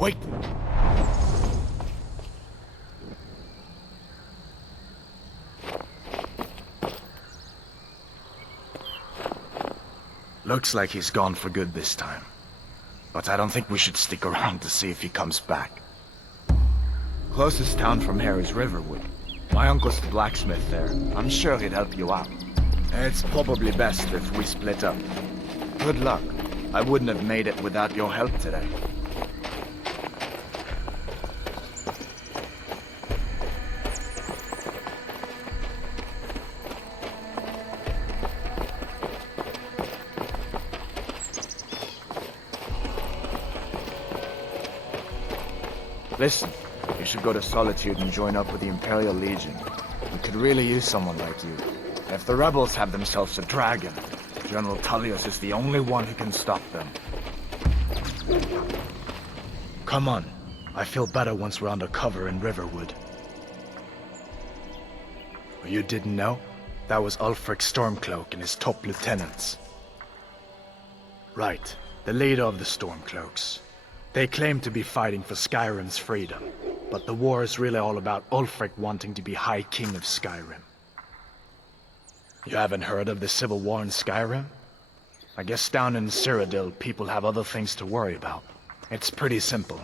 Wait! Looks like he's gone for good this time. But I don't think we should stick around to see if he comes back. Closest town from here is Riverwood. My uncle's the blacksmith there. I'm sure he'd help you out. It's probably best if we split up. Good luck. I wouldn't have made it without your help today. Listen, you should go to Solitude and join up with the Imperial Legion. We could really use someone like you. If the rebels have themselves a dragon, General Tullius is the only one who can stop them. Come on. I feel better once we're under cover in Riverwood. You didn't know? That was Ulfric Stormcloak and his top lieutenants. Right, the leader of the Stormcloaks. They claim to be fighting for Skyrim's freedom, but the war is really all about Ulfric wanting to be High King of Skyrim. You haven't heard of the civil war in Skyrim? I guess down in Cyrodiil people have other things to worry about. It's pretty simple.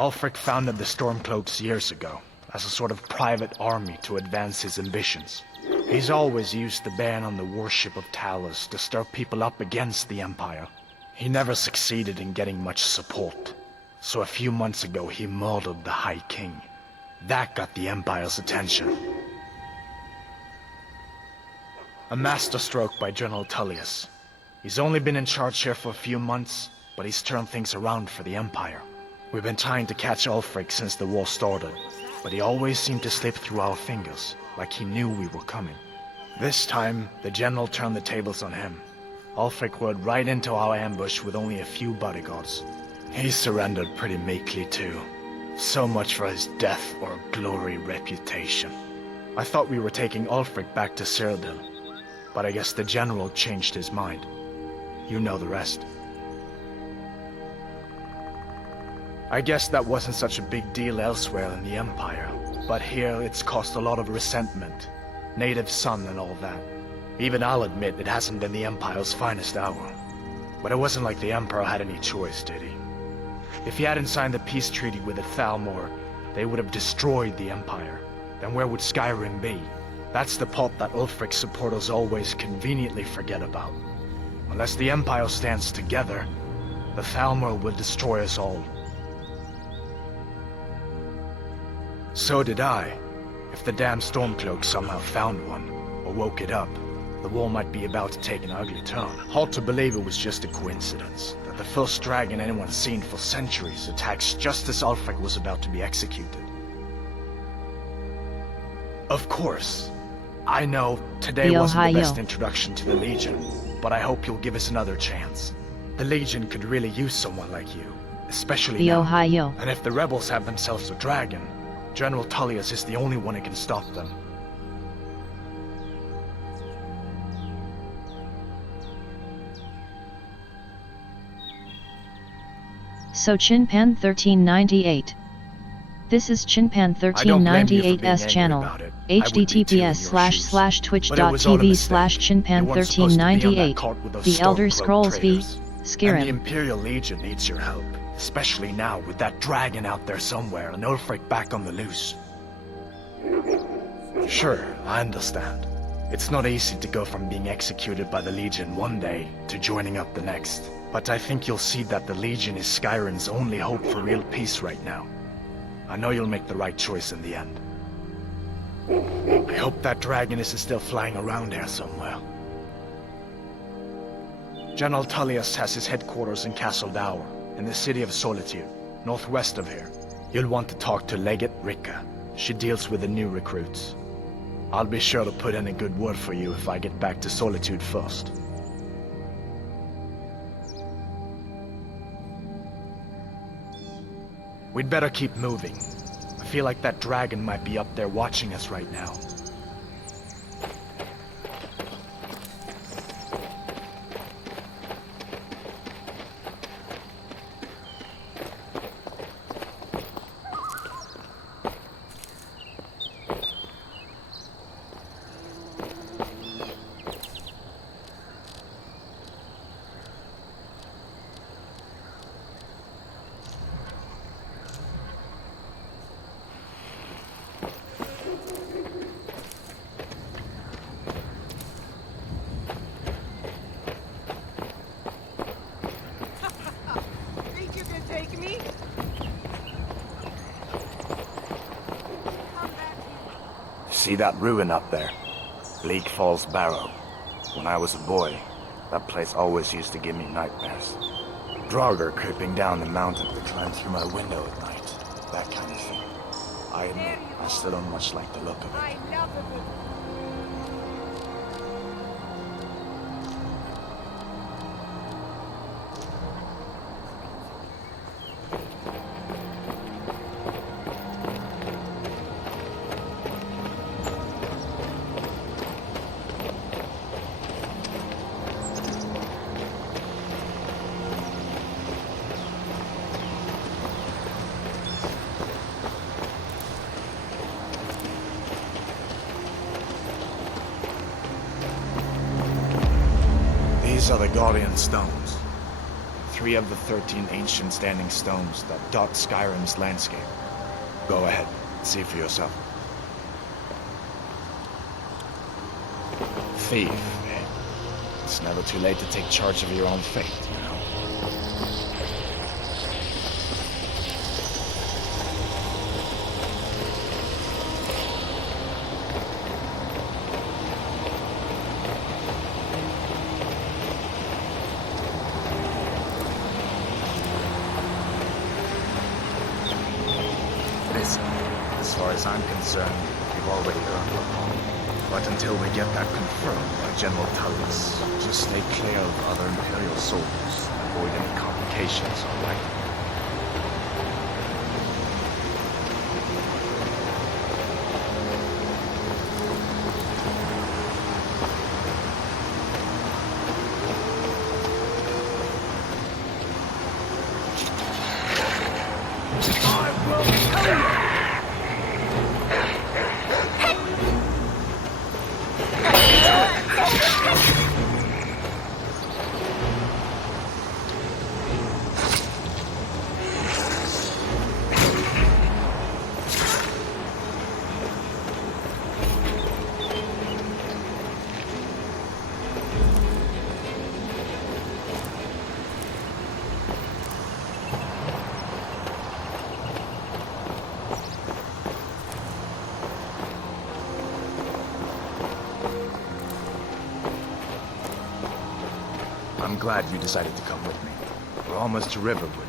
Ulfric founded the Stormcloaks years ago, as a sort of private army to advance his ambitions. He's always used the ban on the worship of Talos to stir people up against the Empire. He never succeeded in getting much support. So a few months ago he murdered the High King. That got the Empire's attention. A masterstroke by General Tullius. He's only been in charge here for a few months, but he's turned things around for the Empire. We've been trying to catch Ulfric since the war started, but he always seemed to slip through our fingers, like he knew we were coming. This time, the General turned the tables on him. Ulfric rode right into our ambush with only a few bodyguards. He surrendered pretty meekly too. So much for his death or glory reputation. I thought we were taking Ulfric back to Cyrodiil, but I guess the General changed his mind. You know the rest. I guess that wasn't such a big deal elsewhere in the Empire, but here it's caused a lot of resentment. Native son and all that. Even I'll admit it hasn't been the Empire's finest hour. But it wasn't like the Emperor had any choice, did he? If he hadn't signed the peace treaty with the Thalmor, they would have destroyed the Empire. Then where would Skyrim be? That's the part that Ulfric's supporters always conveniently forget about. Unless the Empire stands together, the Thalmor will destroy us all. So did I. If the damn Stormcloak somehow found one, or woke it up, the war might be about to take an ugly turn. Hard to believe it was just a coincidence, that the first dragon anyone's seen for centuries attacks just as Ulfric was about to be executed. Of course. I know today wasn't the best introduction to the Legion, but I hope you'll give us another chance. The Legion could really use someone like you, especially now. And if the rebels have themselves a dragon, General Tullius is the only one who can stop them. Sochinpan 1398. This is I don't blame you for being Chinpan1398's angry channel. about it. I would be too in your shoes. But it was all a https://twitch.tv/chinpan1398. mistake. You weren't supposed to be on that cart with those The Elder Stormcloak Scrolls v. traitors. And the Skyrim. Imperial Legion needs your help. Especially now with that dragon out there somewhere and Ulfric back on the loose. Sure, I understand. It's not easy to go from being executed by the Legion one day to joining up the next. But I think you'll see that the Legion is Skyrim's only hope for real peace right now. I know you'll make the right choice in the end. I hope that dragon isn't still flying around here somewhere. General Tullius has his headquarters in Castle Dower, in the city of Solitude, northwest of here. You'll want to talk to Legate Ricka. She deals with the new recruits. I'll be sure to put in a good word for you if I get back to Solitude first. We'd better keep moving. I feel like that dragon might be up there watching us right now. See that ruin up there? Bleak Falls Barrow. When I was a boy, that place always used to give me nightmares. Draugr creeping down the mountain to climb through my window at night. That kind of thing. I admit, I still don't much like the look of it. These are the Guardian Stones. 3 of the 13 ancient standing stones that dot Skyrim's landscape. Go ahead, see for yourself. Thief, eh? It's never too late to take charge of your own fate, you know? Listen, as far as I'm concerned, you've already earned your palm. But until we get that confirmed by General Tullius, just stay clear of other Imperial soldiers and avoid any complications, alright? I'm glad you decided to come with me. We're almost to Riverwood.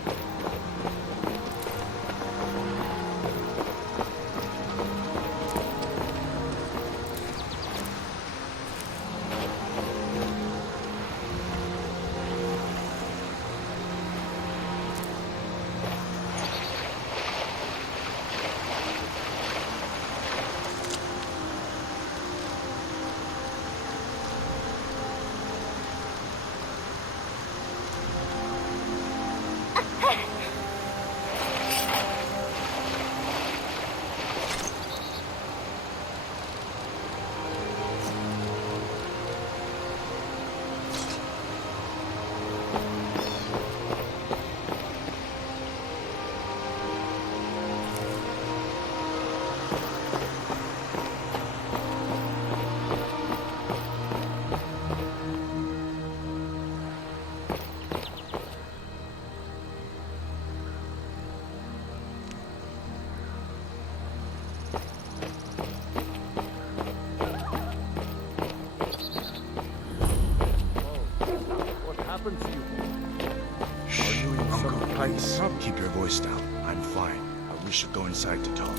we should go inside to talk.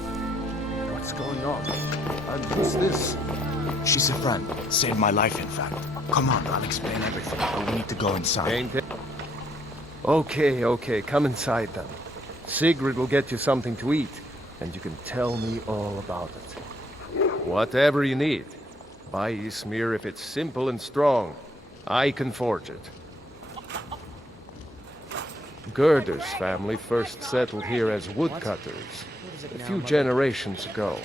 What's going on? And who's this? She's a friend. Saved my life, in fact. Come on, I'll explain everything, but we need to go inside. Ain't it? Okay, come inside then. Sigrid will get you something to eat, and you can tell me all about it. Whatever you need. Buy Ysmir if it's simple and strong. I can forge it. Gerder's family first settled here as woodcutters a few generations ago.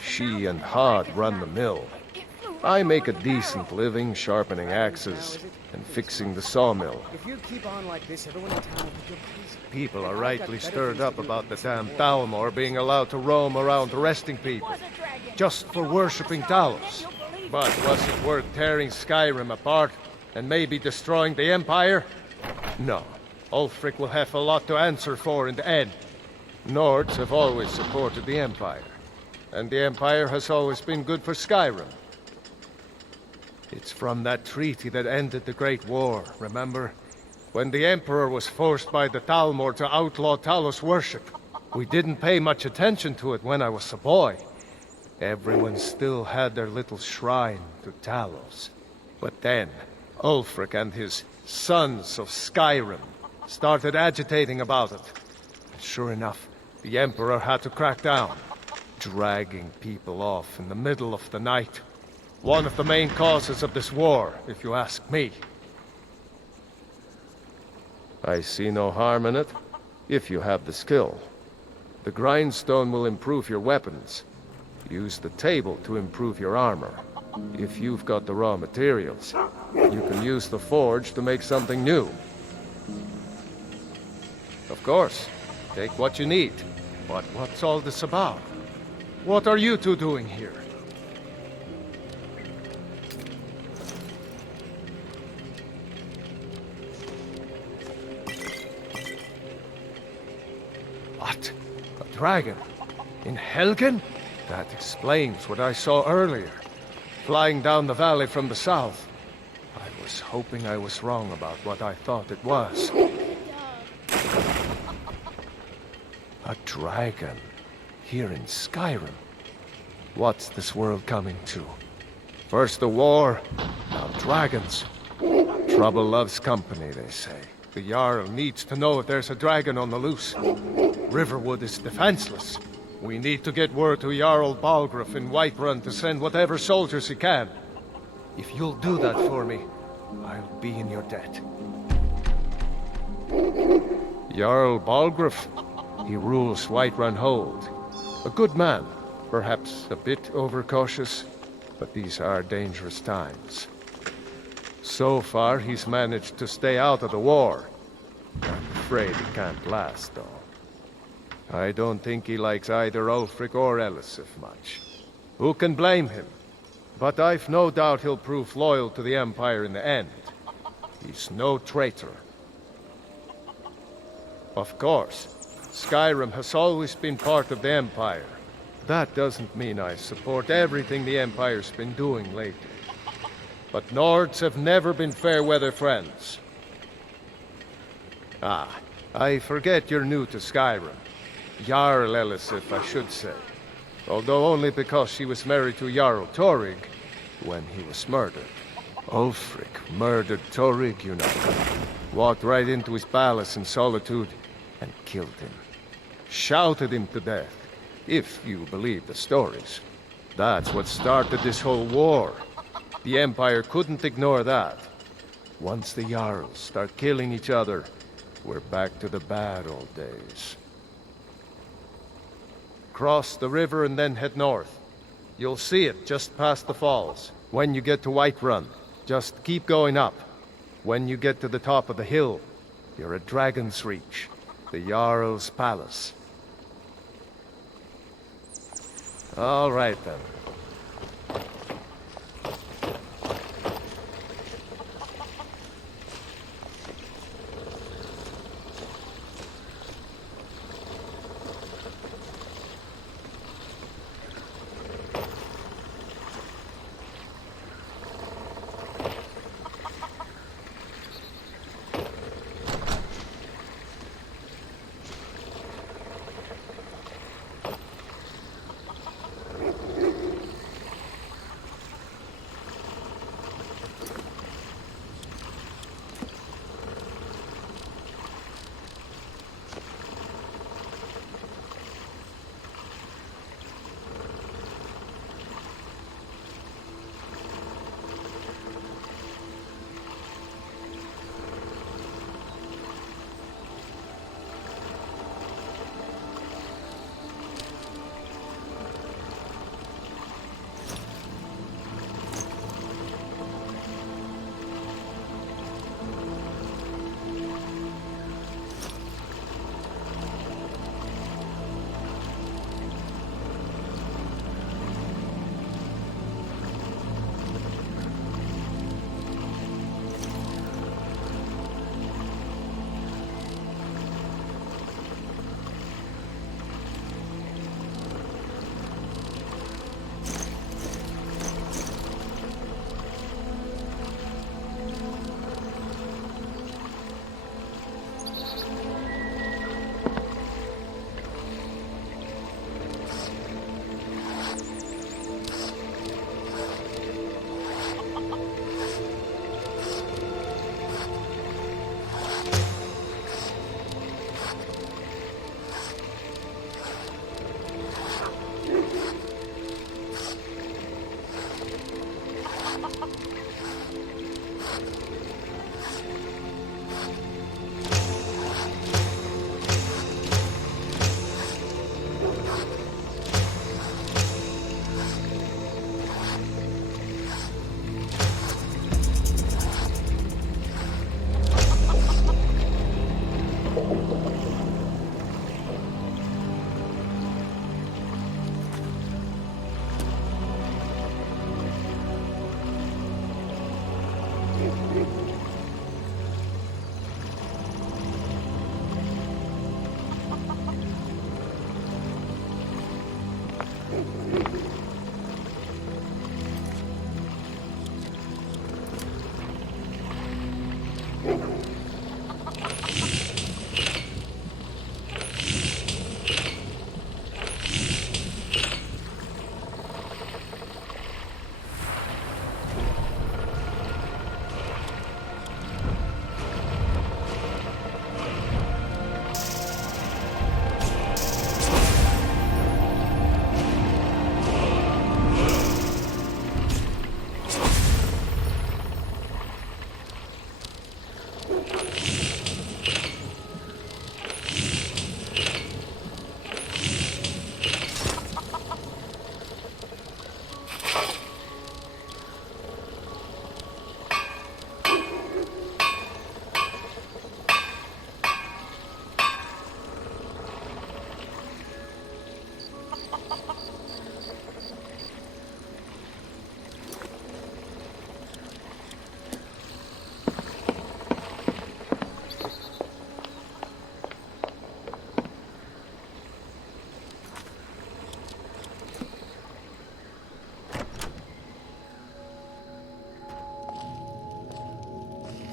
She and Hod run the mill. I make a decent living sharpening axes and fixing the sawmill. If you keep on like this, everyone in town will go crazy. People are rightly stirred up about the damn Thalmor being allowed to roam around arresting people, just for worshipping Talos. But was it worth tearing Skyrim apart and maybe destroying the Empire? No. Ulfric will have a lot to answer for in the end. Nords have always supported the Empire, and the Empire has always been good for Skyrim. It's from that treaty that ended the Great War, remember? When the Emperor was forced by the Thalmor to outlaw Talos worship. We didn't pay much attention to it when I was a boy. Everyone still had their little shrine to Talos. But then, Ulfric and his Sons of Skyrim started agitating about it. Sure enough, the Emperor had to crack down, dragging people off in the middle of the night. One of the main causes of this war, if you ask me. I see no harm in it, if you have the skill. The grindstone will improve your weapons. Use the table to improve your armor. If you've got the raw materials, you can use the forge to make something new. Of course, take what you need. But what's all this about? What are you two doing here? What? A dragon? In Helgen? That explains what I saw earlier. Flying down the valley from the south. I was hoping I was wrong about what I thought it was. A dragon. Here in Skyrim. What's this world coming to? First a war, now dragons. Trouble loves company, they say. The Jarl needs to know if there's a dragon on the loose. Riverwood is defenseless. We need to get word to Jarl Balgruuf in Whiterun to send whatever soldiers he can. If you'll do that for me, I'll be in your debt. Jarl Balgruuf, he rules Whiterun Hold. A good man, perhaps a bit overcautious, but these are dangerous times. So far, he's managed to stay out of the war. I'm afraid it can't last, though. I don't think he likes either Ulfric or Elisif much. Who can blame him? But I've no doubt he'll prove loyal to the Empire in the end. He's no traitor. Of course, Skyrim has always been part of the Empire. That doesn't mean I support everything the Empire's been doing lately. But Nords have never been fair-weather friends. Ah, I forget you're new to Skyrim. Jarl Elisif, I should say. Although only because she was married to Jarl Torygg when he was murdered. Ulfric murdered Torygg, you know. Walked right into his palace in Solitude and killed him. Shouted him to death, if you believe the stories. That's what started this whole war. The Empire couldn't ignore that. Once the Jarls start killing each other, we're back to the bad old days. Cross the river and then head north. You'll see it just past the falls. When you get to Whiterun, just keep going up. When you get to the top of the hill, you're at Dragon's Reach, the Jarl's palace. All right then.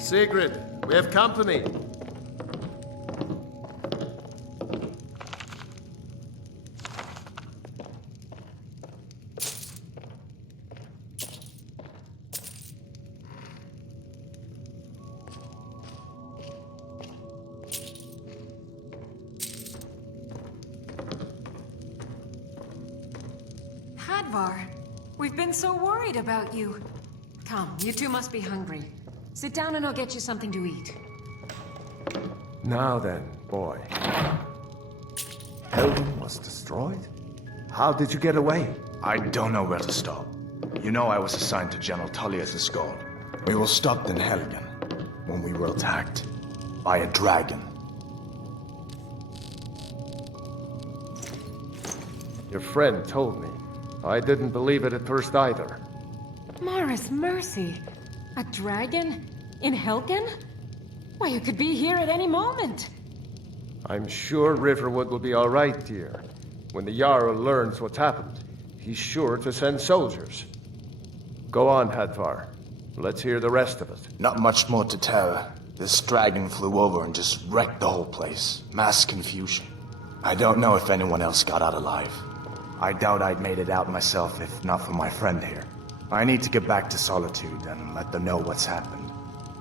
Sigrid, we have company. Hadvar, we've been so worried about you. Come, you two must be hungry. Sit down and I'll get you something to eat. Now then, boy. Helgen was destroyed? How did you get away? I don't know where to stop. You know I was assigned to General Tullius' guard. We were stopped in Helgen when we were attacked by a dragon. Your friend told me. I didn't believe it at first either. Mara's mercy. A dragon? In Helgen? Why, you could be here at any moment. I'm sure Riverwood will be all right, dear. When the Jarl learns what's happened, he's sure to send soldiers. Go on, Hadvar. Let's hear the rest of it. Not much more to tell. This dragon flew over and just wrecked the whole place. Mass confusion. I don't know if anyone else got out alive. I doubt I'd made it out myself if not for my friend here. I need to get back to Solitude and let them know what's happened.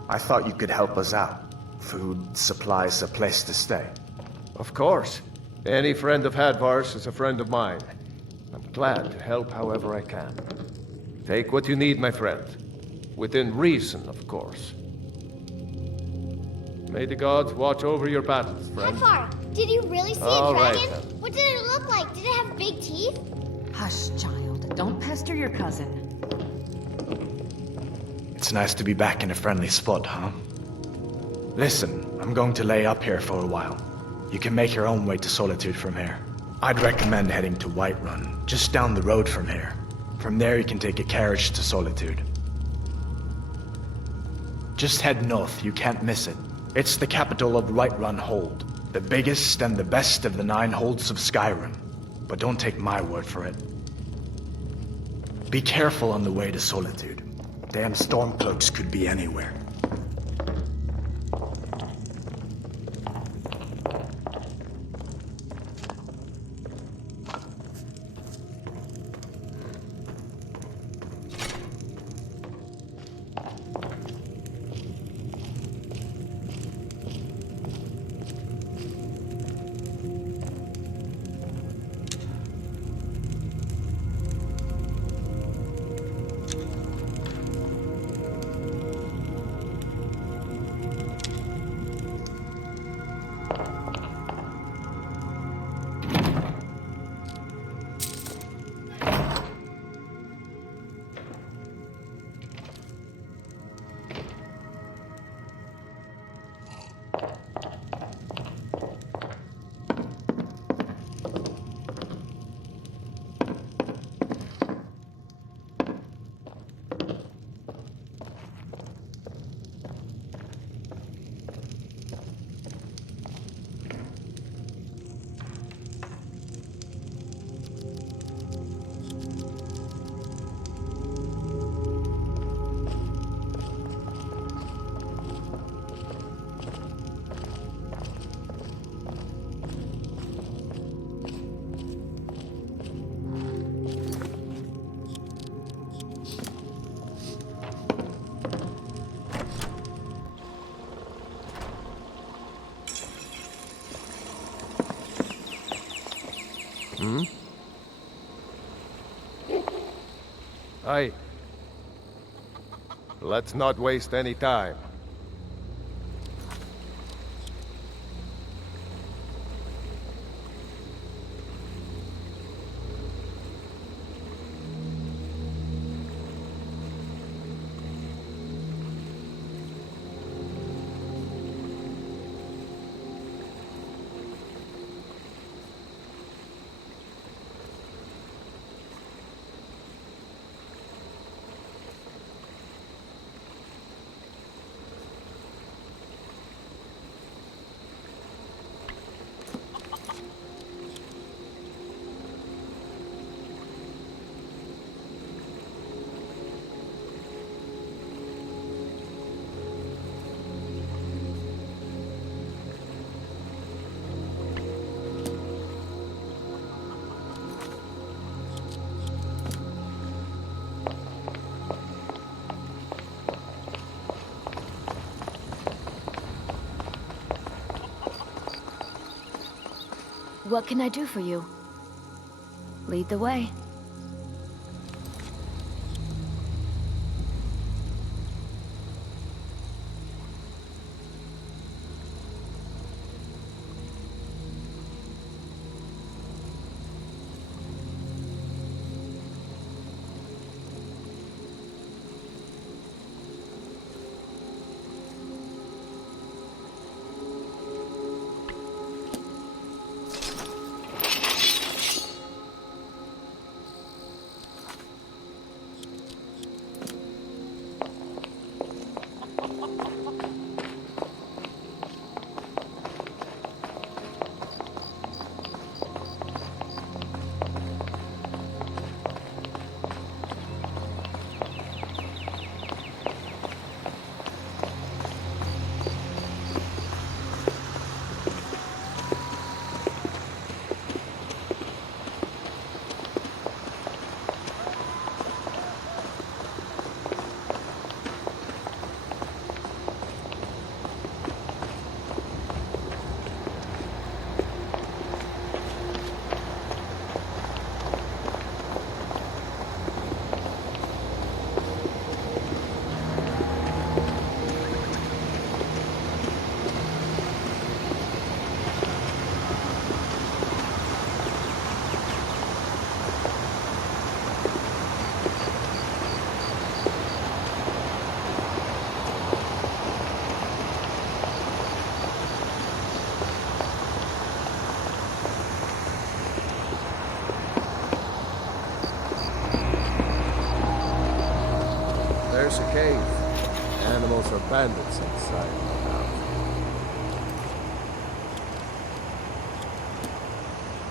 I thought you could help us out. Food, supplies, a place to stay. Of course. Any friend of Hadvar's is a friend of mine. I'm glad to help however I can. Take what you need, my friend. Within reason, of course. May the gods watch over your battles, friend. Hadvar, did you really see All a right, dragon? then. What did it look like? Did it have big teeth? Hush, child. Don't pester your cousin. It's nice to be back in a friendly spot, huh? Listen, I'm going to lay up here for a while. You can make your own way to Solitude from here. I'd recommend heading to Whiterun, just down the road from here. From there you can take a carriage to Solitude. Just head north, you can't miss it. It's the capital of Whiterun Hold, the biggest and the best of the 9 holds of Skyrim. But don't take my word for it. Be careful on the way to Solitude. Damn Stormcloaks could be anywhere. Aye. Let's not waste any time. What can I do for you? Lead the way. There's a cave. Animals are bandits inside now.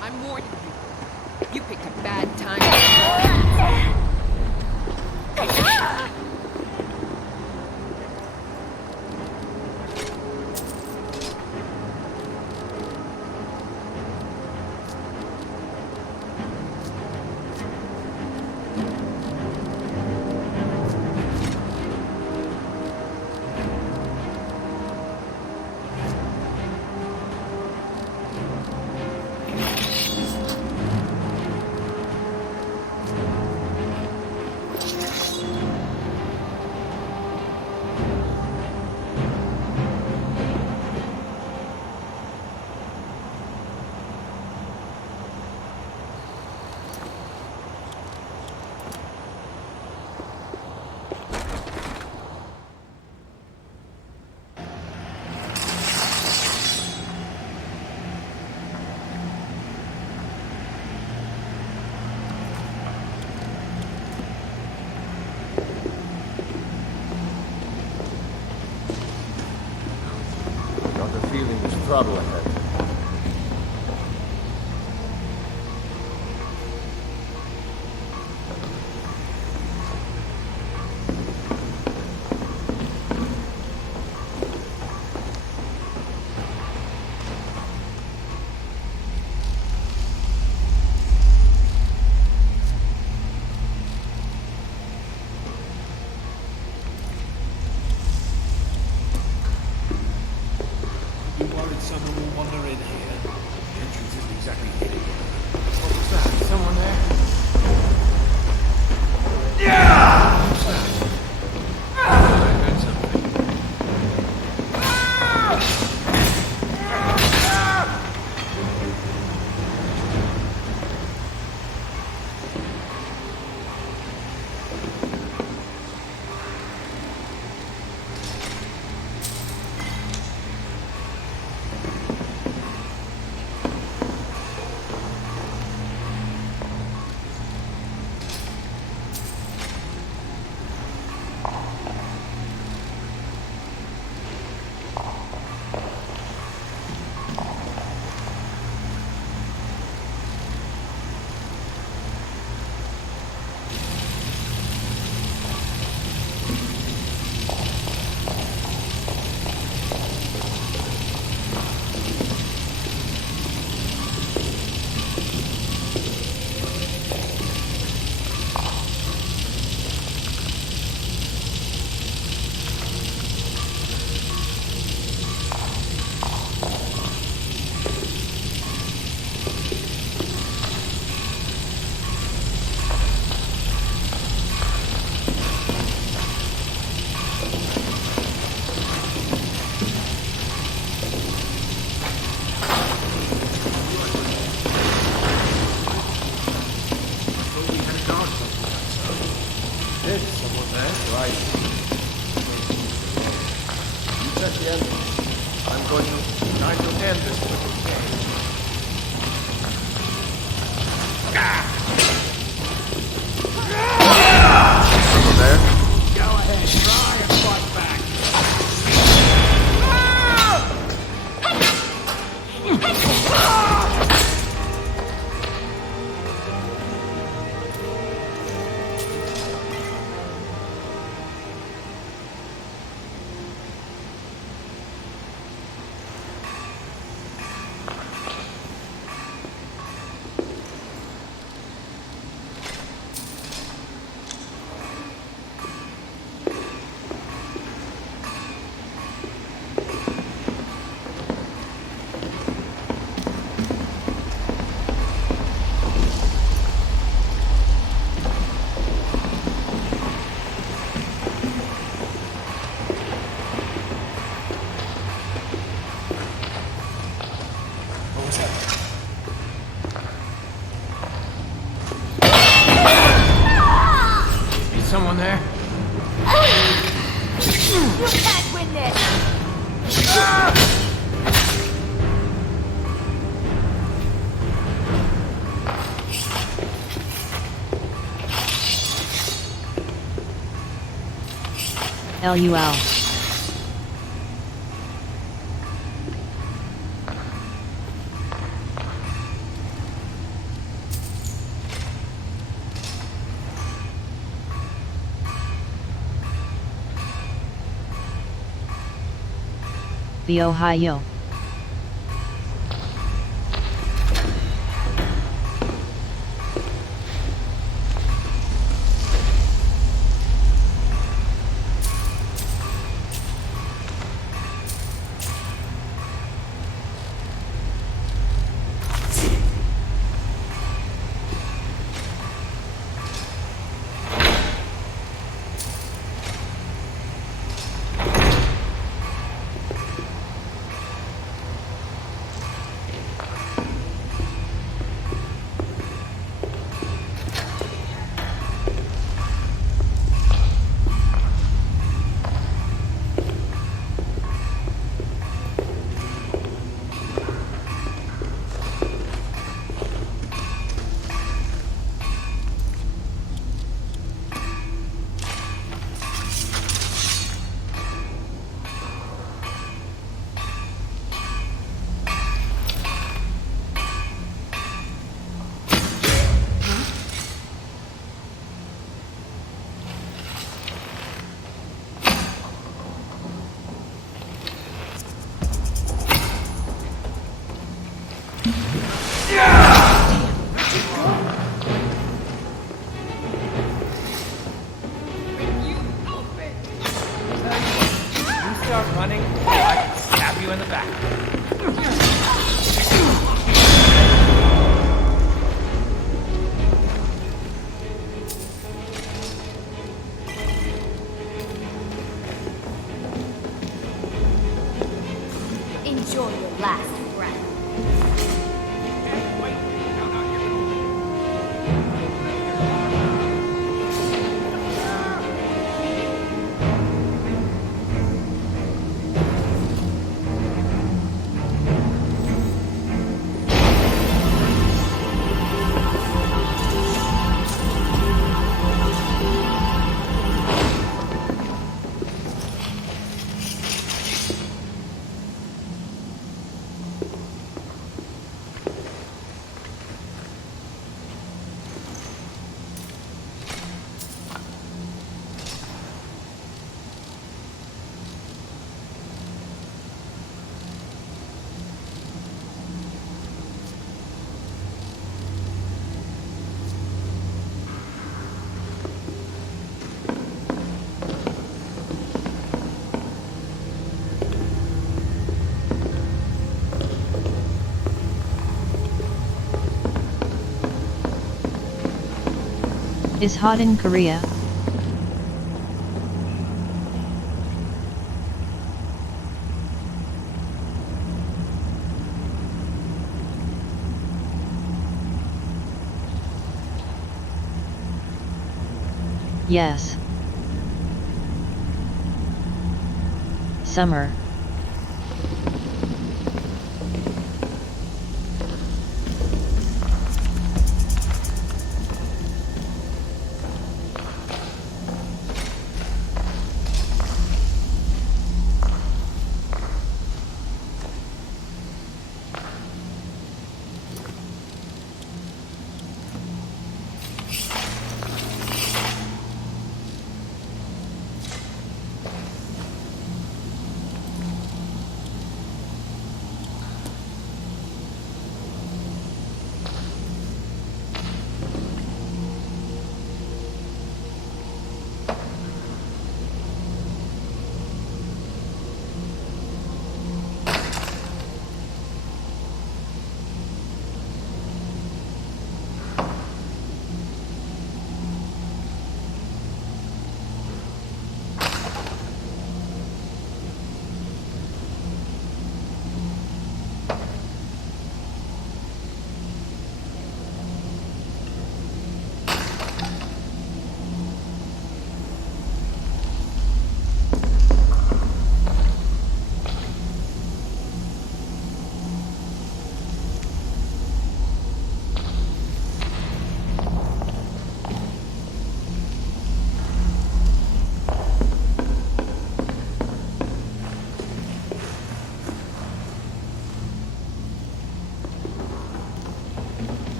I'm warning you. You picked a bad time. Got the feeling there's trouble ahead. You wanted someone who hide. You check the entrance. I'm going to try to end this little game. Over there? Go ahead, try and fight back. Is someone there? You can't win this! LUL. The Ohio. Start running, I can stab you in the back. Enjoy your last breath. Is hot in Korea. Yes. Summer.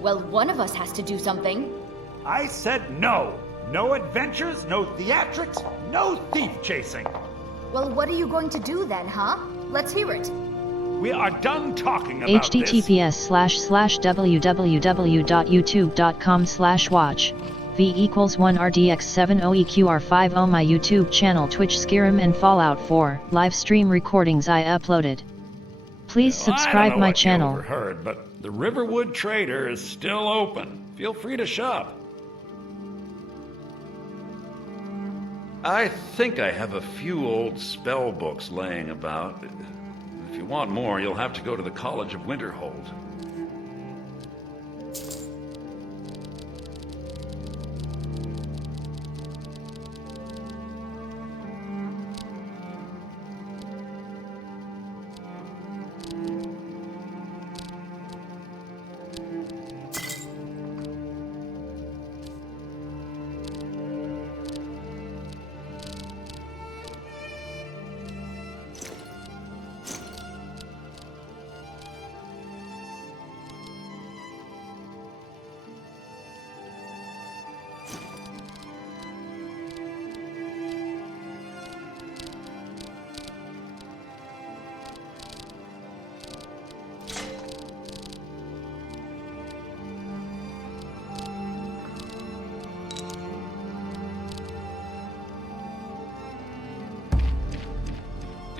Well, one of us has to do something. I said no. No adventures, no theatrics, no thief chasing. Well, what are you going to do then, huh? Let's hear it. We are done talking about this. https://www.youtube.com/watch V=1RDX70EQR50 my YouTube channel Twitch Skyrim and Fallout 4 live stream recordings I uploaded. Please subscribe my channel. I don't know what you overheard, but the Riverwood Trader is still open. Feel free to shop. I think I have a few old spell books laying about. If you want more, you'll have to go to the College of Winterhold.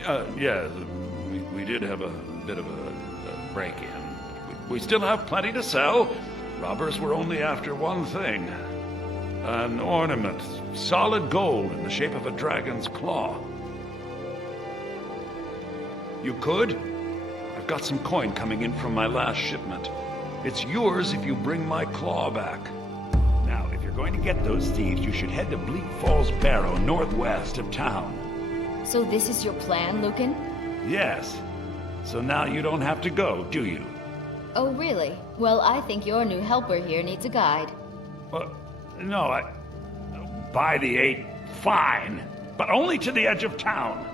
Yeah, we did have a bit of a break-in. We still have plenty to sell. Robbers were only after one thing. An ornament, solid gold in the shape of a dragon's claw. You could? I've got some coin coming in from my last shipment. It's yours if you bring my claw back. Now, if you're going to get those thieves, you should head to Bleak Falls Barrow, northwest of town. So this is your plan, Lucan? Yes. So now you don't have to go, do you? Oh, really? Well, I think your new helper here needs a guide. No, by the 8, fine. But only to the edge of town.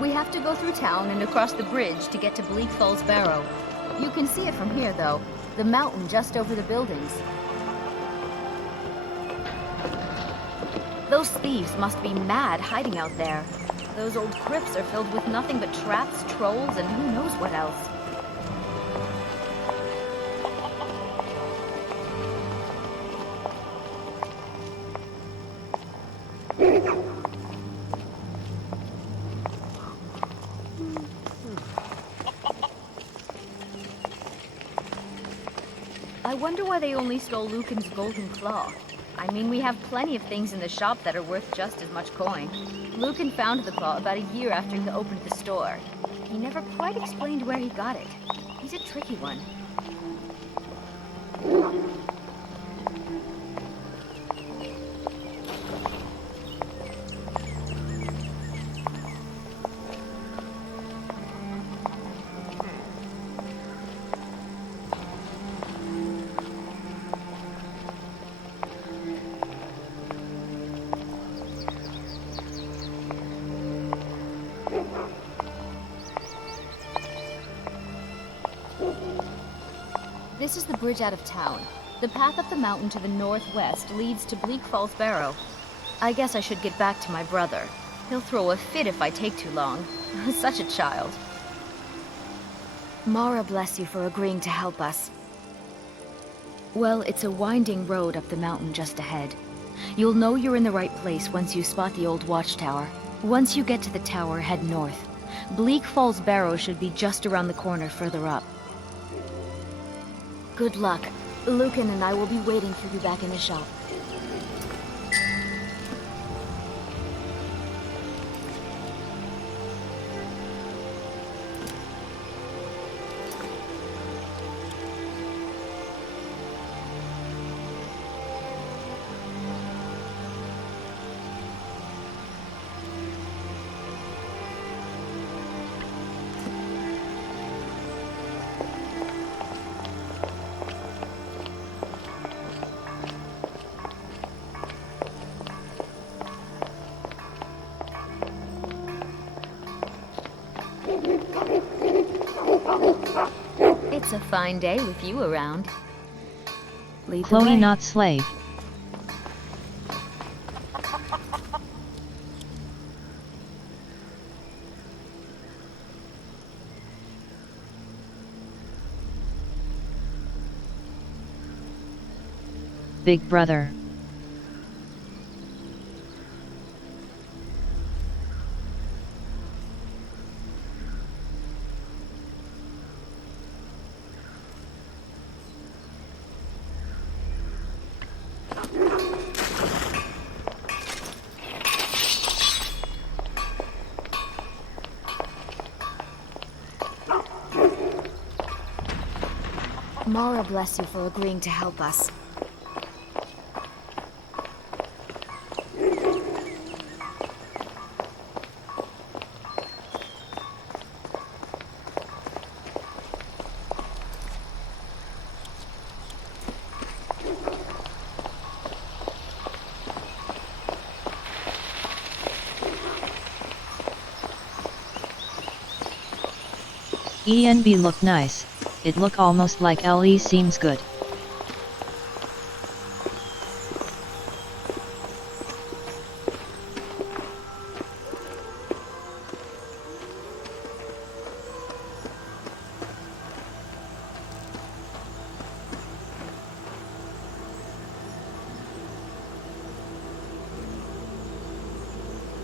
We have to go through town and across the bridge to get to Bleak Falls Barrow. You can see it from here, though. The mountain just over the buildings. Those thieves must be mad hiding out there. Those old crypts are filled with nothing but traps, trolls, and who knows what else. I wonder why they only stole Lucan's golden claw. I mean, we have plenty of things in the shop that are worth just as much coin. Lucan found the claw about a year after he opened the store. He never quite explained where he got it. He's a tricky one. This is the bridge out of town. The path up the mountain to the northwest leads to Bleak Falls Barrow. I guess I should get back to my brother. He'll throw a fit if I take too long. Such a child. Mara bless you for agreeing to help us. Well, it's a winding road up the mountain just ahead. You'll know you're in the right place once you spot the old watchtower. Once you get to the tower, head north. Bleak Falls Barrow should be just around the corner further up. Good luck. Lucan and I will be waiting for you back in the shop. It's a fine day with you around. Lead the Chloe way. not slave. Big brother. Mara bless you for agreeing to help us. ENB look nice, it look almost like LE seems good.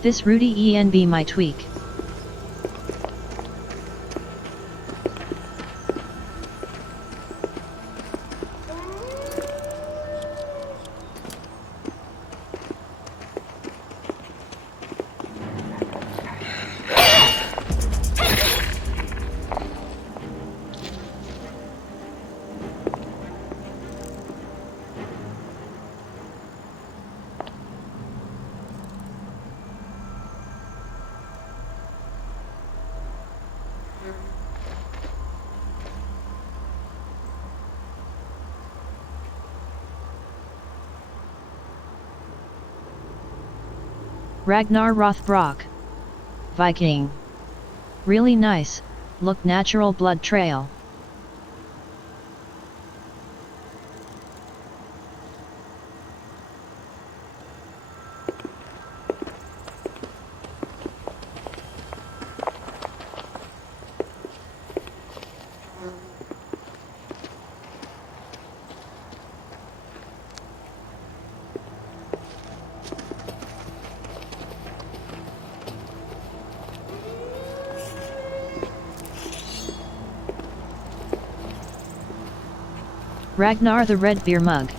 This Rudy ENB my tweak. Ragnar Rothbrock. Viking. Really nice, look natural blood trail. Ragnar the red beer mug.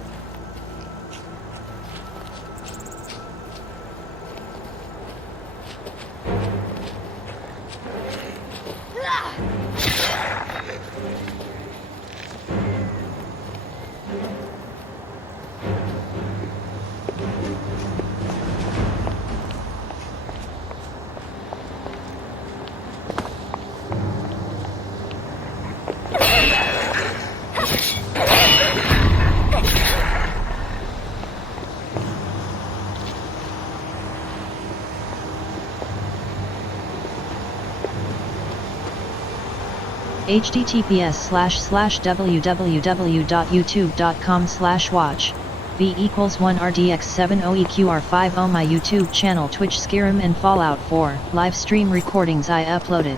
https://www.youtube.com/watch v=1rdx70eqr50 my YouTube channel Twitch Skyrim and Fallout 4 live stream recordings I uploaded.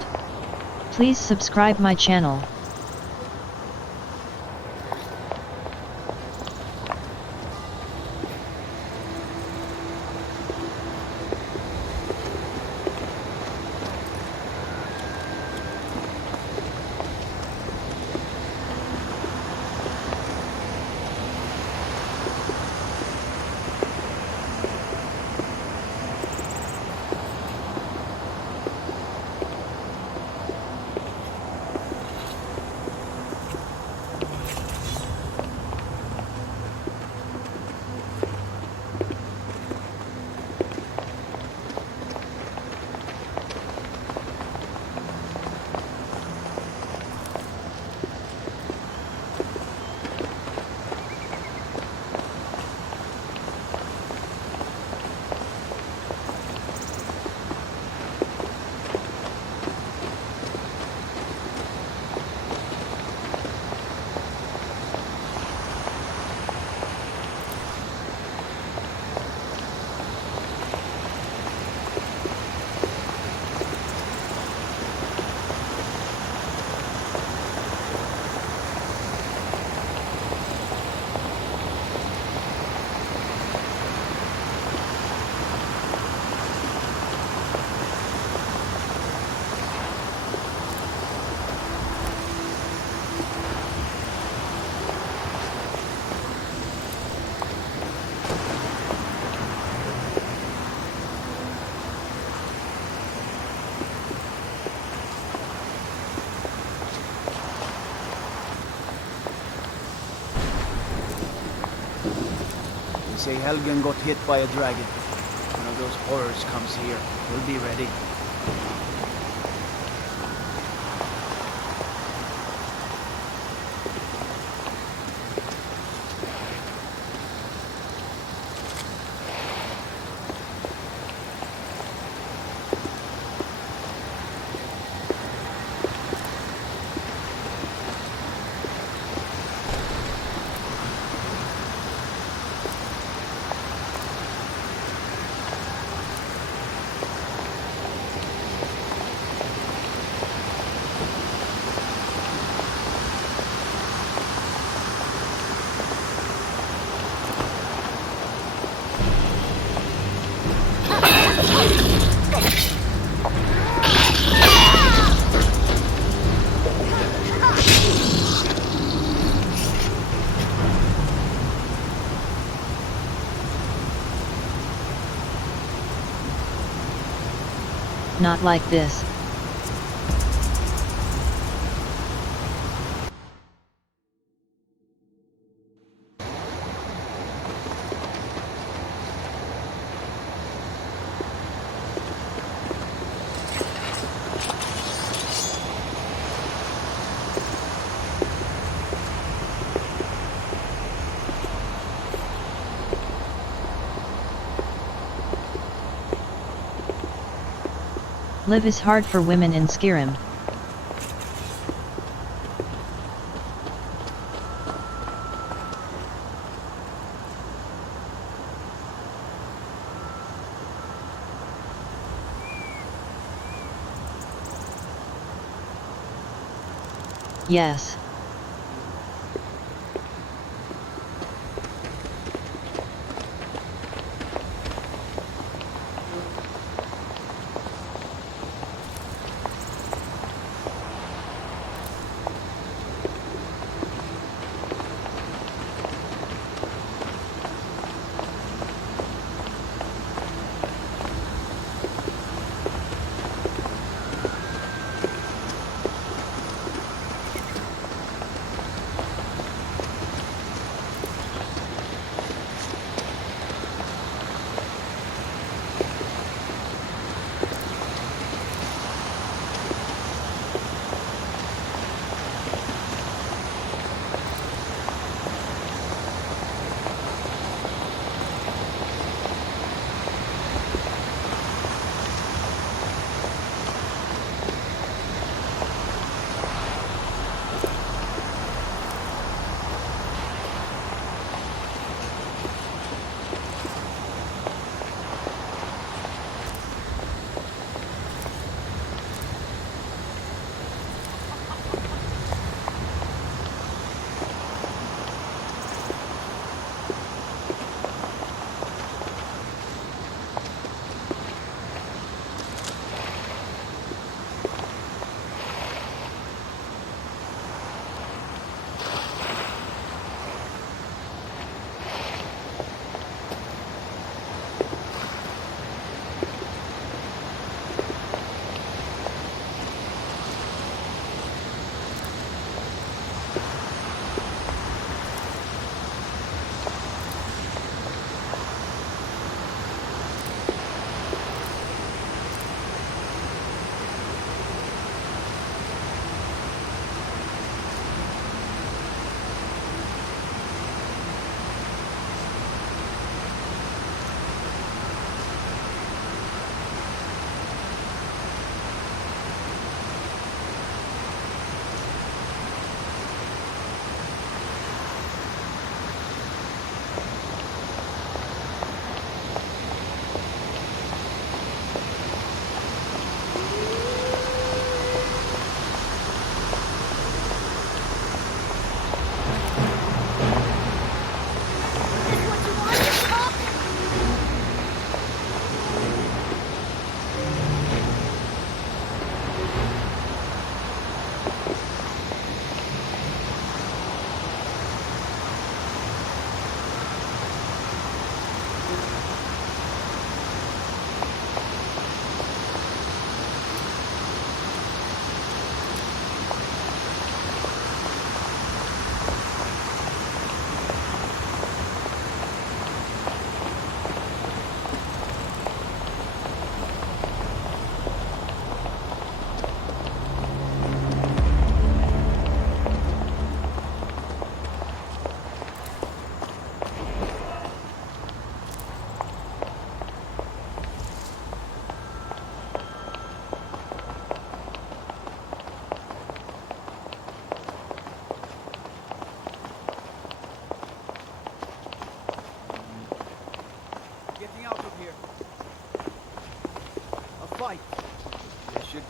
Please subscribe my channel. say Helgen got hit by a dragon. One of those horrors comes here. We'll be ready. Not like this. Live is hard for women in Skyrim. Yes.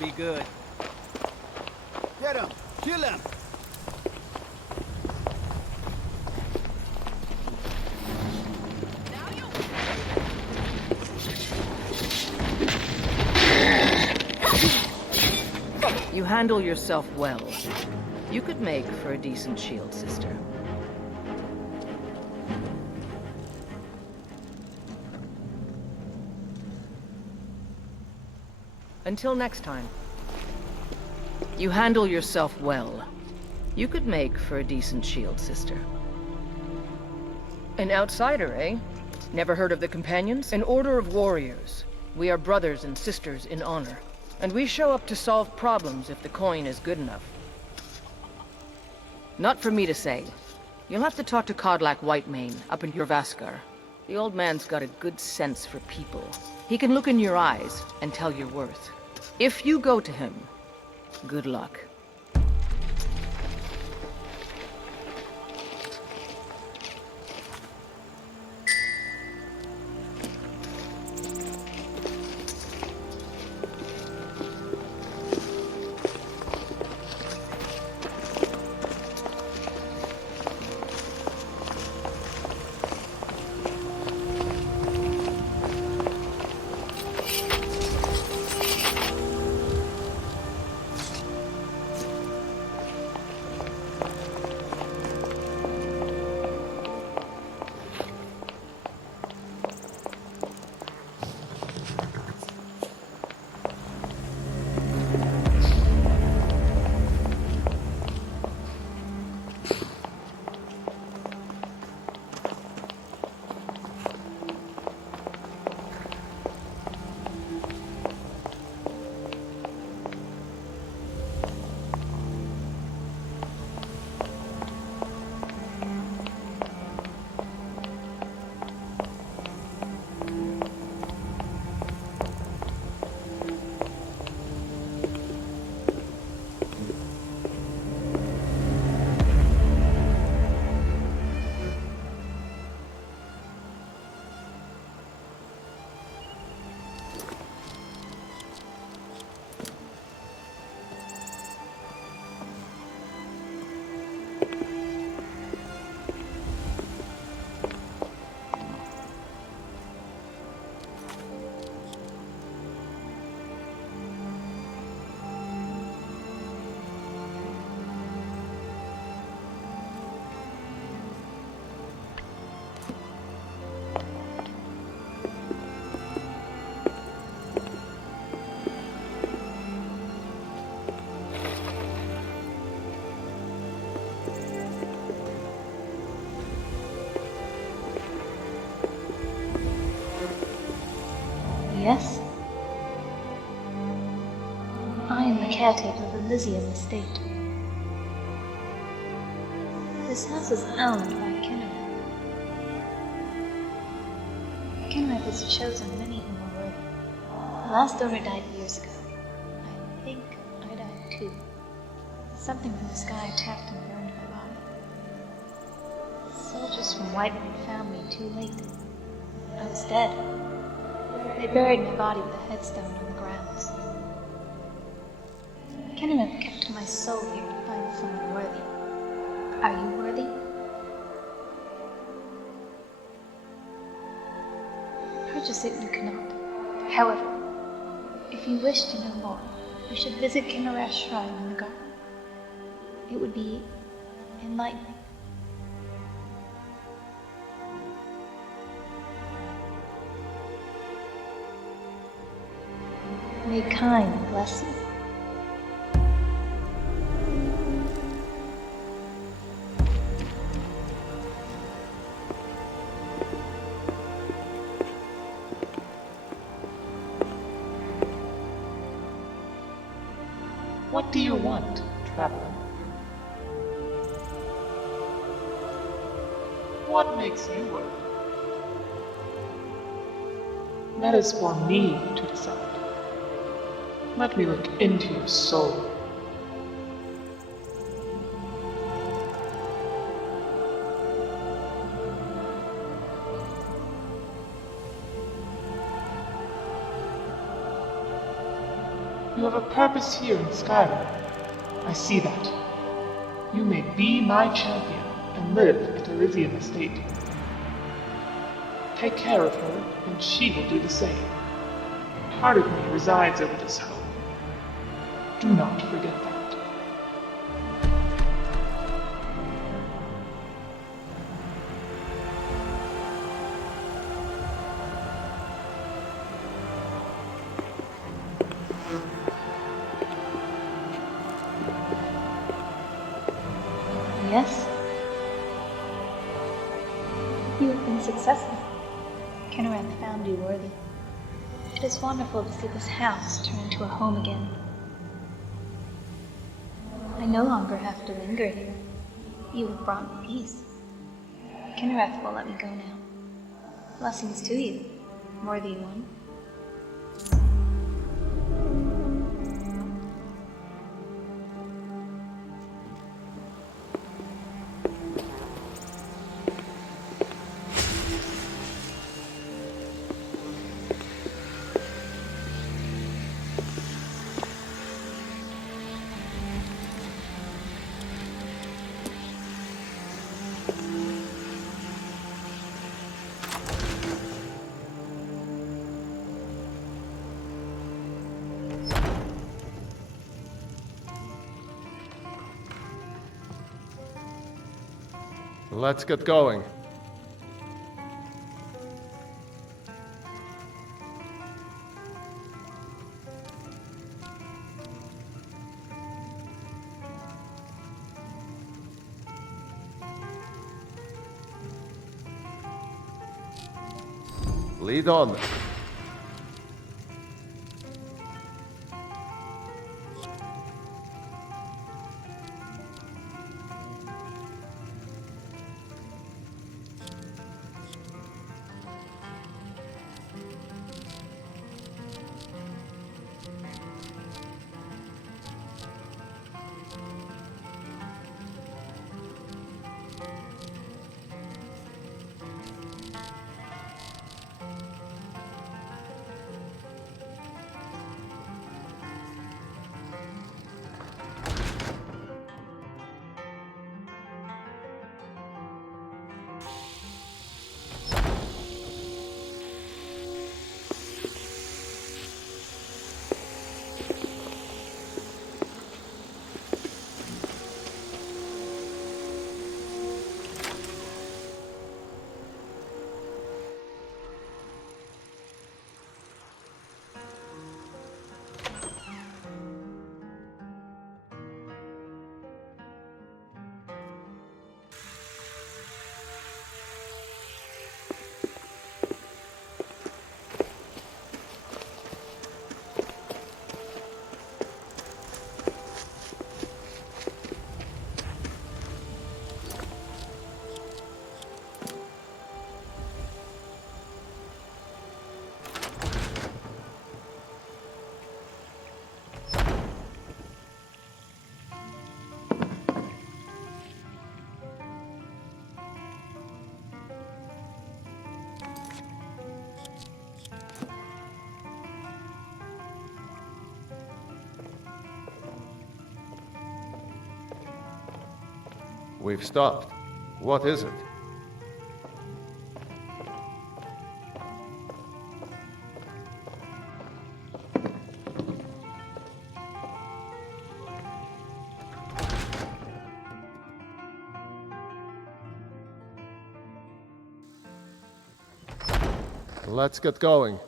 be good. Get him! Kill him! You handle yourself well. You could make for a decent shield, sister. Until next time. You handle yourself well. You could make for a decent shield, sister. An outsider, eh? Never heard of the Companions? An order of warriors. We are brothers and sisters in honor. And we show up to solve problems if the coin is good enough. Not for me to say. You'll have to talk to Kodlak Whitemane up in Jorvaskar. The old man's got a good sense for people. He can look in your eyes and tell your worth. If you go to him, good luck. Yes? I am the caretaker of the Elysium estate. This house is owned by Kennereth. Kennereth has chosen many whom are worthy. The last owner died years ago. I think I died too. Something from the sky attacked and burned my body. Soldiers from Whitemane found me too late. I was dead. They buried my body with a headstone on the grounds. Kennereth kept my soul here to find someone worthy. Are you worthy? Purchase it you cannot. However, if you wish to know more, you should visit Kennereth's shrine in the garden. It would be enlightening. May kind bless you. What do you want, traveler? What makes you worthy? That is for me to decide. Let me look into your soul. You have a purpose here in Skyrim. I see that. You may be my champion and live at Elysium Estate. Take care of her, and she will do the same. Part of me resides over this home. Do not forget that. Yes? You have been successful. Kenrath found you worthy. It is wonderful to see this house turn into a home again. I no longer have to linger here. You have brought me peace. Kenrath will let me go now. Blessings to you, worthy one. Let's get going. Lead on. We've stopped. What is it? Let's get going.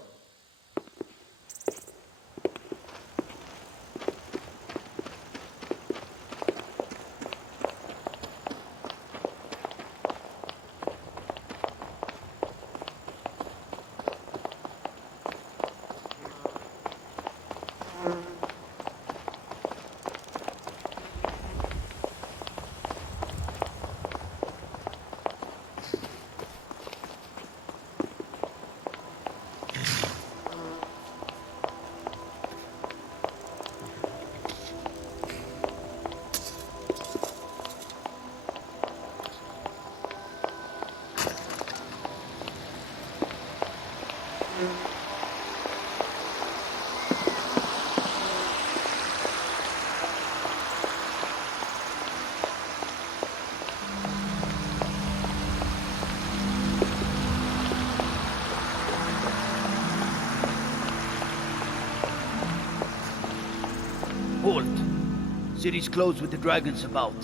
City's closed with the dragons about.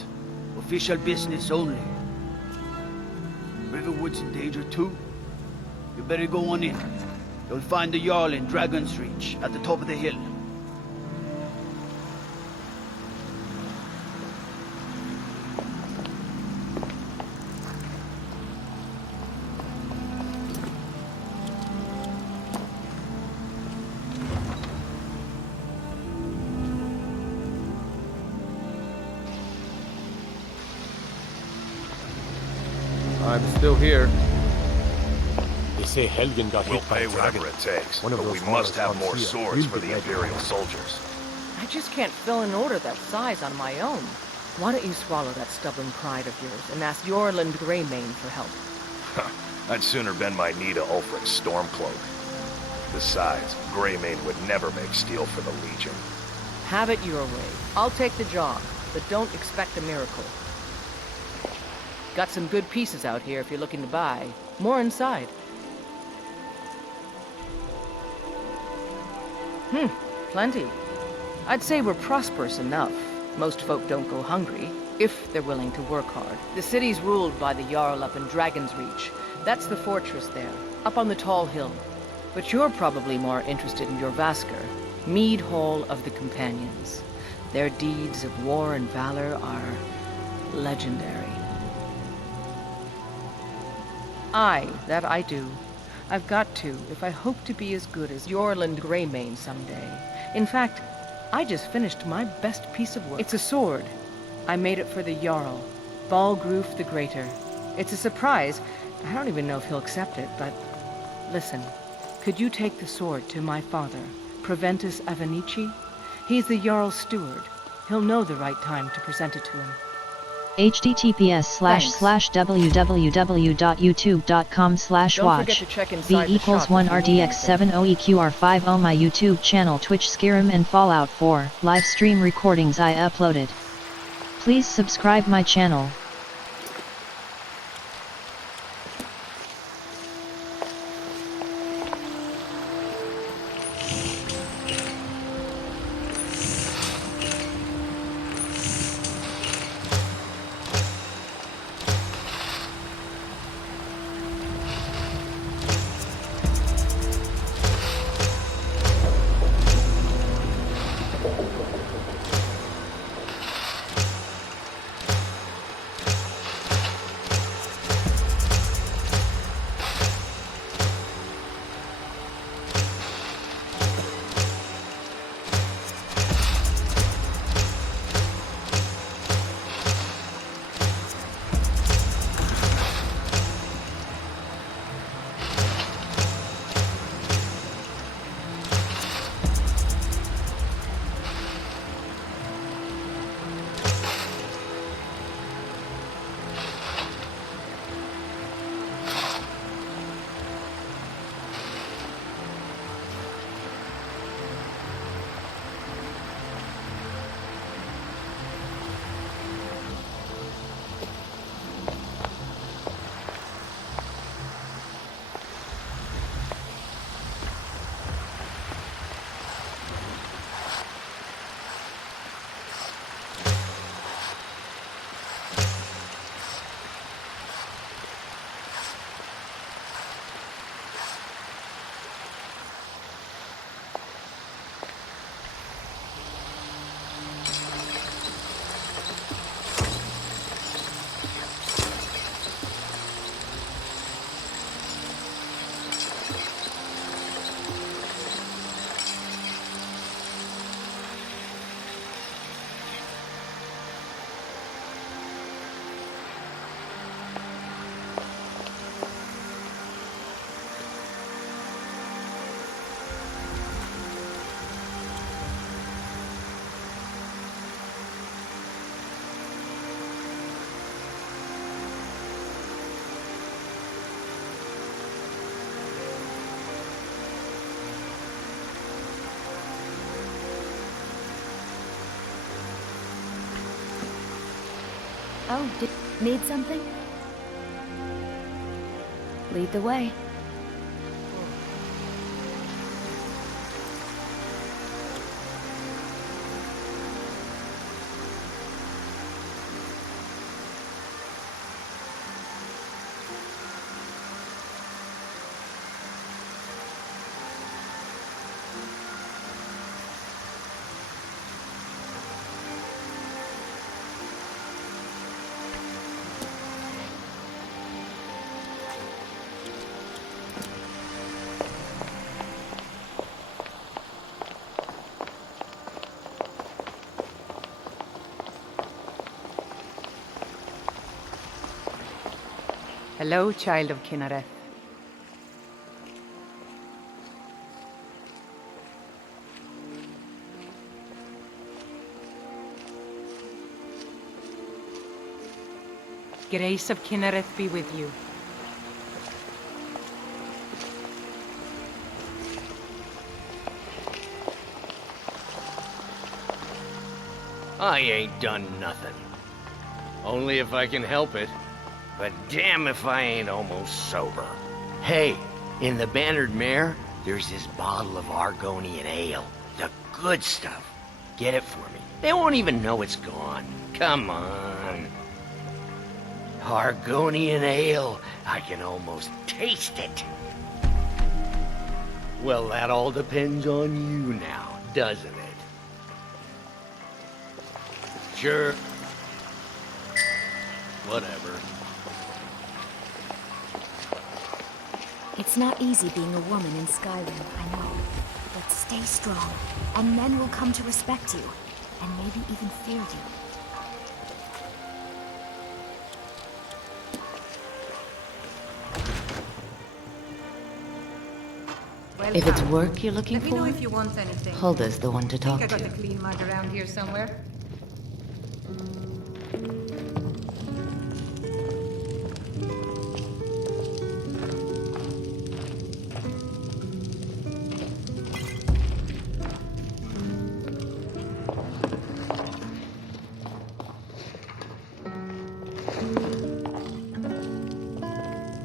Official business only. Riverwood's in danger too. You better go on in. You'll find the Jarl in Dragon's Reach, at the top of the hill. I'm still here. They say Helgen got We'll hit by pay a dragon. whatever it takes, One of but those we must have horrors more comes here. swords We'll for be the ready. Imperial soldiers. I just can't fill an order that size on my own. Why don't you swallow that stubborn pride of yours and ask Jorland Greymane for help? I'd sooner bend my knee to Ulfric's Stormcloak. Besides, Greymane would never make steel for the Legion. Have it your way. I'll take the job, but don't expect a miracle. Got some good pieces out here if you're looking to buy. More inside. Plenty. I'd say we're prosperous enough. Most folk don't go hungry, if they're willing to work hard. The city's ruled by the Jarl up in Dragon's Reach. That's the fortress there, up on the tall hill. But you're probably more interested in your Vasker, Mead Hall of the Companions. Their deeds of war and valor are legendary. Aye, that I do. I've got to, if I hope to be as good as Jorland Greymane someday. In fact, I just finished my best piece of work. It's a sword. I made it for the Jarl, Balgruf the Greater. It's a surprise. I don't even know if he'll accept it, but listen. Could you take the sword to my father, Proventus Avenici? He's the Jarl's steward. He'll know the right time to present it to him. https://www.youtube.com/watch V=1RDX70EQR50 my YouTube channel Twitch Skyrim and Fallout 4 live stream recordings I uploaded. Please subscribe my channel. Oh, need something? Lead the way. Hello, child of Kinnereth. Grace of Kinnereth be with you. I ain't done nothing. Only if I can help it. But damn if I ain't almost sober. Hey, in the Bannered Mare, there's this bottle of Argonian ale. The good stuff. Get it for me. They won't even know it's gone. Come on. Argonian ale. I can almost taste it. Well, that all depends on you now, doesn't it? Sure. Whatever. It's not easy being a woman in Skyrim, I know. But stay strong, and men will come to respect you, and maybe even fear you. If it's work you're looking Let me know for, if you want anything. Hulda's the one to talk I got to. a clean mug around here somewhere.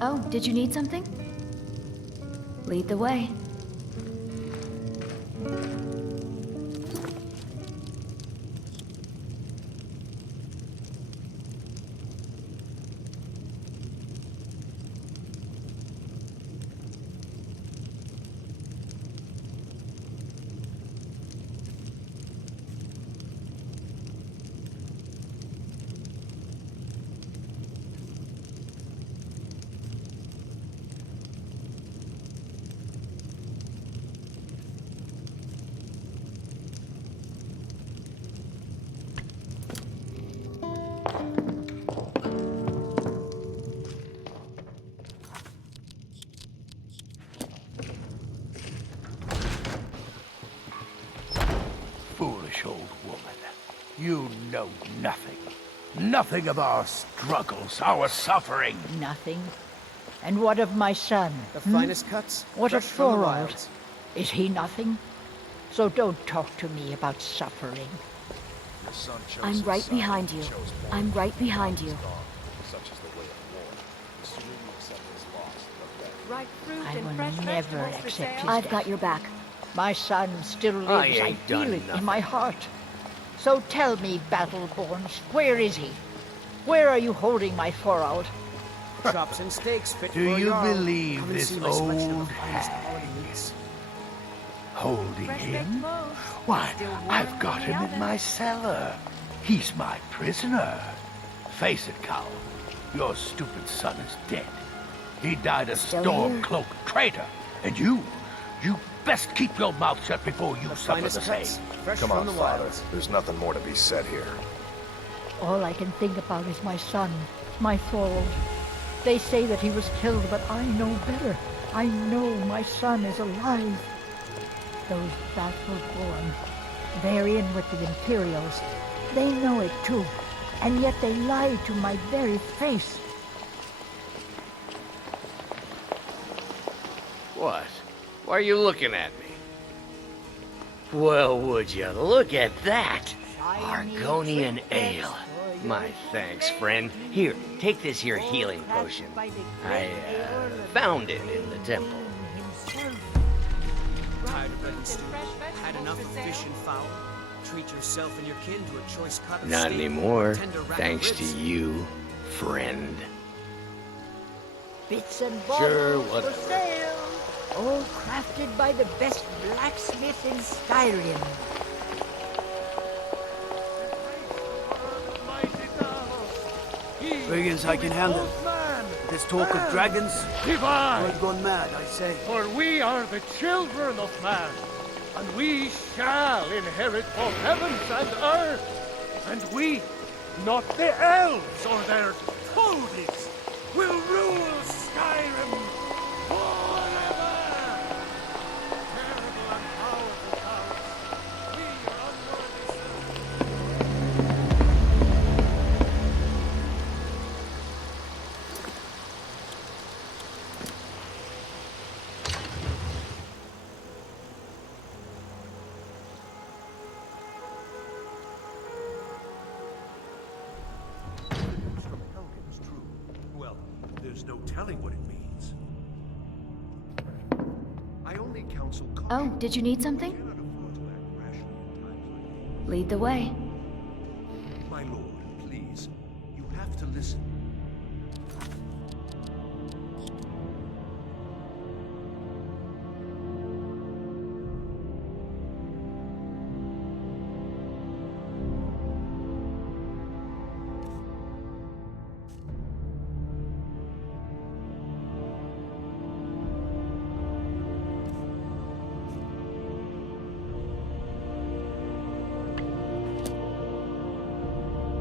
Oh, did you need something? Lead the way. Foolish old woman. You know nothing. Nothing of our struggles, our suffering. Nothing. And what of my son? The finest cuts? What of fresh from the Thorald? wilds. Is he nothing? So don't talk to me about suffering. I'm right behind you. I'm right behind you. I will never accept his I've death. got your back. My son still lives. I ain't feel done it in nothing. my heart. So tell me, Battleborns, where is he? Where are you holding my Thorald? Chops and steaks fit Do for a you jarl. believe Come and this see my selection of old the finest hag? quality meats. Holding him? Why, I've got him in my cellar. He's my prisoner. Face it, Cowl. Your stupid son is dead. He died a Still here. Stormcloak traitor. And you best keep your mouth shut before you suffer finest the same. cuts, fresh Come from on, the Father. wilds. There's nothing more to be said here. All I can think about is my son, my Thorald. They say that he was killed, but I know better. I know my son is alive. Those Battleborn, they're in with the Imperials. They know it too, and yet they lie to my very face. What? Why are you looking at me? Well, would you look at that? Argonian ale. My thanks, friend. Here, take this here healing potion. I, found it in the temple. Tired of bread and stew? Had enough of fish and fowl? Treat yourself and your kin to a choice cut of Not steak, anymore, tender rack of thanks to ribs. you, friend. Bits and bobs Sure, for whatever. sale. All crafted by the best blacksmith in Skyrim. Friggins, I can handle. This talk of dragons, Divine! I've gone mad, I say. For we are the children of man, and we shall inherit both heavens and earth. And we, not the elves or their toadies, will rule Skyrim forever! Terrible and powerful powers, we are unworthy Well, there's no telling what it means. I only counsel caution. Oh, did you need something? Lead the way. My lord, please. You have to listen.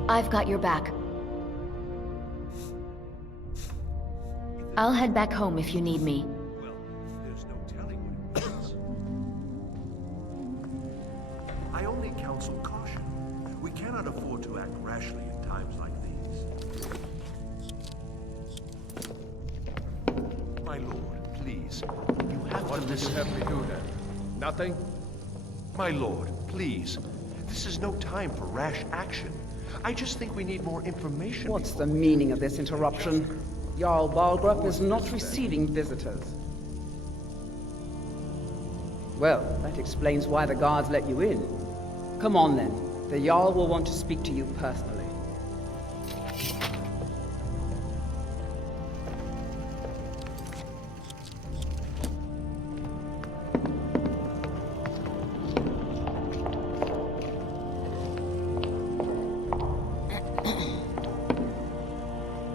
I've got your back. I'll head back home if you need me. Well, there's no telling what it means. I only counsel caution. We cannot afford to act rashly in times like these. My lord, please. You have to listen. What do you have me do then? Nothing? My lord, please. This is no time for rash action. I just think we need more information. What's the meaning of this interruption? Jarl Balgrup is not receiving visitors. Well, that explains why the guards let you in. Come on then. The Jarl will want to speak to you personally.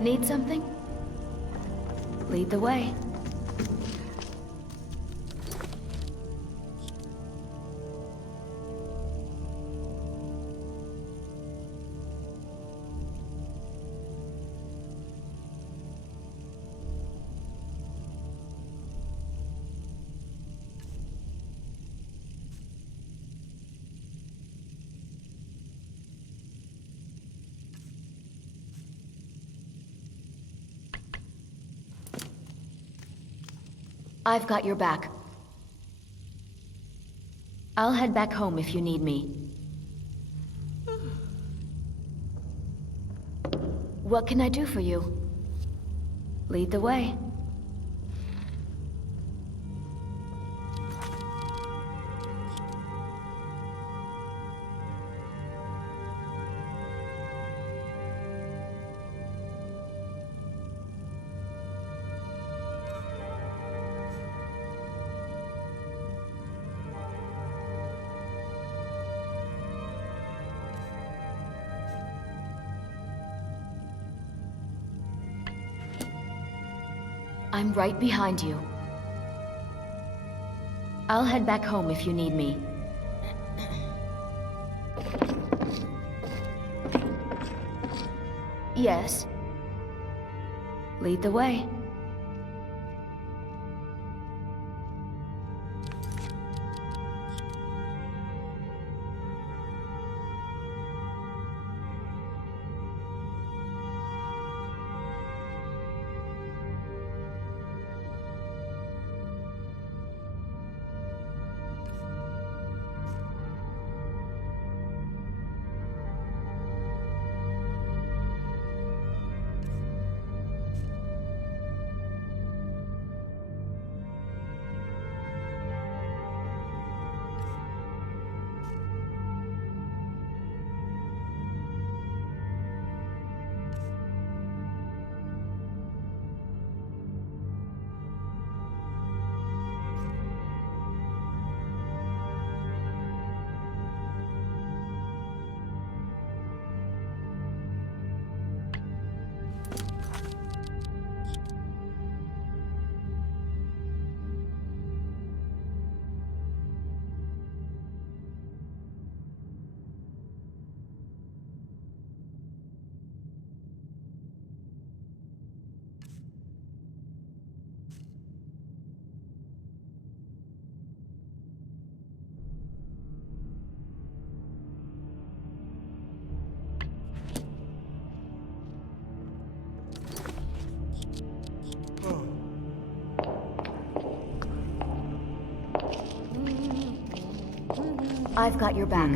Need something? Lead the way. I've got your back. I'll head back home if you need me. What can I do for you? Lead the way. I'm right behind you. I'll head back home if you need me. Yes. Lead the way. I've got your back.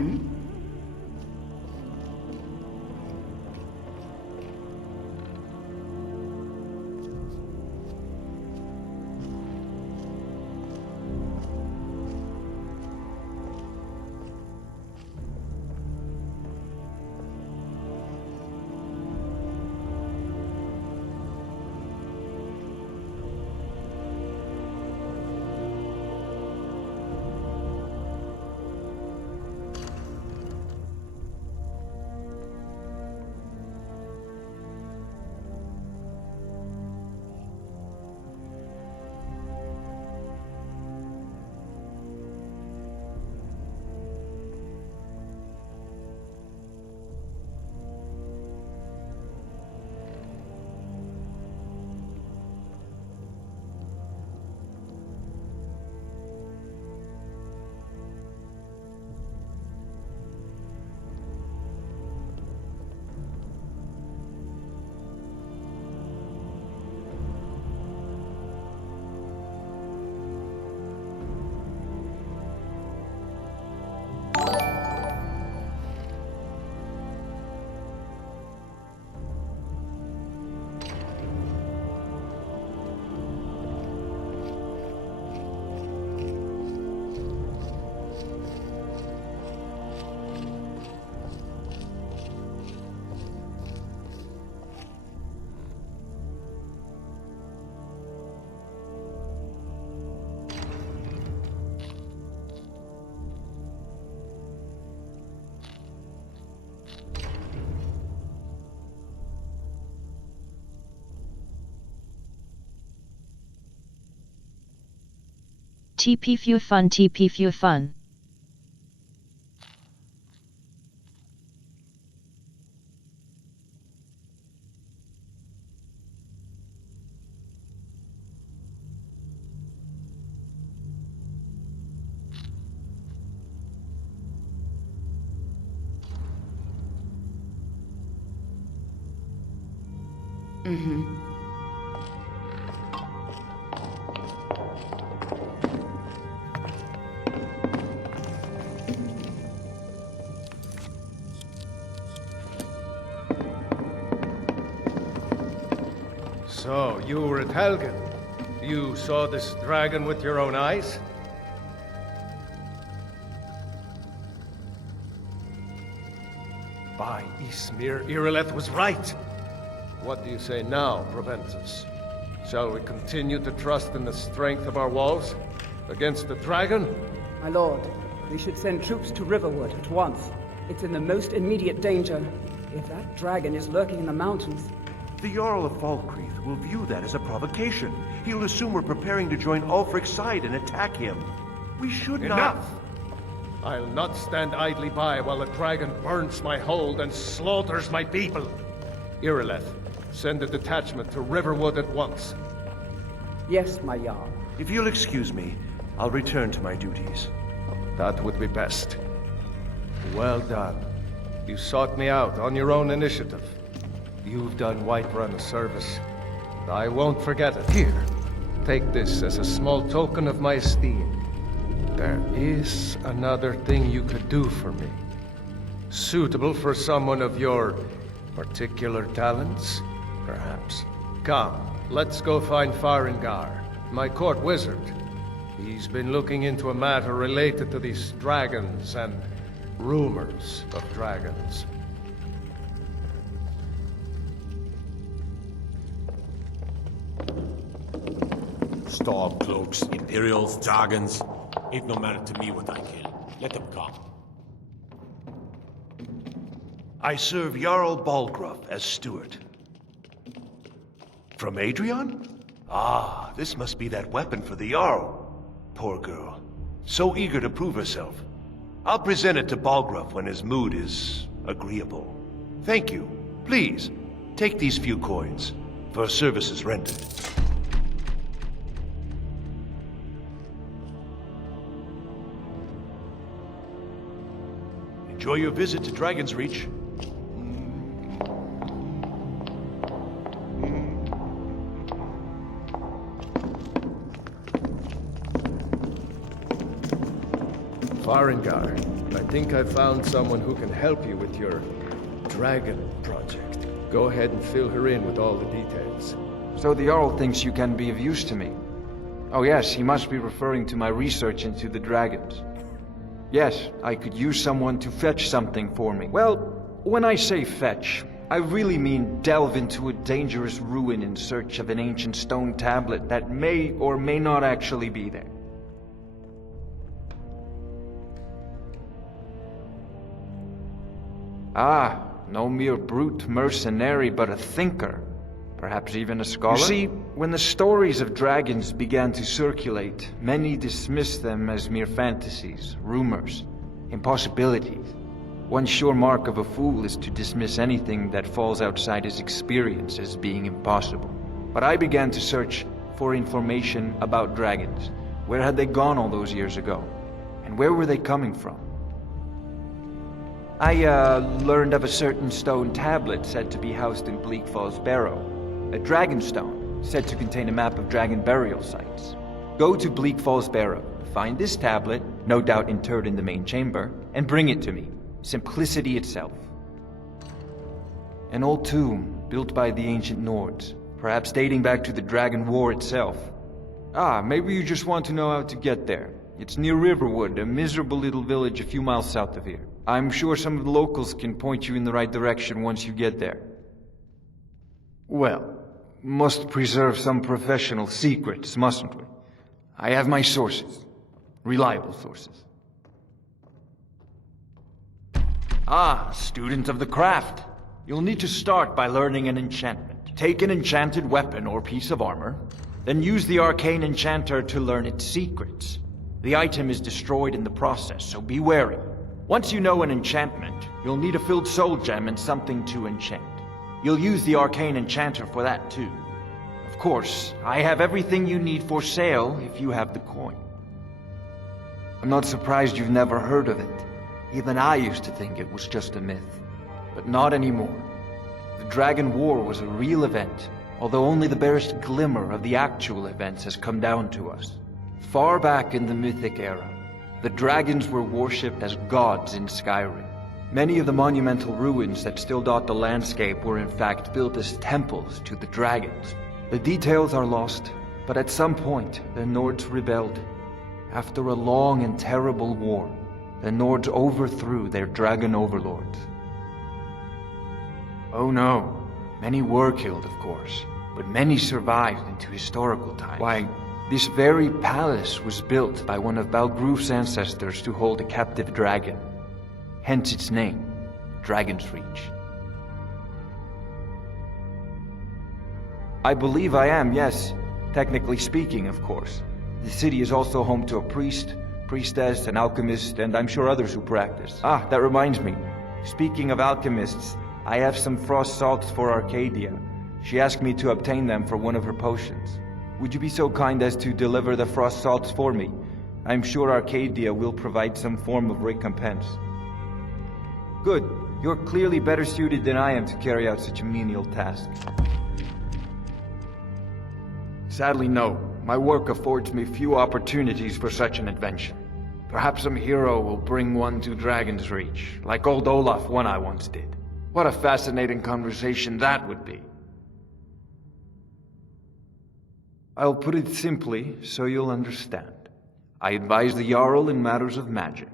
TP Few Fun, TP Few Fun. So, you were at Helgen. You saw this dragon with your own eyes? By Ysmir, Irileth was right! What do you say now, Proventus? Shall we continue to trust in the strength of our walls? Against the dragon? My lord, we should send troops to Riverwood at once. It's in the most immediate danger. If that dragon is lurking in the mountains... The Jarl of Falkreath will view that as a provocation. He'll assume we're preparing to join Ulfric's side and attack him. We should not... Enough! I'll not stand idly by while the dragon burns my hold and slaughters my people. Irileth, send a detachment to Riverwood at once. Yes, my Jarl. If you'll excuse me, I'll return to my duties. That would be best. Well done. You sought me out on your own initiative. You've done Whiterun a service, and I won't forget it. Here, take this as a small token of my esteem. There is another thing you could do for me. Suitable for someone of your particular talents, perhaps. Come, let's go find Fenrir, my court wizard. He's been looking into a matter related to these dragons and rumors of dragons. Stormcloaks, Imperials, dragons. Ain't no matter to me what I kill. Let them come. I serve Jarl Balgruuf as steward. From Adrian? Ah, this must be that weapon for the Jarl. Poor girl. So eager to prove herself. I'll present it to Balgruuf when his mood is agreeable. Thank you. Please, take these few coins for services rendered. Enjoy your visit to Dragon's Reach. Fenrir, I think I found someone who can help you with your dragon project. Go ahead and fill her in with all the details. So the Jarl thinks you can be of use to me. Oh yes, he must be referring to my research into the dragons. Yes, I could use someone to fetch something for me. Well, when I say fetch, I really mean delve into a dangerous ruin in search of an ancient stone tablet that may or may not actually be there. Ah, no mere brute mercenary, but a thinker. Perhaps even a scholar? You see, when the stories of dragons began to circulate, many dismissed them as mere fantasies, rumors, impossibilities. One sure mark of a fool is to dismiss anything that falls outside his experience as being impossible. But I began to search for information about dragons. Where had they gone all those years ago? And where were they coming from? I learned of a certain stone tablet said to be housed in Bleak Falls Barrow. A dragon stone, said to contain a map of dragon burial sites. Go to Bleak Falls Barrow, find this tablet, no doubt interred in the main chamber, and bring it to me. Simplicity itself. An old tomb, built by the ancient Nords, perhaps dating back to the Dragon War itself. Ah, maybe you just want to know how to get there. It's near Riverwood, a miserable little village a few miles south of here. I'm sure some of the locals can point you in the right direction once you get there. Well, must preserve some professional secrets, mustn't we? I have my sources. Reliable sources. Ah, student of the craft. You'll need to start by learning an enchantment. Take an enchanted weapon or piece of armor, then use the arcane enchanter to learn its secrets. The item is destroyed in the process, so be wary. Once you know an enchantment, you'll need a filled soul gem and something to enchant. You'll use the arcane enchanter for that too. Of course, I have everything you need for sale if you have the coin. I'm not surprised you've never heard of it. Even I used to think it was just a myth. But not anymore. The Dragon War was a real event, although only the barest glimmer of the actual events has come down to us. Far back in the Mythic era, the dragons were worshipped as gods in Skyrim. Many of the monumental ruins that still dot the landscape were in fact built as temples to the dragons. The details are lost, but at some point, the Nords rebelled. After a long and terrible war, the Nords overthrew their dragon overlords. Oh no, many were killed, of course, but many survived into historical times. Why, this very palace was built by one of Balgruf's ancestors to hold a captive dragon. Hence its name, Dragon's Reach. I believe I am, yes. Technically speaking, of course. The city is also home to a priest, priestess, an alchemist, and I'm sure others who practice. Ah, that reminds me. Speaking of alchemists, I have some frost salts for Arcadia. She asked me to obtain them for one of her potions. Would you be so kind as to deliver the frost salts for me? I'm sure Arcadia will provide some form of recompense. Good. You're clearly better suited than I am to carry out such a menial task. Sadly, no. My work affords me few opportunities for such an adventure. Perhaps some hero will bring one to Dragon's Reach, like old Olaf one I once did. What a fascinating conversation that would be. I'll put it simply so you'll understand. I advise the Jarl in matters of magic.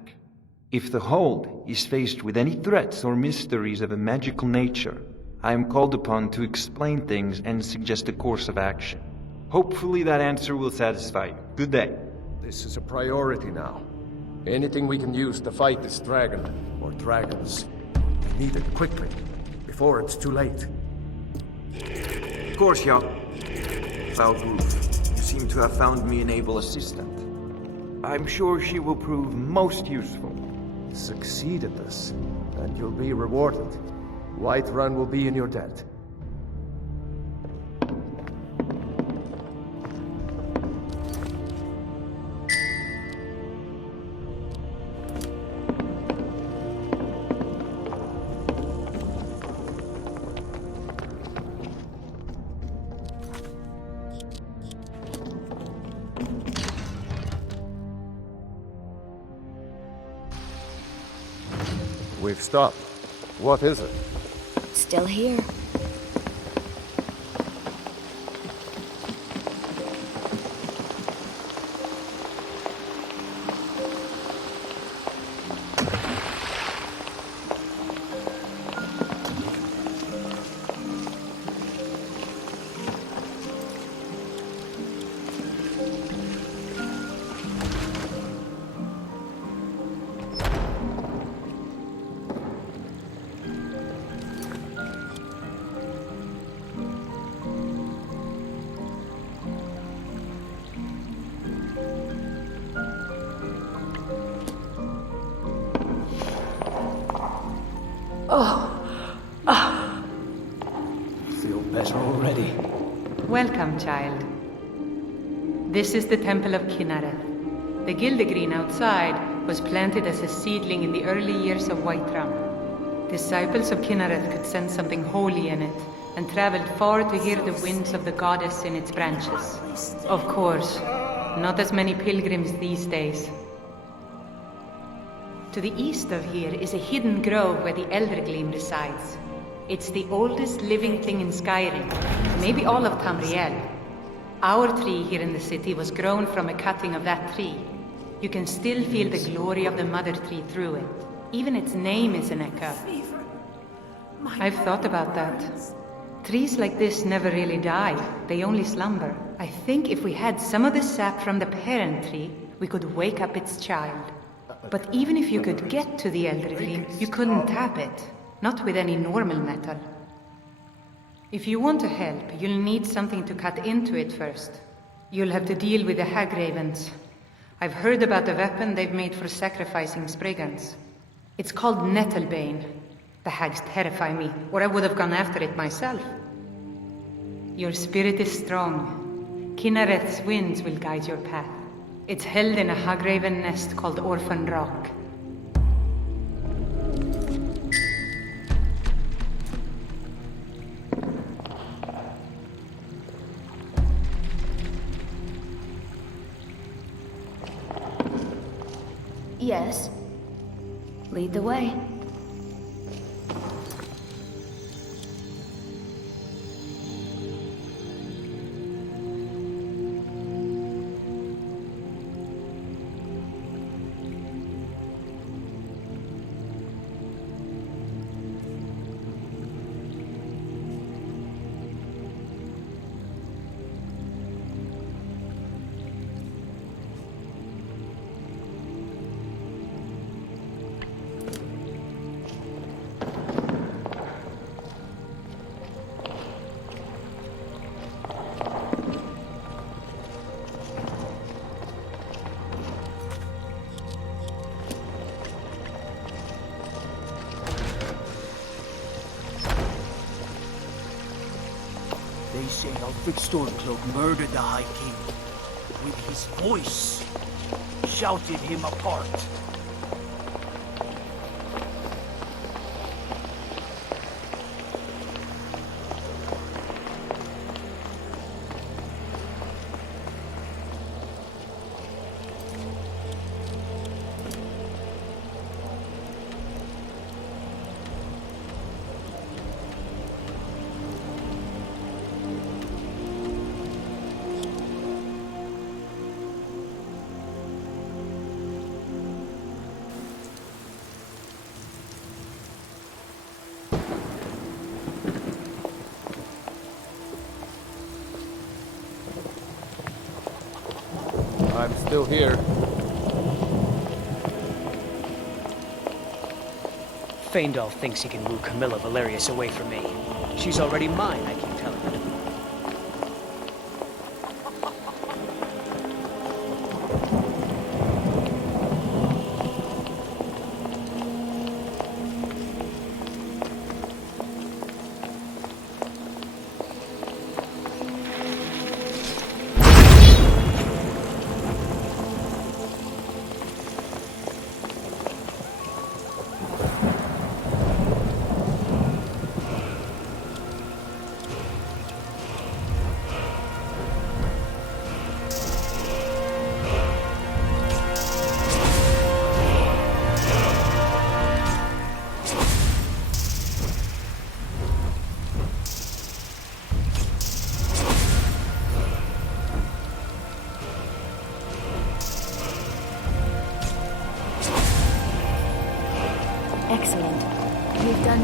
If the Hold is faced with any threats or mysteries of a magical nature, I am called upon to explain things and suggest a course of action. Hopefully that answer will satisfy you. Good day. This is a priority now. Anything we can use to fight this dragon, or dragons, we need it quickly, before it's too late. Of course, Jarl. Balgruf, you seem to have found me an able assistant. I'm sure she will prove most useful. Succeed at this, and you'll be rewarded. Whiterun will be in your debt. we've stopped. What is it? Still here. Feel better already. Welcome, child. This is the Temple of Kynareth. The Gildegreen outside was planted as a seedling in the early years of Whiterun. Disciples of Kynareth could sense something holy in it, and traveled far to hear the winds of the goddess in its branches. Of course, not as many pilgrims these days. To the east of here is a hidden grove where the Eldergleam resides. It's the oldest living thing in Skyrim, maybe all of Tamriel. Our tree here in the city was grown from a cutting of that tree. You can still feel the glory of the mother tree through it. Even its name is an echo. I've thought about that. Trees like this never really die, they only slumber. I think if we had some of the sap from the parent tree, we could wake up its child. But even if you could get to the Eldergleam, you couldn't tap it. Not with any normal metal. If you want to help, you'll need something to cut into it first. You'll have to deal with the Hag Ravens. I've heard about the weapon they've made for sacrificing Spriggans. It's called Nettlebane. The hags terrify me, or I would have gone after it myself. Your spirit is strong. Kynareth's winds will guide your path. It's held in a Hagraven nest called Orphan Rock. Yes. Lead the way. They say Ulfric Stormcloak murdered the High King. With his voice, shouted him apart. I'm still here. Feindal thinks he can woo Camilla Valerius away from me. She's already mine, I keep telling her.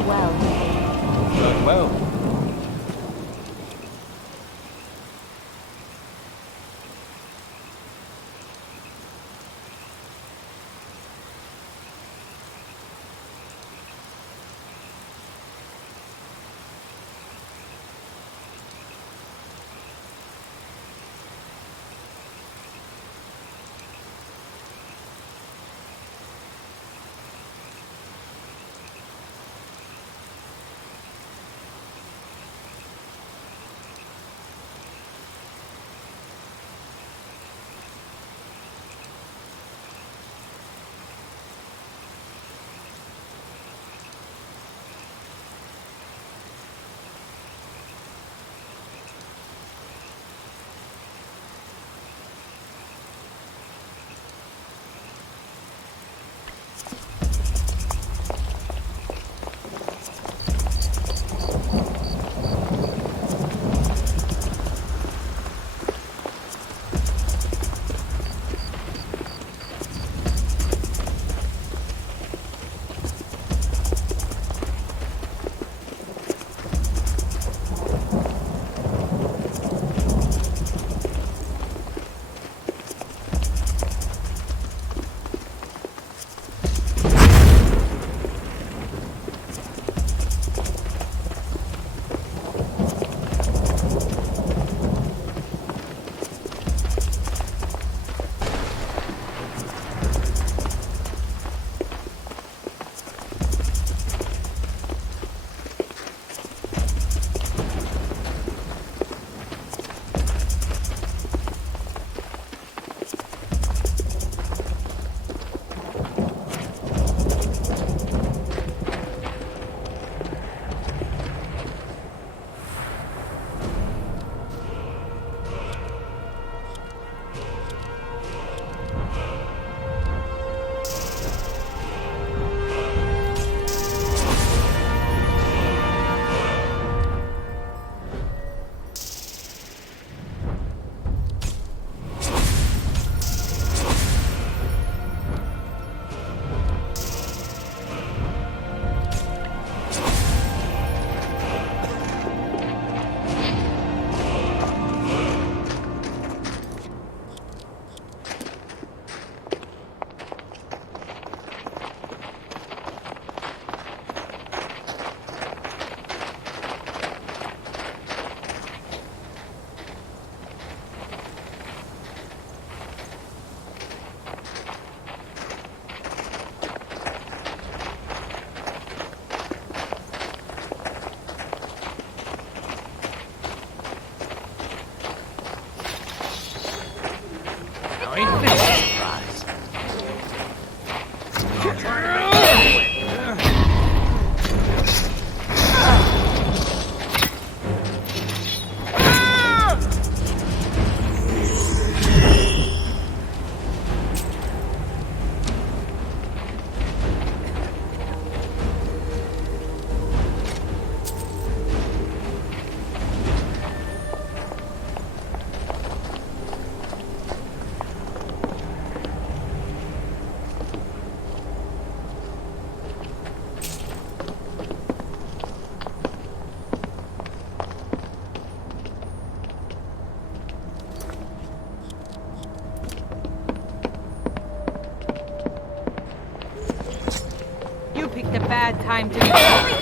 well. Not well. picked a bad time to be I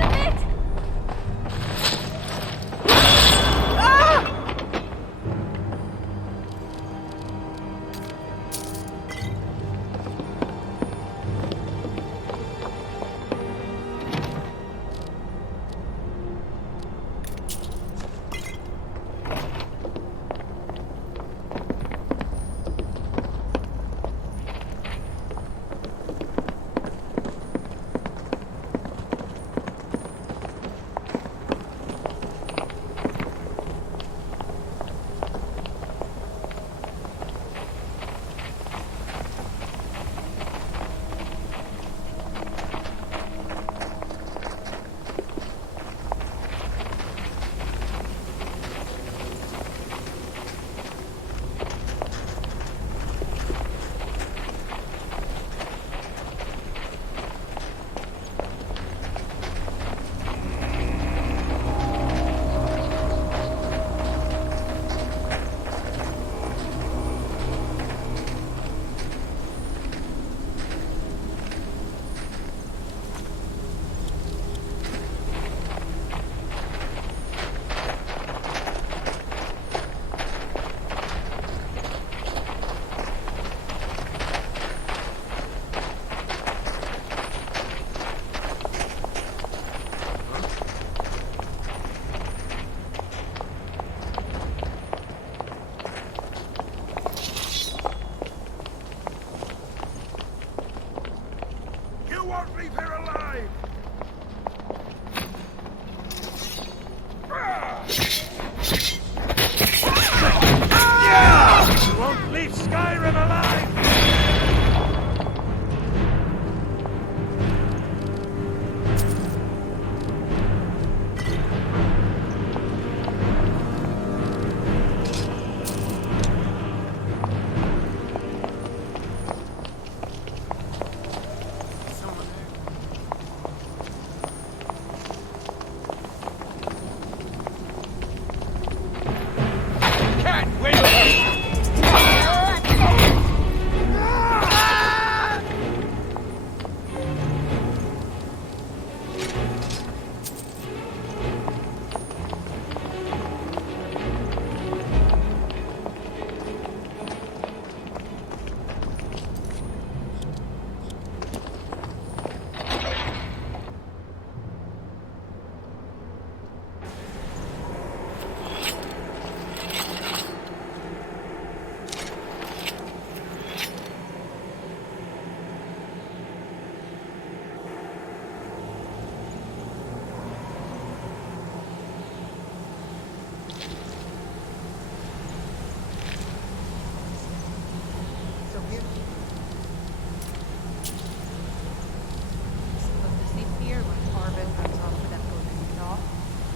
submit!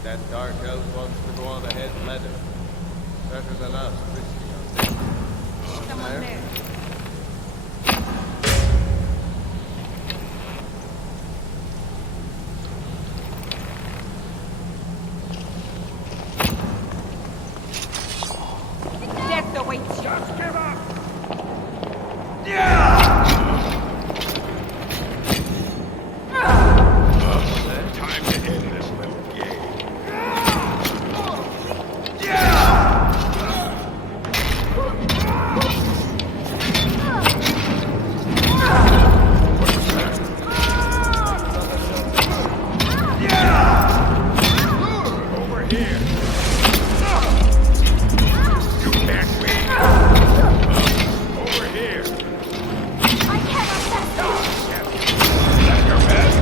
That dark elf wants to go on ahead and let him. Better than us, risking our safety. Someone there. Death awaits you. Just give up! Time to end this little game. Over here. You can't win. Over here. I cannot. That's your best,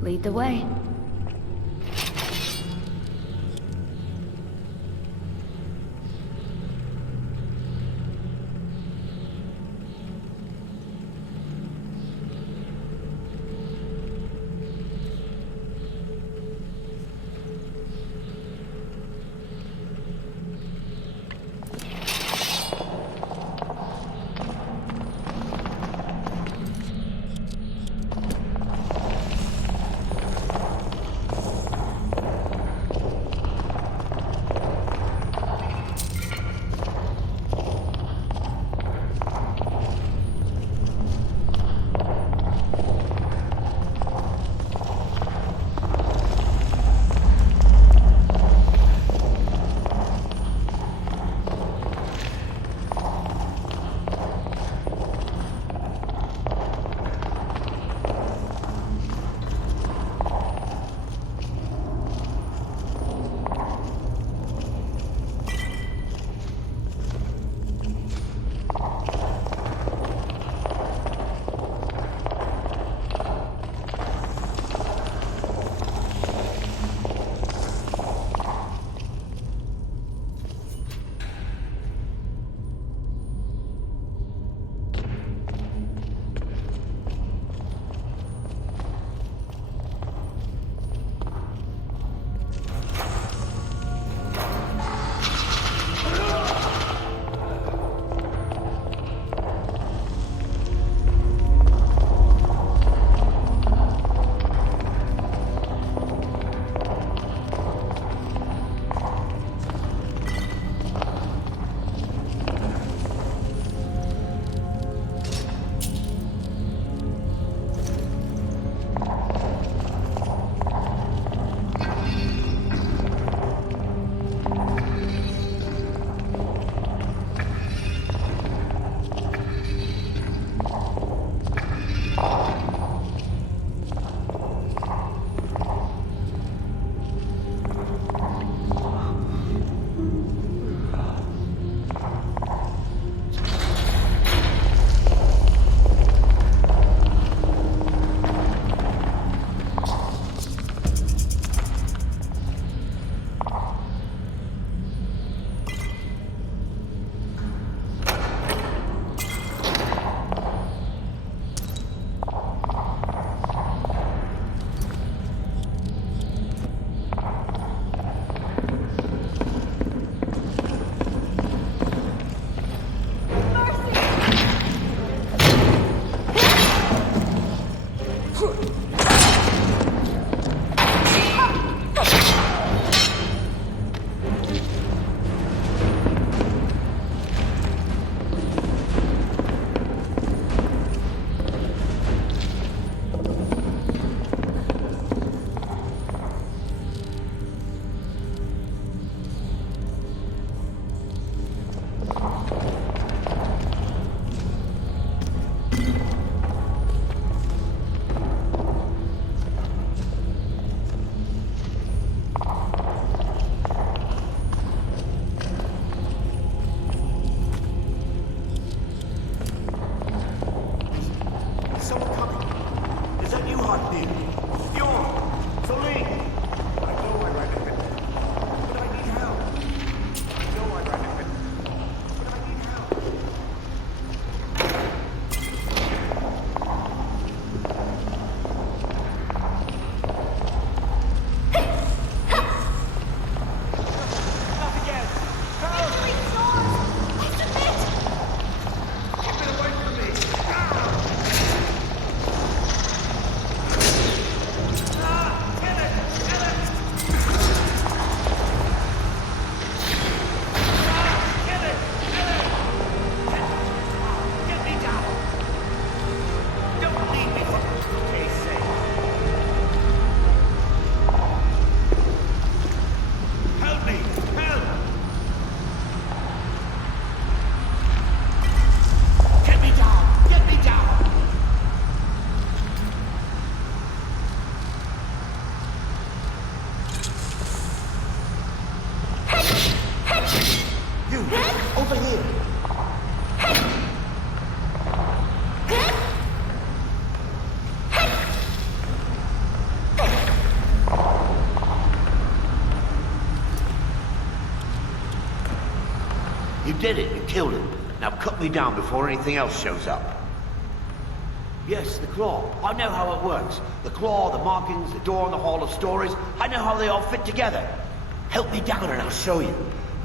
Lead the way. did it. You killed him. Now cut me down before anything else shows up. Yes, the claw. I know how it works. The claw, the markings, the door in the Hall of Stories. I know how they all fit together. Help me down and I'll show you.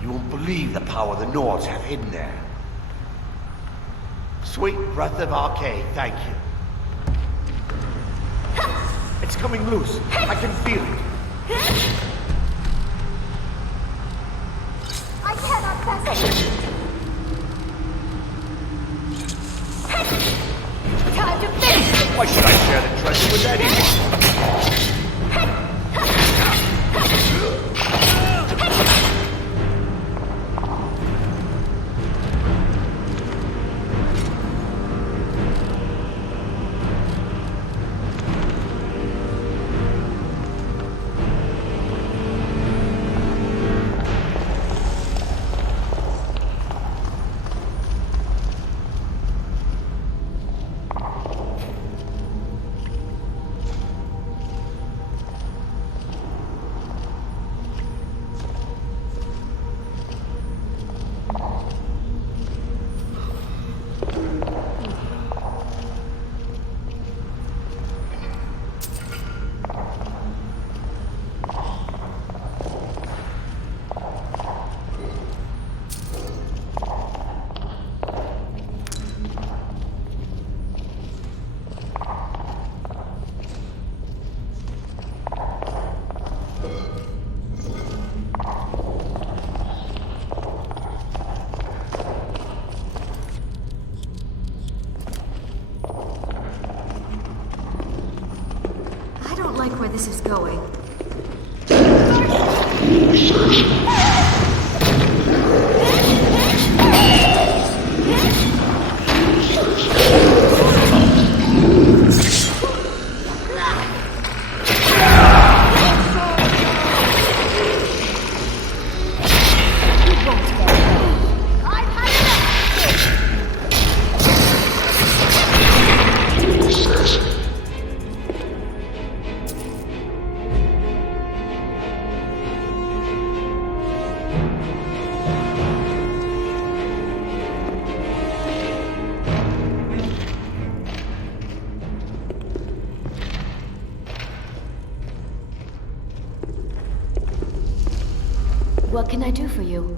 You won't believe the power the Nords have hidden there. Sweet breath of arcade, thank you. It's coming loose. I can feel it. I cannot pass it. Time to finish. Why should I share the treasure with anyone? I don't like where this is going. What can I do for you?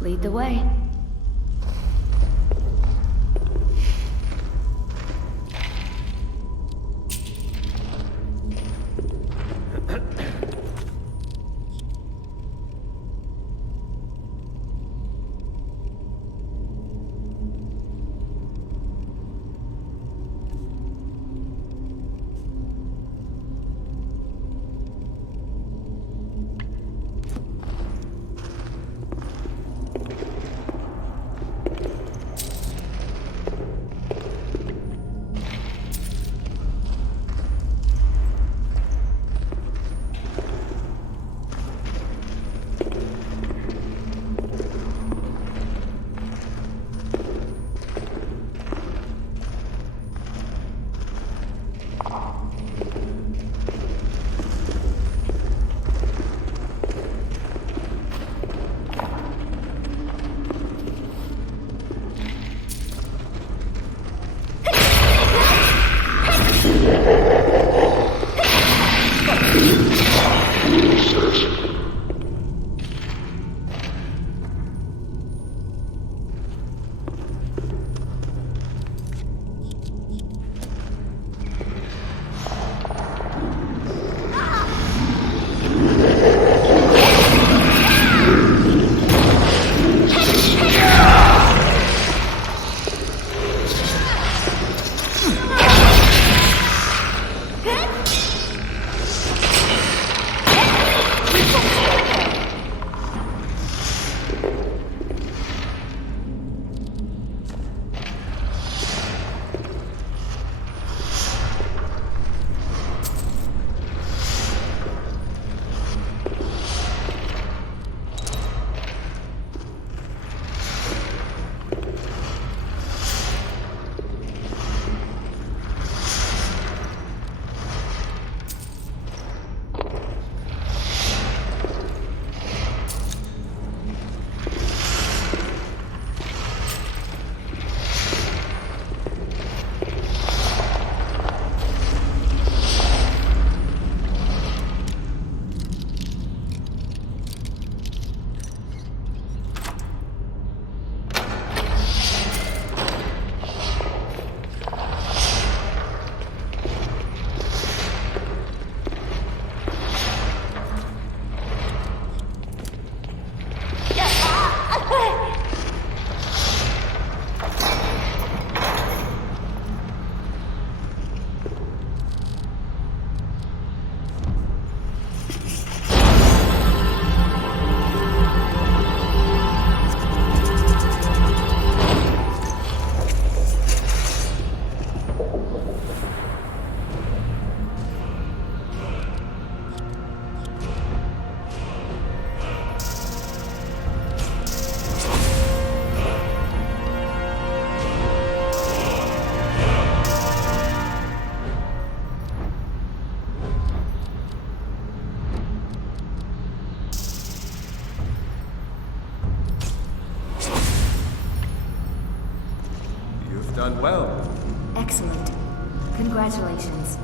Lead the way. Congratulations.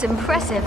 That's impressive.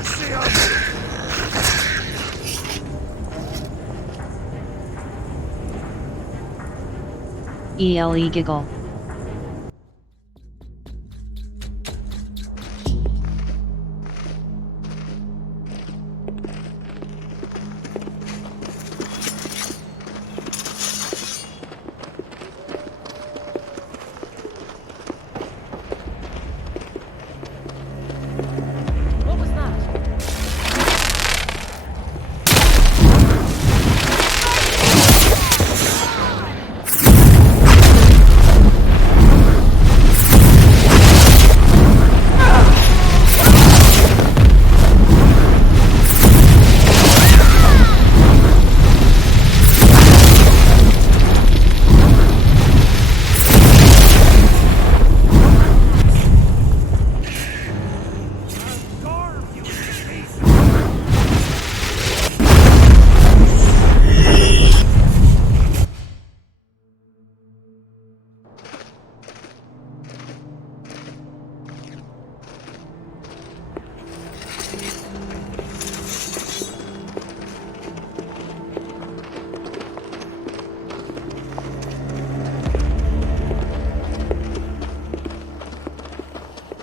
mercy on me! ELE giggle. What was that?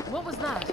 What was that?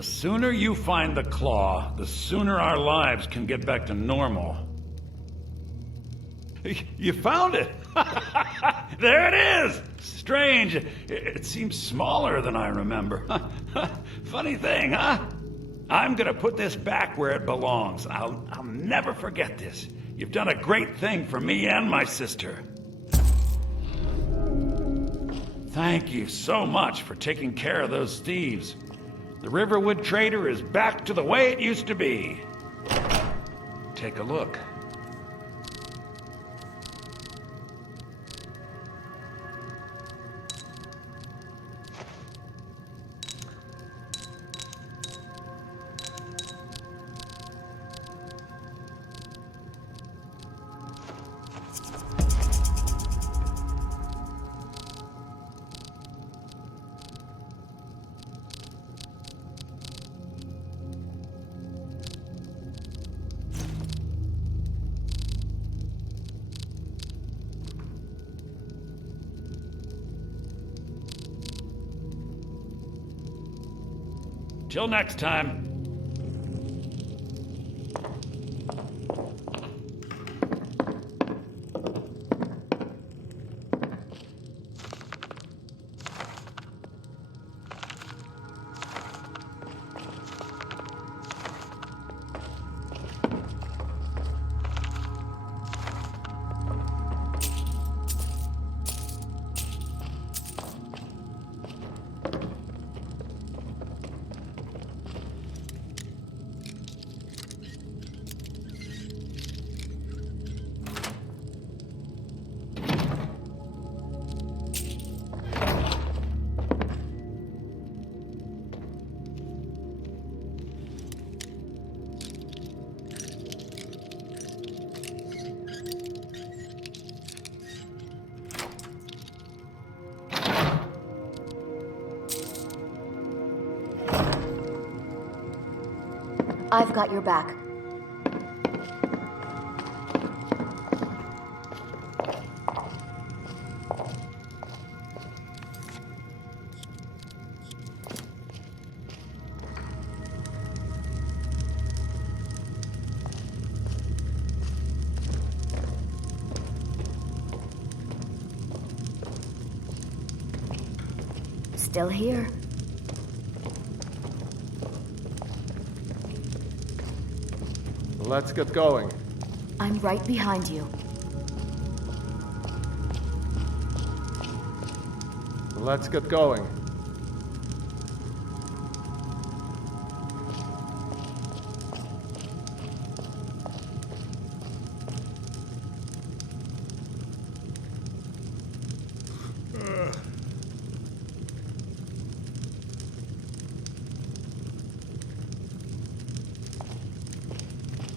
The sooner you find the claw, the sooner our lives can get back to normal. You found it! There it is! Strange. It seems smaller than I remember. Funny thing, huh? I'm gonna put this back where it belongs. I'll never forget this. You've done a great thing for me and my sister. Thank you so much for taking care of those thieves. The Riverwood Trader is back to the way it used to be. Take a look. Till next time. I've got your back. Still here. Let's get going. I'm right behind you. Let's get going.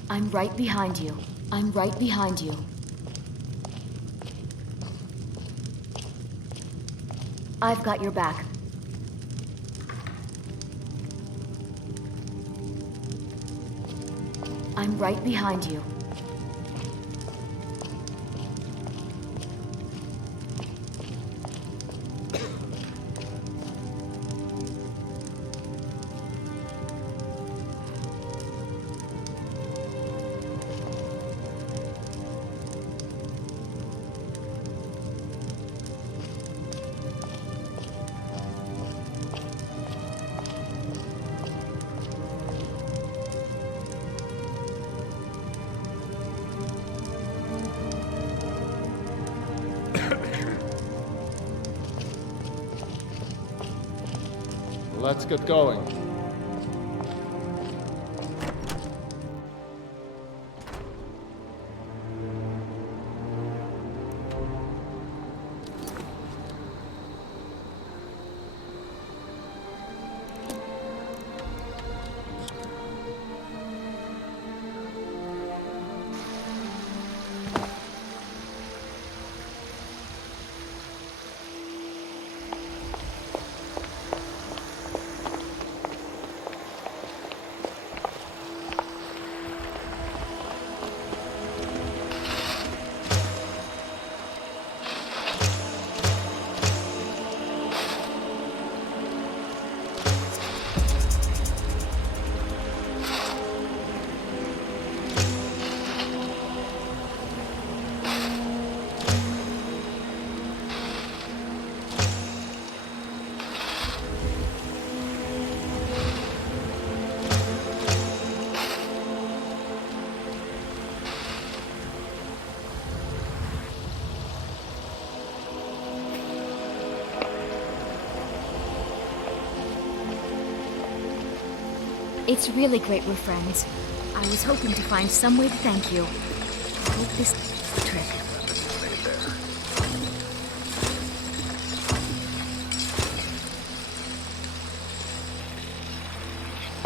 I'm right behind you. I'm right behind you. I've got your back. I'm right behind you. Let's get going. It's really great we're friends. I was hoping to find some way to thank you. I hope this trip.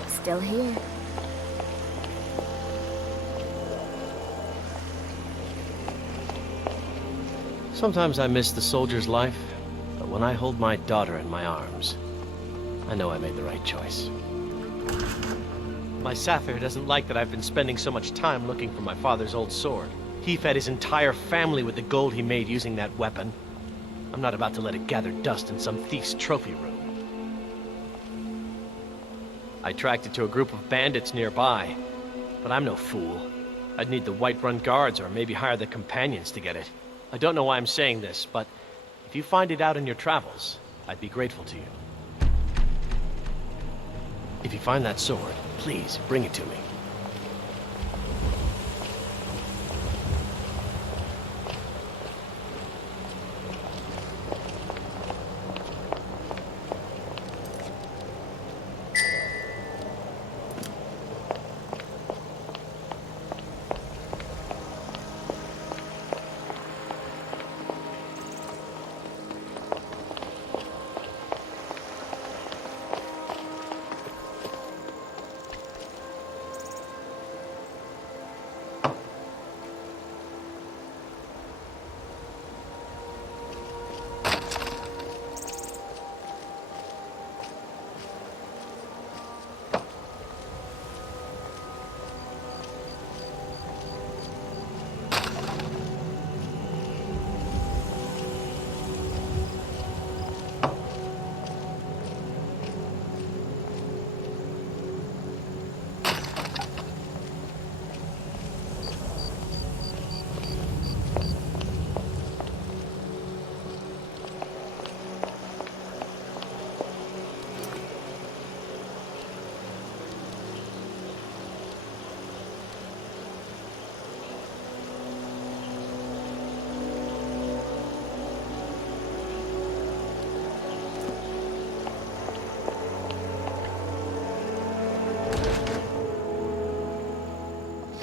Still here. Sometimes I miss the soldier's life, but when I hold my daughter in my arms, I know I made the right choice. My Saphir doesn't like that I've been spending so much time looking for my father's old sword. He fed his entire family with the gold he made using that weapon. I'm not about to let it gather dust in some thief's trophy room. I tracked it to a group of bandits nearby, but I'm no fool. I'd need the Whiterun guards or maybe hire the companions to get it. I don't know why I'm saying this, but if you find it out in your travels, I'd be grateful to you. If you find that sword, please bring it to me.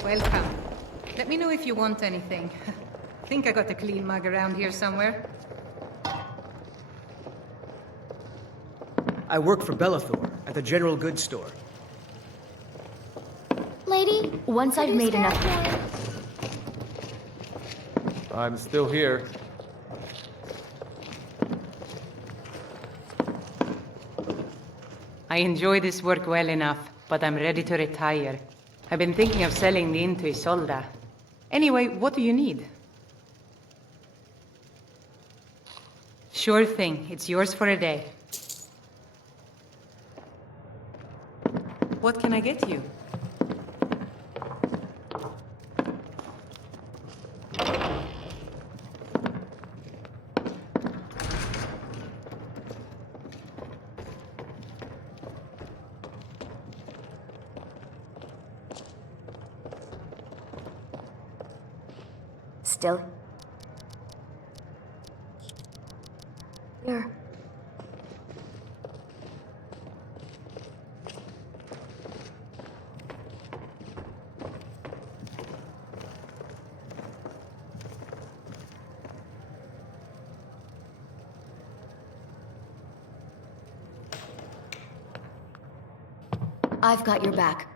Welcome. Let me know if you want anything. Think I got a clean mug around here somewhere. I work for Bellathor at the general goods store. Lady, once I've made enough. I'm still here. I enjoy this work well enough, but I'm ready to retire. I've been thinking of selling the inn to Isolda. Anyway, what do you need? Sure thing. It's yours for a day. What can I get you? Still here. I've got your back.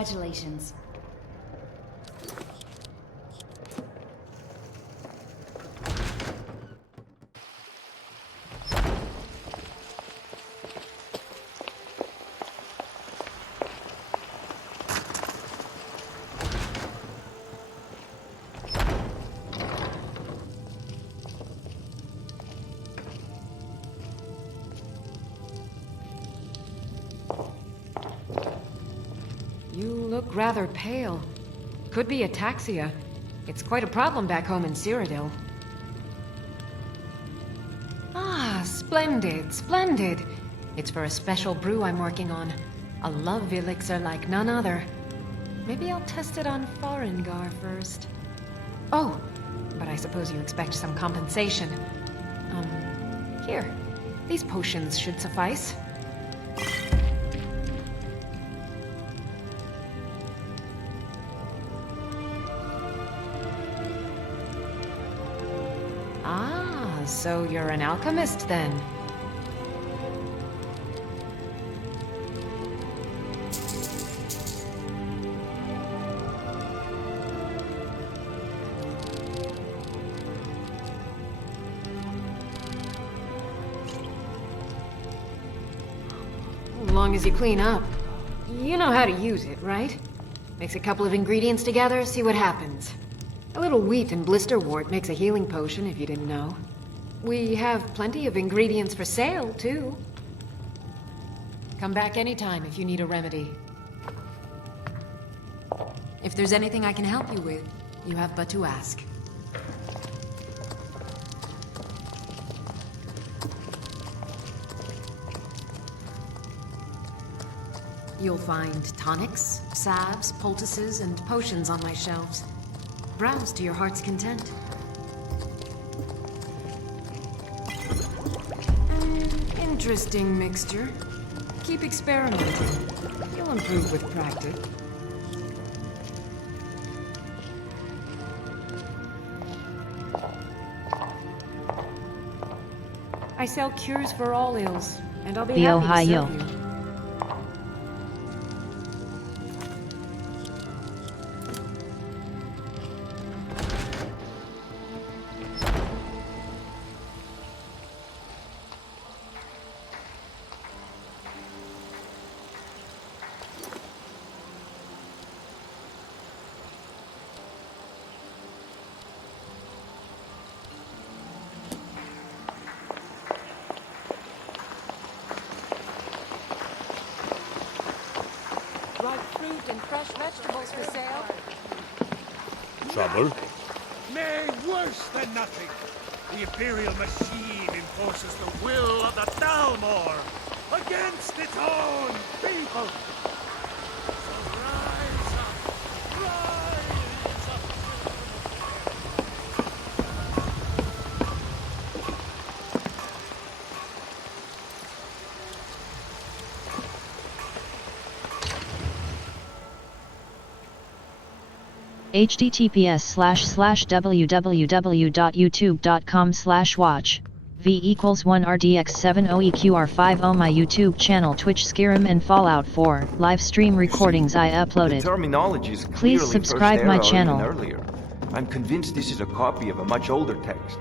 Congratulations. You look rather pale. Could be ataxia. It's quite a problem back home in Cyrodiil. Ah, splendid, splendid. It's for a special brew I'm working on. A love elixir like none other. Maybe I'll test it on Farengar first. Oh, but I suppose you expect some compensation. Here. These potions should suffice. Ah, so you're an alchemist then? As long as you clean up. You know how to use it, right? Mix a couple of ingredients together, see what happens. A little wheat and blisterwort makes a healing potion, if you didn't know. We have plenty of ingredients for sale, too. Come back anytime if you need a remedy. If there's anything I can help you with, you have but to ask. You'll find tonics, salves, poultices, and potions on my shelves. Browse to your heart's content. Interesting mixture. Keep experimenting. You'll improve with practice. I sell cures for all ills, and I'll be happy to Ohio. serve you. And fresh vegetables for sale. Trouble? Nay, worse than nothing. The Imperial machine enforces the will of the Thalmor against its own people. So rise up, rise up. https://www.youtube.com/watch v=1 rdx70eqr50 my YouTube channel Twitch Skyrim and Fallout 4 live stream recordings I uploaded. The terminology is Please clearly subscribe First my Era or channel. even earlier. I'm convinced this is a copy of a much older text,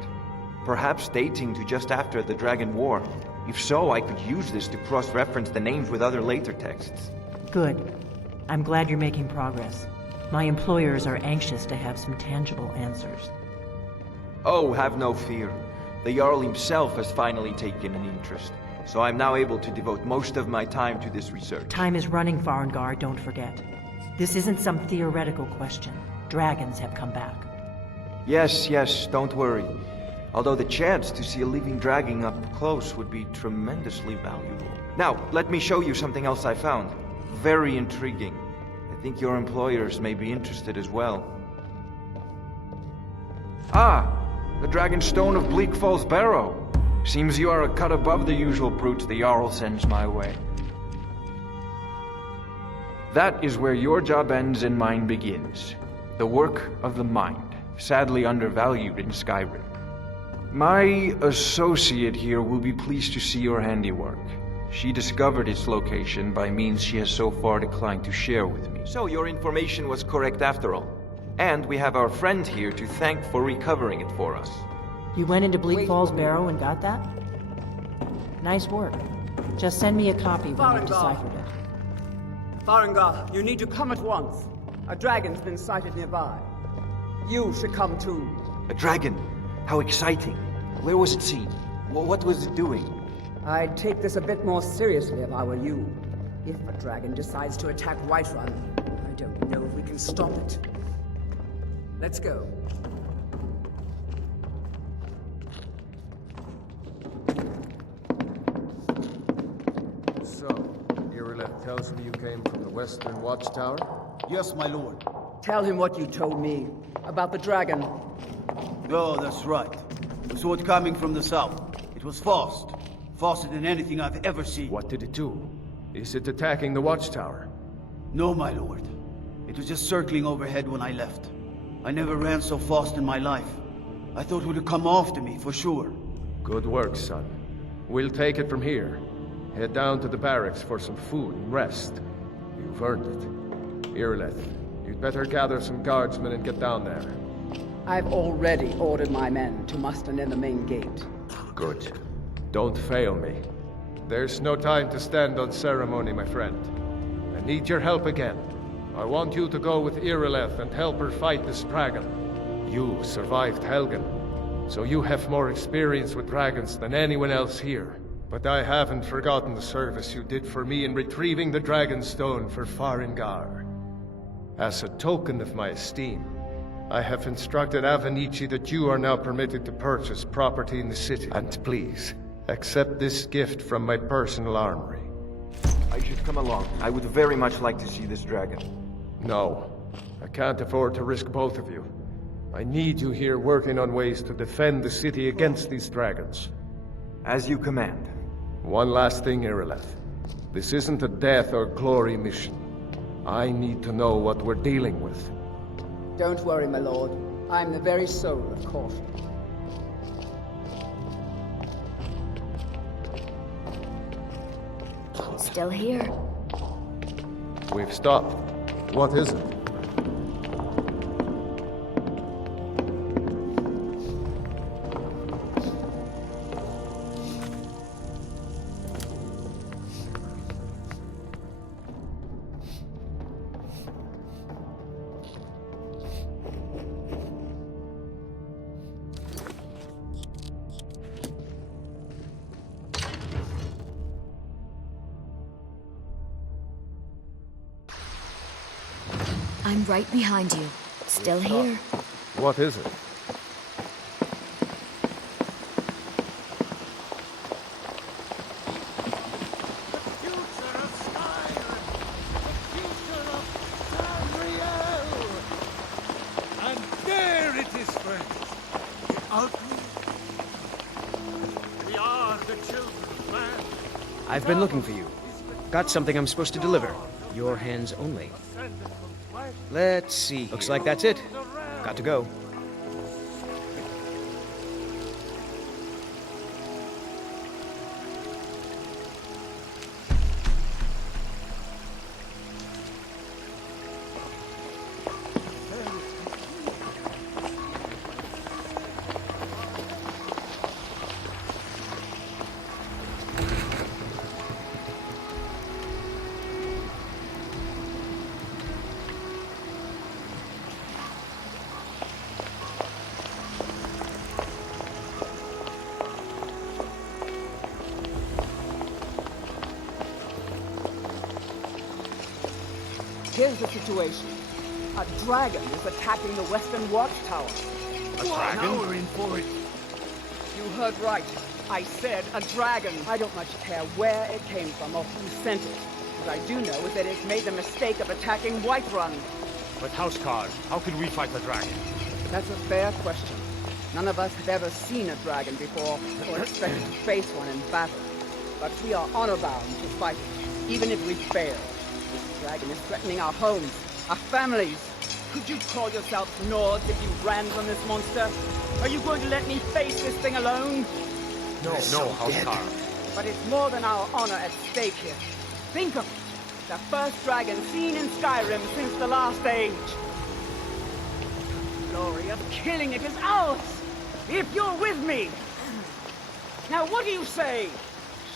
perhaps dating to just after the Dragon War. If so, I could use this to cross-reference the names with other later texts. Good. I'm glad you're making progress. My employers are anxious to have some tangible answers. Oh, have no fear. The Jarl himself has finally taken an interest, so I'm now able to devote most of my time to this research. Time is running, Farengar, don't forget. This isn't some theoretical question. Dragons have come back. Yes, don't worry. Although the chance to see a living dragon up close would be tremendously valuable. Now, let me show you something else I found. Very intriguing. I think your employers may be interested as well. Ah! The Dragon Stone of Bleak Falls Barrow. Seems you are a cut above the usual brutes the Jarl sends my way. That is where your job ends and mine begins. The work of the mind, sadly undervalued in Skyrim. My associate here will be pleased to see your handiwork. She discovered its location by means she has so far declined to share with me. So your information was correct after all. And we have our friend here to thank for recovering it for us. You went into Bleak Falls Barrow and got that? Nice work. Just send me a copy when you've deciphered it. Farengar, you need to come at once. A dragon's been sighted nearby. You should come too. A dragon? How exciting. Where was it seen? What was it doing? I'd take this a bit more seriously if I were you. If a dragon decides to attack Whiterun, I don't know if we can stop it. Let's go. So, Irileth tells me you came from the Western Watchtower? Yes, my lord. Tell him what you told me about the dragon. Oh, that's right. We saw it coming from the south. It was fast. Faster than anything I've ever seen. What did it do? Is it attacking the Watchtower? No, my lord. It was just circling overhead when I left. I never ran so fast in my life. I thought it would come after me, for sure. Good work, son. We'll take it from here. Head down to the barracks for some food and rest. You've earned it. Irileth, you'd better gather some guardsmen and get down there. I've already ordered my men to muster near the main gate. Good. Don't fail me. There's no time to stand on ceremony, my friend. I need your help again. I want you to go with Irileth and help her fight this dragon. You survived Helgen, so you have more experience with dragons than anyone else here. But I haven't forgotten the service you did for me in retrieving the Dragon Stone for Farengar. As a token of my esteem, I have instructed Avenici that you are now permitted to purchase property in the city. And please, accept this gift from my personal armory. I should come along. I would very much like to see this dragon. No, I can't afford to risk both of you. I need you here working on ways to defend the city against these dragons. As you command. One last thing, Irileth. This isn't a death or glory mission. I need to know what we're dealing with. Don't worry, my lord. I'm the very soul of caution. Still here. We've stopped. What is it? I'm right behind you. Still here. What is it? And there it is, friends. The outlook. We are the children's land. I've been looking for you. Got something I'm supposed to deliver. Your hands only. Let's see. Looks like that's it. Got to go. Here's the situation. A dragon is attacking the Western Watchtower. A dragon? Now we're in for it. You heard right. I said a dragon. I don't much care where it came from or who sent it. What I do know is that it's made the mistake of attacking Whiterun. But Houseguard, how can we fight the dragon? That's a fair question. None of us have ever seen a dragon before, or expected to face one in battle. But we are honor-bound to fight it, even if we fail. This dragon is threatening our homes, our families. Could you call yourself Nords if you ran from this monster? Are you going to let me face this thing alone? No, Houseguard. But it's more than our honor at stake here. Think of it. The first dragon seen in Skyrim since the last age. The glory of killing it is ours, if you're with me. Now what do you say?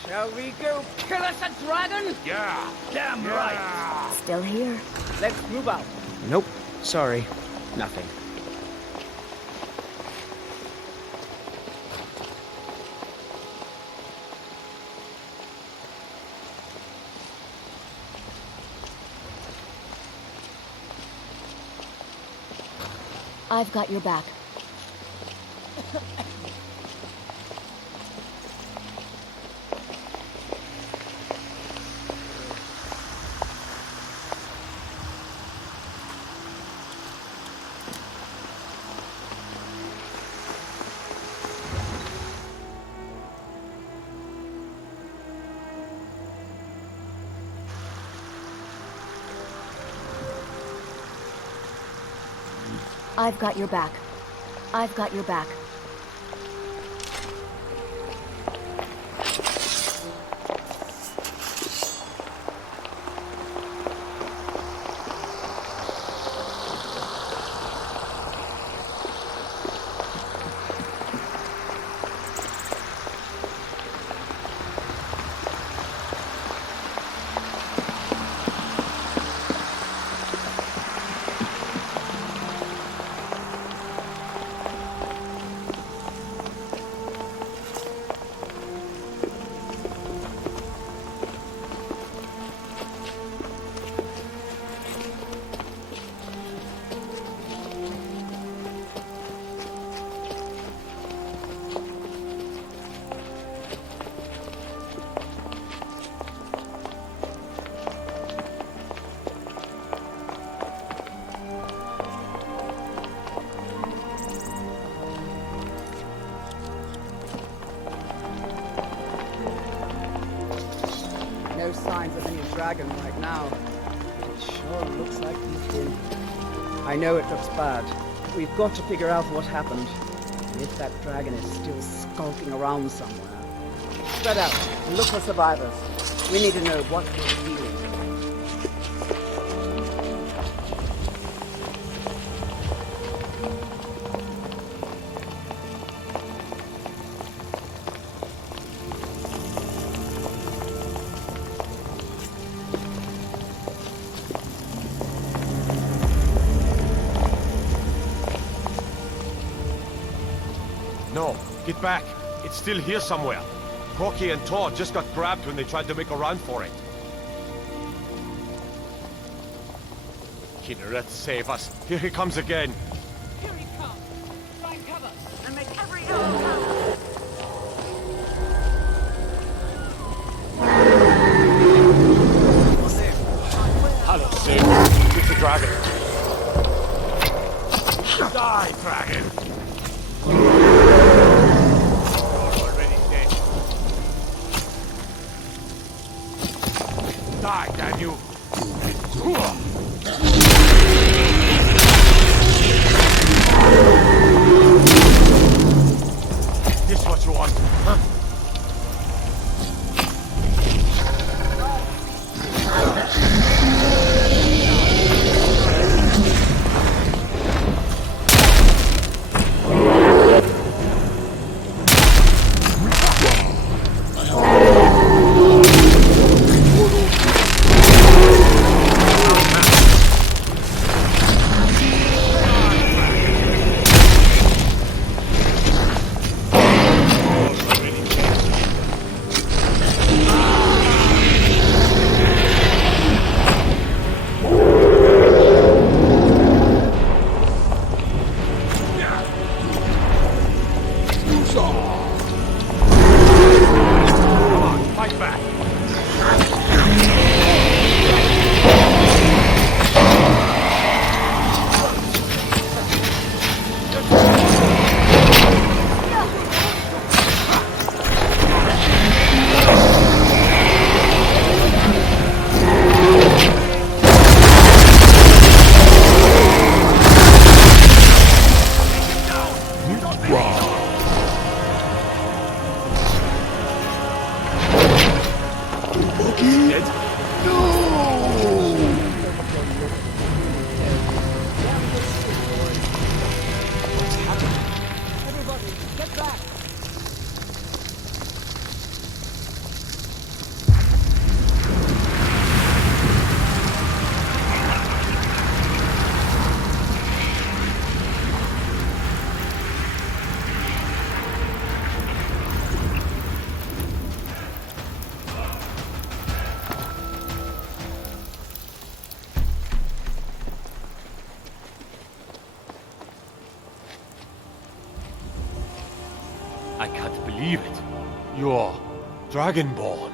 Shall we go kill us a dragon? Yeah, damn right. Still here? Let's move out. Nope. Sorry. Nothing. I've got your back. I've got your back. I've got your back. No signs of any dragon right now. It sure looks like he's been. I know it looks bad. We've got to figure out what happened. And if that dragon is still skulking around somewhere. Spread out and look for survivors. We need to know what we're dealing with. No, get back. It's still here somewhere. Corky and Todd just got grabbed when they tried to make a run for it. Kinneret, save us. Here he comes again. Here he comes. Find cover and make every effort count. Hello, save. It's a dragon. Die, dragon! Die, damn you! This what you want, huh? I can't believe it. You're Dragonborn.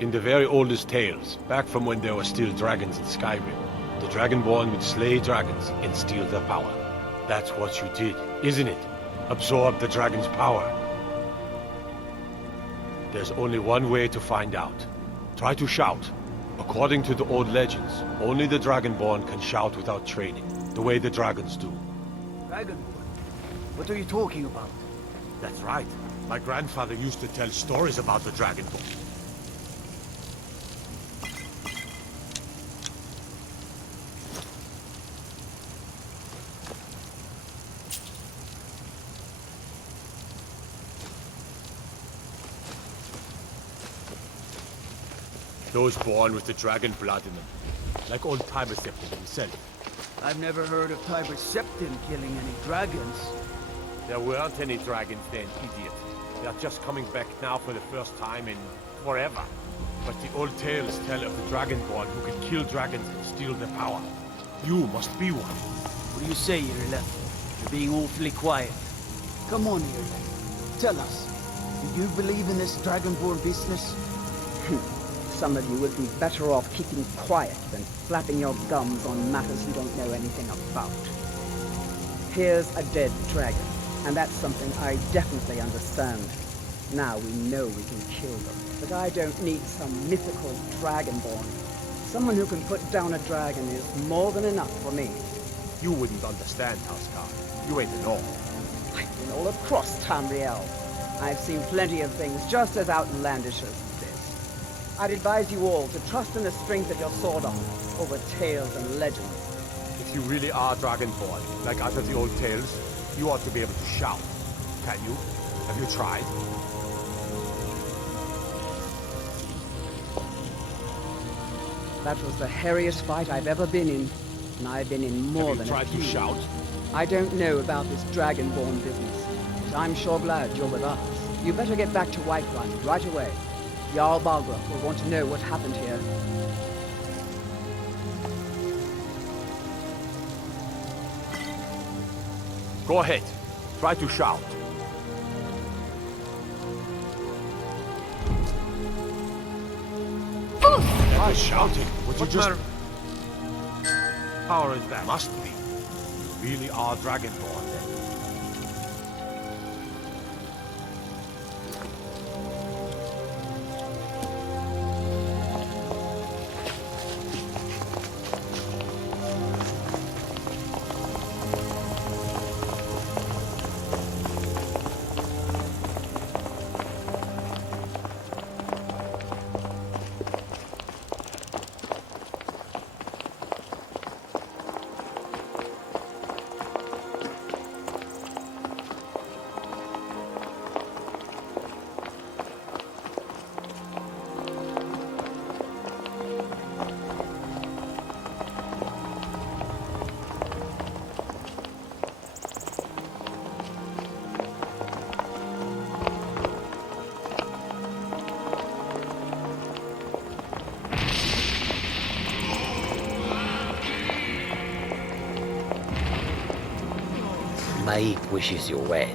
In the very oldest tales, back from when there were still dragons in Skyrim, the Dragonborn would slay dragons and steal their power. That's what you did, isn't it? Absorb the dragon's power. There's only one way to find out. Try to shout. According to the old legends, only the Dragonborn can shout without training, the way the dragons do. Dragonborn? What are you talking about? That's right. My grandfather used to tell stories about the Dragonborn. Those born with the dragon blood in them. Like old Tiber Septim himself. I've never heard of Tiber Septim killing any dragons. There weren't any dragons then, idiot. They're just coming back now for the first time in forever. But the old tales tell of the Dragonborn who can kill dragons and steal their power. You must be one. What do you say, Irileth? You're being awfully quiet. Come on, Irileth. Tell us. Do you believe in this Dragonborn business? Some of you would be better off keeping quiet than flapping your gums on matters you don't know anything about. Here's a dead dragon, and that's something I definitely understand. Now we know we can kill them, but I don't need some mythical dragonborn. Someone who can put down a dragon is more than enough for me. You wouldn't understand, Houseguard. You ain't an orc. I've been all across Tamriel. I've seen plenty of things just as outlandish as this. I'd advise you all to trust in the strength of your sword arm over tales and legends. If you really are Dragonborn, like out of the old tales, you ought to be able to shout. Can you? Have you tried? That was the hairiest fight I've ever been in, and I've been in more than a few. Have you tried to shout? I don't know about this Dragonborn business, but I'm sure glad you're with us. You better get back to Whiterun right away. Jarl Balgruuf will want to know what happened here. Go ahead. Try to shout. That was shouting. Would you just... Power is that? Must be. You really are Dragonborn then. Maik wishes you well.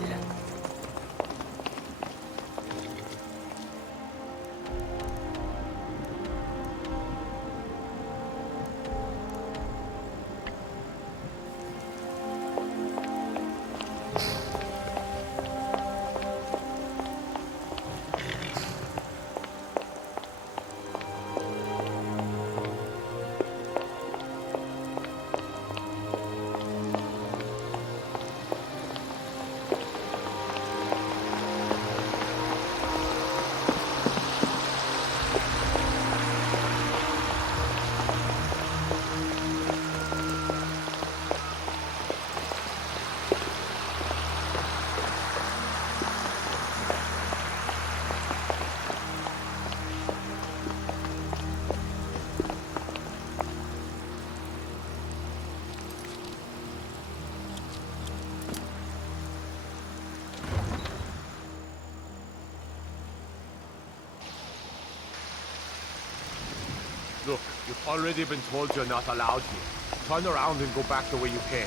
Look, you've already been told you're not allowed here. Turn around and go back the way you came.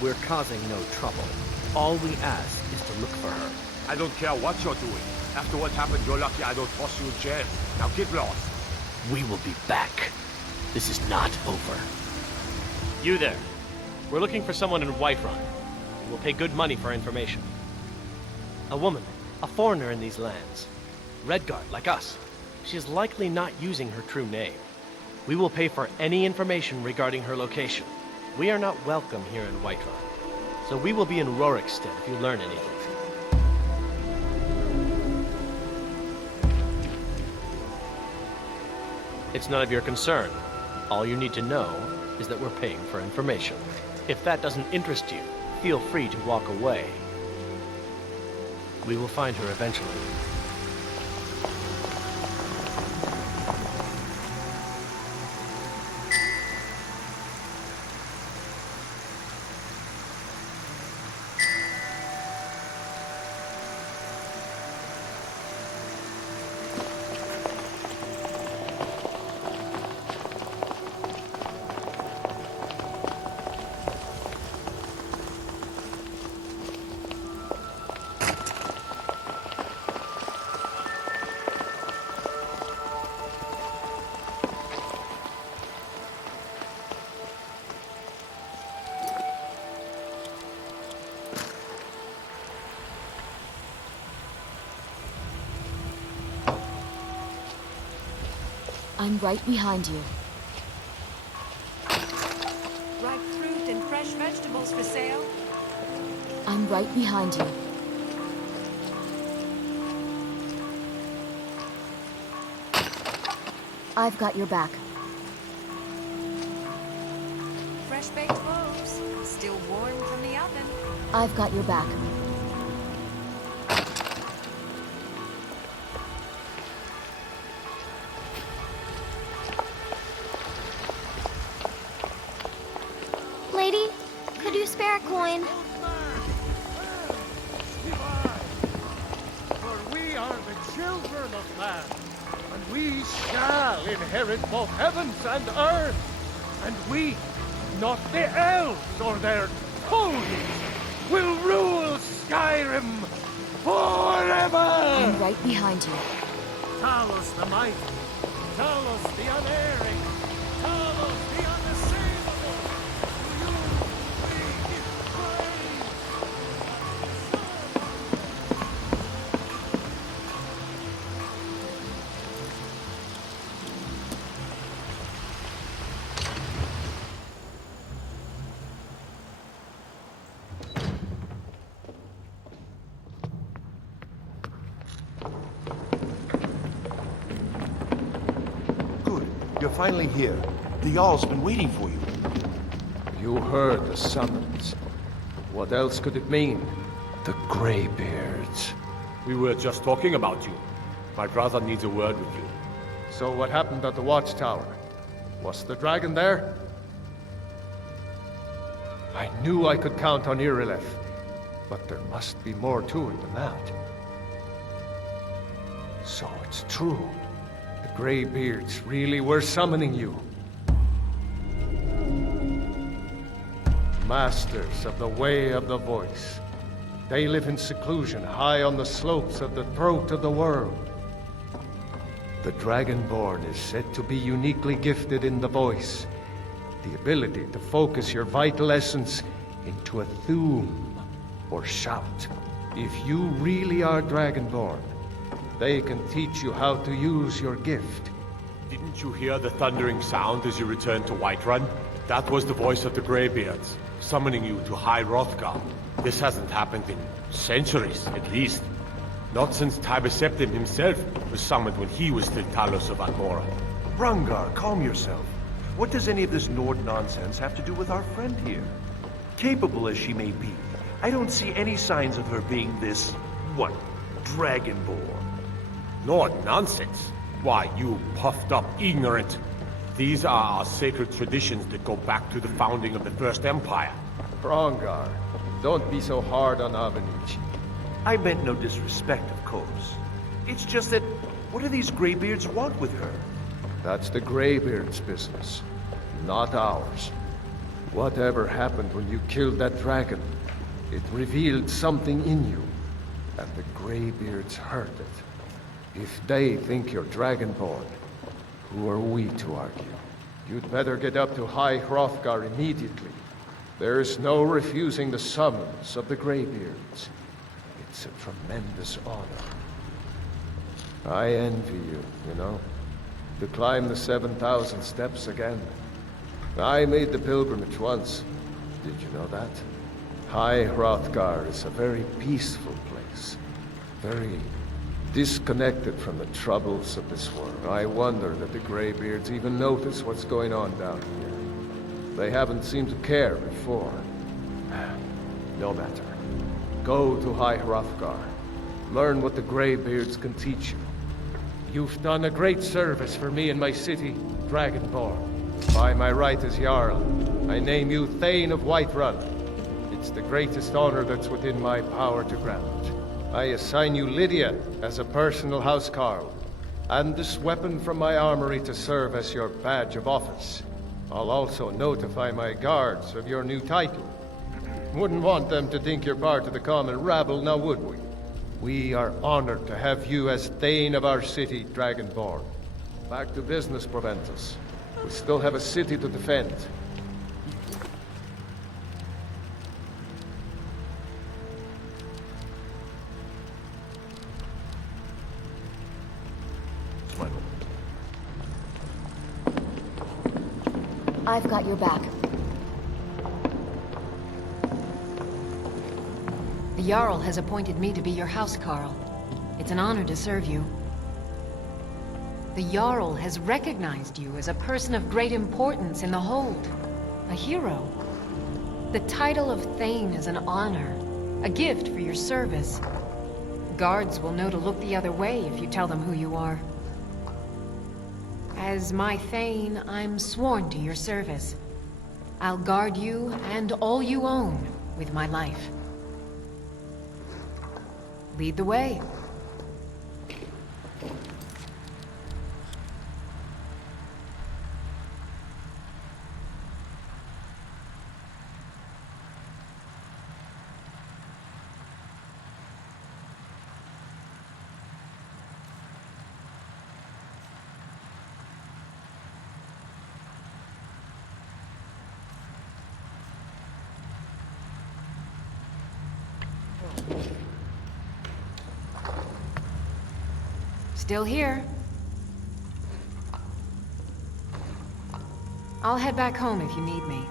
We're causing no trouble. All we ask is to look for her. I don't care what you're doing. After what happened, you're lucky I don't toss you in jail. Now get lost. We will be back. This is not over. You there. We're looking for someone in Whiterun. We'll pay good money for information. A woman, a foreigner in these lands. Redguard, like us. She is likely not using her true name. We will pay for any information regarding her location. We are not welcome here in Whiterun. So we will be in Rorikstead if you learn anything. It's none of your concern. All you need to know is that we're paying for information. If that doesn't interest you, feel free to walk away. We will find her eventually. I'm right behind you. Ripe fruit and fresh vegetables for sale. I'm right behind you. I've got your back. Fresh baked loaves, still warm from the oven. I've got your back. Lady, could you spare a coin? For we are the children of man, and we shall inherit both heavens and earth. And we, not the elves or their toadies, will rule Skyrim forever! I'm right behind you. Talos the mighty, Talos the unerring, Talos the unassailable. To you we give praise. You're finally here. The Jarl's been waiting for you. You heard the summons. What else could it mean? The Greybeards. We were just talking about you. My brother needs a word with you. So what happened at the watchtower? Was the dragon there? I knew I could count on Irileth, but there must be more to it than that. So it's true. The Greybeards really were summoning you. Masters of the Way of the Voice. They live in seclusion high on the slopes of the throat of the world. The Dragonborn is said to be uniquely gifted in the voice. The ability to focus your vital essence into a thum, or shout. If you really are Dragonborn, they can teach you how to use your gift. Didn't you hear the thundering sound as you returned to Whiterun? That was the voice of the Greybeards, summoning you to High Hrothgar. This hasn't happened in centuries, at least. Not since Tiber Septim himself was summoned when he was still Talos of Atmora. Rangar, calm yourself. What does any of this Nord nonsense have to do with our friend here? Capable as she may be, I don't see any signs of her being this, what, Dragonborn. Nord nonsense? Why, you puffed up ignorant. These are our sacred traditions that go back to the founding of the First Empire. Rangar, don't be so hard on Avenici. I meant no disrespect, of course. It's just that, what do these Greybeards want with her? That's the Greybeards' business, not ours. Whatever happened when you killed that dragon, it revealed something in you. and the Greybeards heard it. If they think you're Dragonborn, who are we to argue? You'd better get up to High Hrothgar immediately. There's no refusing the summons of the Greybeards. It's a tremendous honor. I envy you, you know? To climb the 7,000 steps again. I made the pilgrimage once. Did you know that? High Hrothgar is a very peaceful place. Very disconnected from the troubles of this world. I wonder that the Greybeards even notice what's going on down here. They haven't seemed to care before. No matter. Go to High Hrothgar. Learn what the Greybeards can teach you. You've done a great service for me and my city, Dragonborn. By my right as Jarl, I name you Thane of Whiterun. It's the greatest honor that's within my power to grant. I assign you Lydia as a personal housecarl, and this weapon from my armory to serve as your badge of office. I'll also notify my guards of your new title. Wouldn't want them to think you're part of the common rabble, now would we? We are honored to have you as Thane of our city, Dragonborn. Back to business, Proventus. We still have a city to defend. I've got your back. The Jarl has appointed me to be your housecarl. It's an honor to serve you. The Jarl has recognized you as a person of great importance in the Hold. A hero. The title of Thane is an honor. A gift for your service. Guards will know to look the other way if you tell them who you are. As my Thane, I'm sworn to your service. I'll guard you and all you own with my life. Lead the way. Still here. I'll head back home if you need me.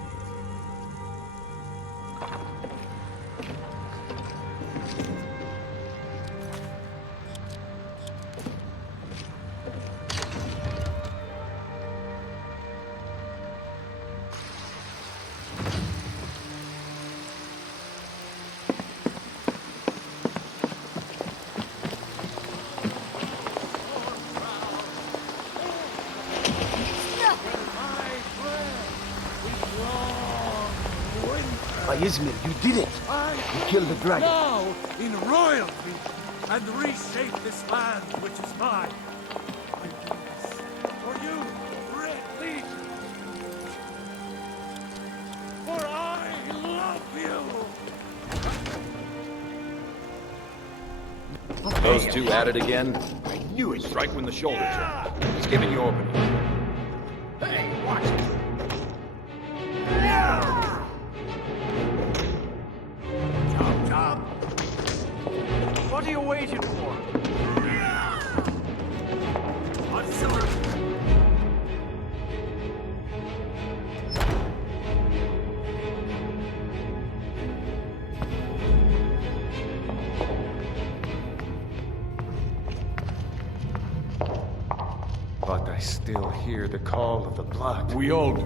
Izmir, you did it! You killed the dragon. Now, in royalty, and reshape this land which is mine. I do this for you, Red Legion. For I love you! Those two at it again? I knew it. Strike when the shoulder turned. He's giving you opening. Hey, watch it! What are you waiting for? But I still hear the call of the blood. We all do.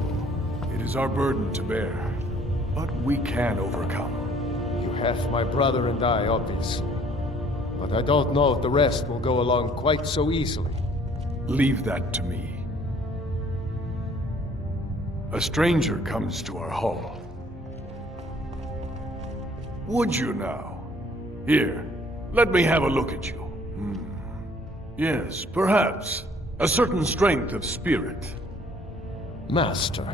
It is our burden to bear. But we can overcome. You have my brother and I, obviously. But I don't know if the rest will go along quite so easily. Leave that to me. A stranger comes to our hall. Would you now? Here, let me have a look at you. Yes, perhaps. A certain strength of spirit. Master,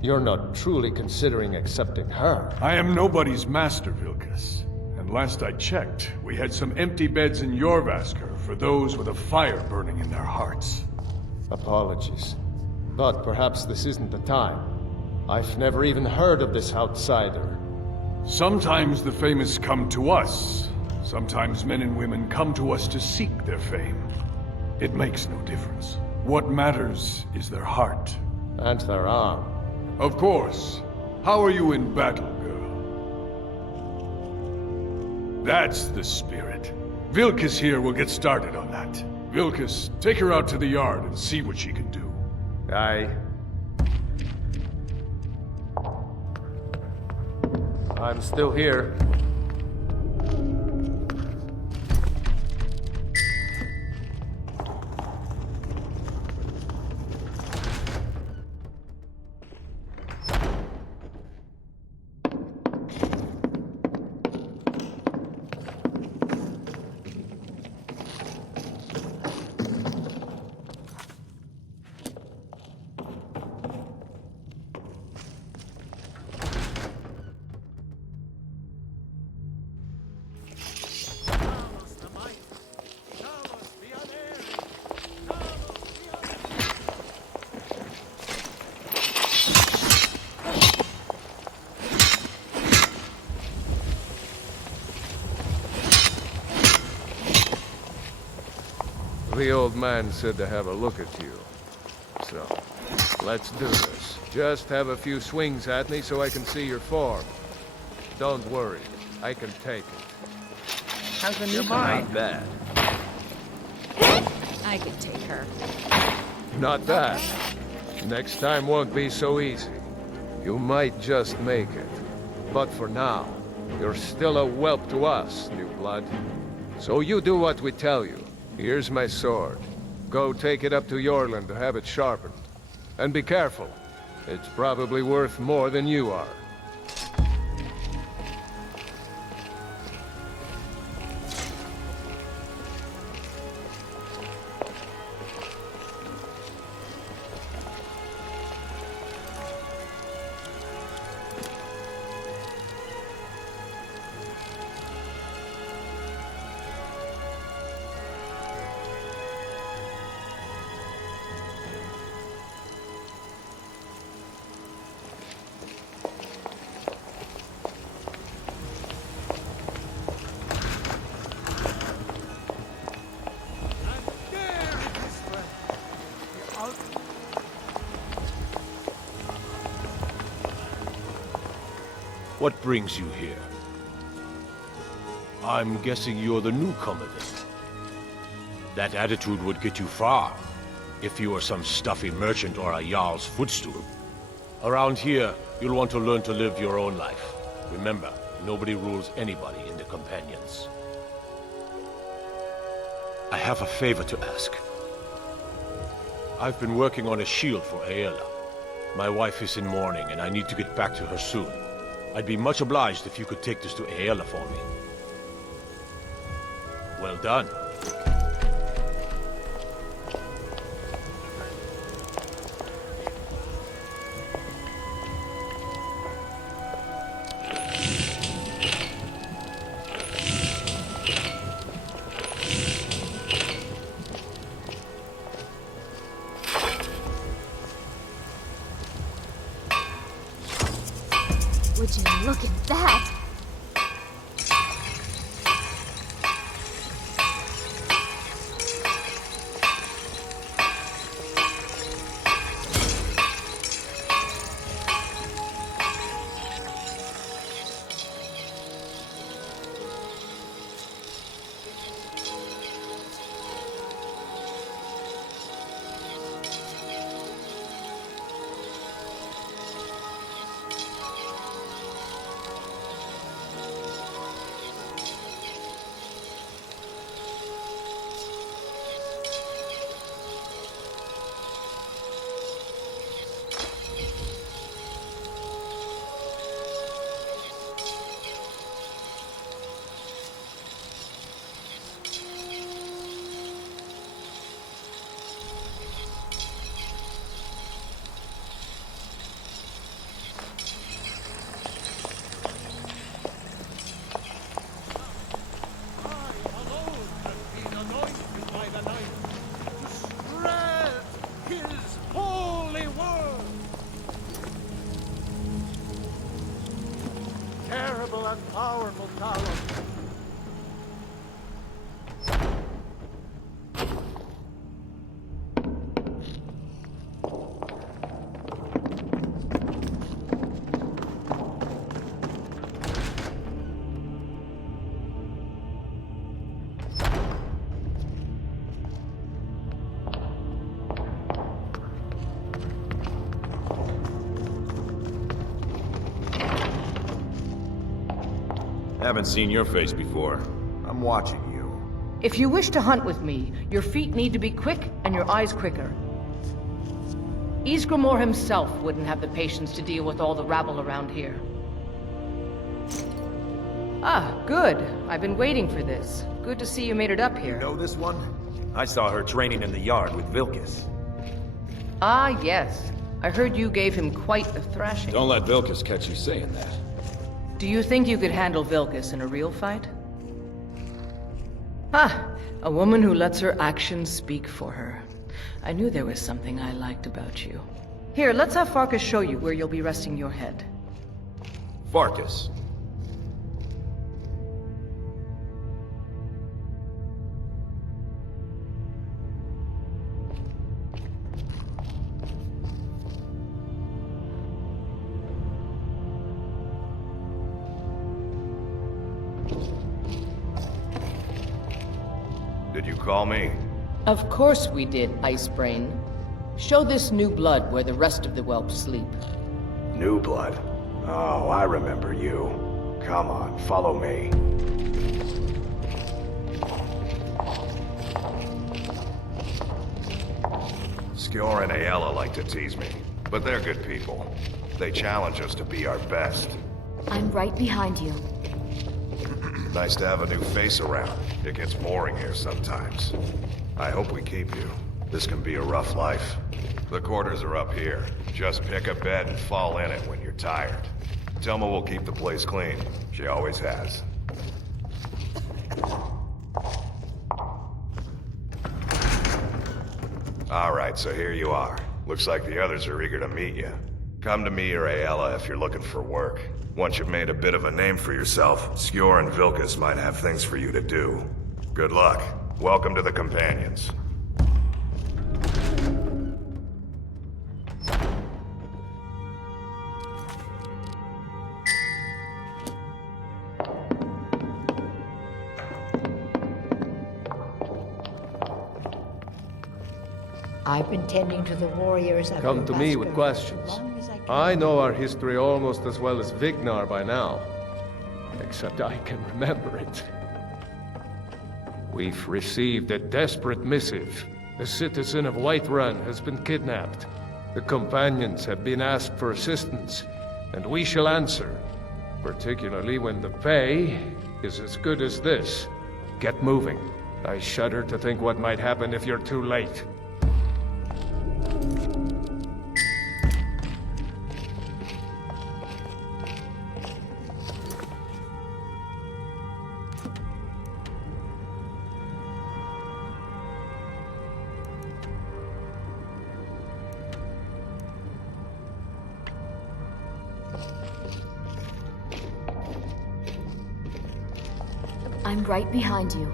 you're not truly considering accepting her. I am nobody's master, Vilkas. And last I checked, we had some empty beds in Jorvaskr for those with a fire burning in their hearts. Apologies. But perhaps this isn't the time. I've never even heard of this outsider. Sometimes the famous come to us. Sometimes men and women come to us to seek their fame. It makes no difference. What matters is their heart. And their arm. Of course. How are you in battle, girl? That's the spirit. Vilkas here will get started on that. Vilkas, take her out to the yard and see what she can do. Aye. I'm still here. The old man said to have a look at you. So, let's do this. Just have a few swings at me so I can see your form. Don't worry, I can take it. How's the new mind? Not bad. I could take her. Not bad. Next time won't be so easy. You might just make it. But for now, you're still a whelp to us, new blood. So you do what we tell you. Here's my sword. Go take it up to Yorland to have it sharpened. And be careful. It's probably worth more than you are. What brings you here? I'm guessing you're the newcomer then. That attitude would get you far, if you were some stuffy merchant or a Jarl's footstool. Around here, you'll want to learn to live your own life. Remember, nobody rules anybody in the Companions. I have a favor to ask. I've been working on a shield for Aela. My wife is in mourning, and I need to get back to her soon. I'd be much obliged if you could take this to Aela for me. Well done. Would you look at that? follow. Haven't seen your face before. I'm watching you. If you wish to hunt with me, your feet need to be quick and your eyes quicker. Ysgramor himself wouldn't have the patience to deal with all the rabble around here. Ah, good. I've been waiting for this. Good to see you made it up here. You know this one? I saw her training in the yard with Vilkas. Ah, yes. I heard you gave him quite a thrashing. Don't let Vilkas catch you saying that. Do you think you could handle Vilkas in a real fight? Ah, a woman who lets her actions speak for her. I knew there was something I liked about you. Here, let's have Farkas show you where you'll be resting your head. Farkas. Did you call me? Of course we did, Icebrain. Show this new blood where the rest of the whelps sleep. New blood? Oh, I remember you. Come on, follow me. Skjor and Aella like to tease me, but they're good people. They challenge us to be our best. I'm right behind you. Nice to have a new face around. It gets boring here sometimes. I hope we keep you. This can be a rough life. The quarters are up here. Just pick a bed and fall in it when you're tired. Telma will keep the place clean. She always has. Alright, so here you are. Looks like the others are eager to meet you. Come to me or Aella if you're looking for work. Once you've made a bit of a name for yourself, Skjor and Vilkas might have things for you to do. Good luck. Welcome to the Companions. I've been tending to the warriors of Come to me with questions. I know our history almost as well as Vignar by now. Except I can remember it. We've received a desperate missive. A citizen of Whiterun has been kidnapped. The Companions have been asked for assistance, and we shall answer. Particularly when the pay is as good as this. Get moving. I shudder to think what might happen if you're too late. I'm right behind you.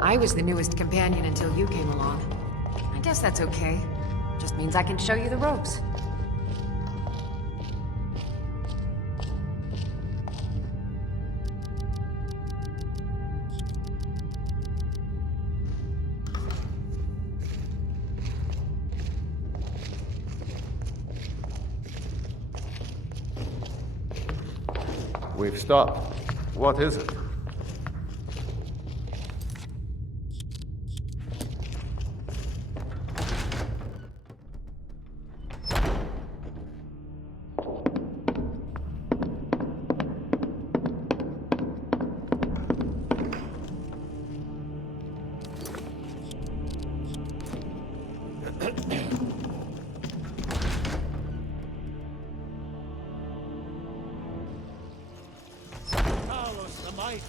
I was the newest companion until you came along. I guess that's okay. Just means I can show you the ropes. We've stopped. What is it? mighty.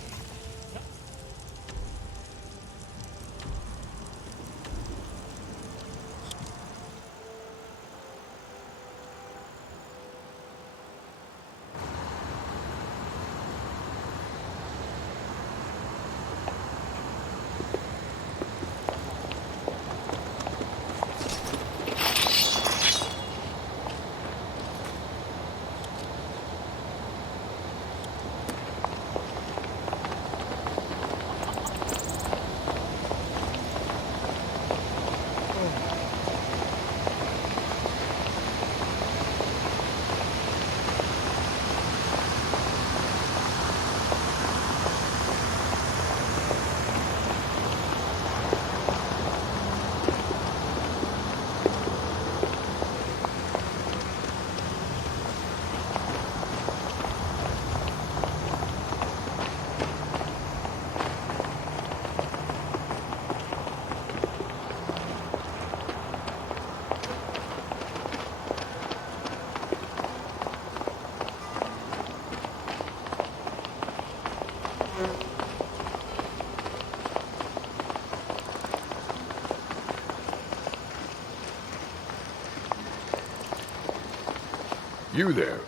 You there,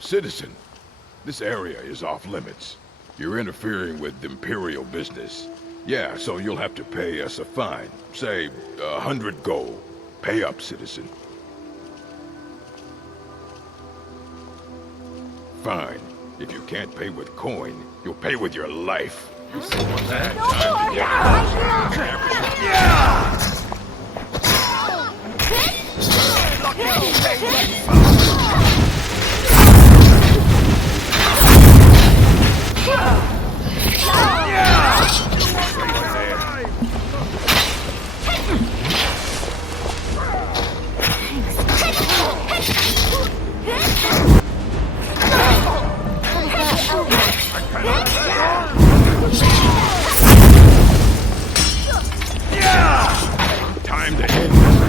citizen. This area is off limits. You're interfering with Imperial business. Yeah, so you'll have to pay us a fine. Say, 100 gold. Pay up, citizen. Fine. If you can't pay with coin, you'll pay with your life. You see what's that Time to end this.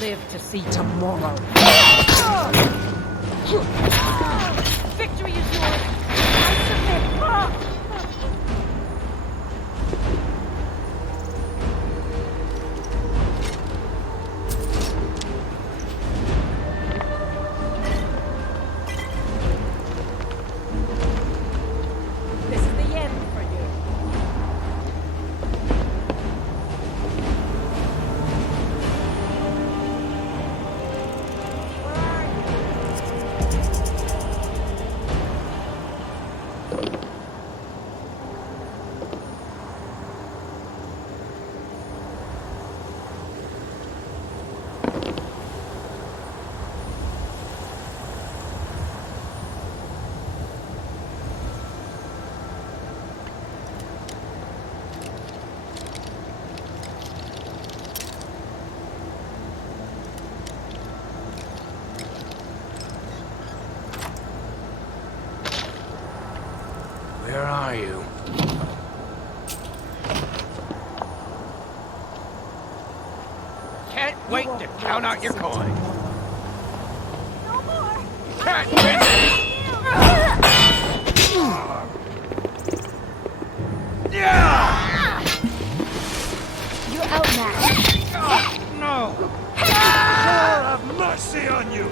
Live to see tomorrow. Victory is yours. I submit. This is the end for you. Where are you? Can't wait to count out your coin. No more. Can't win it. You're outmatched. No! Lord have mercy on you!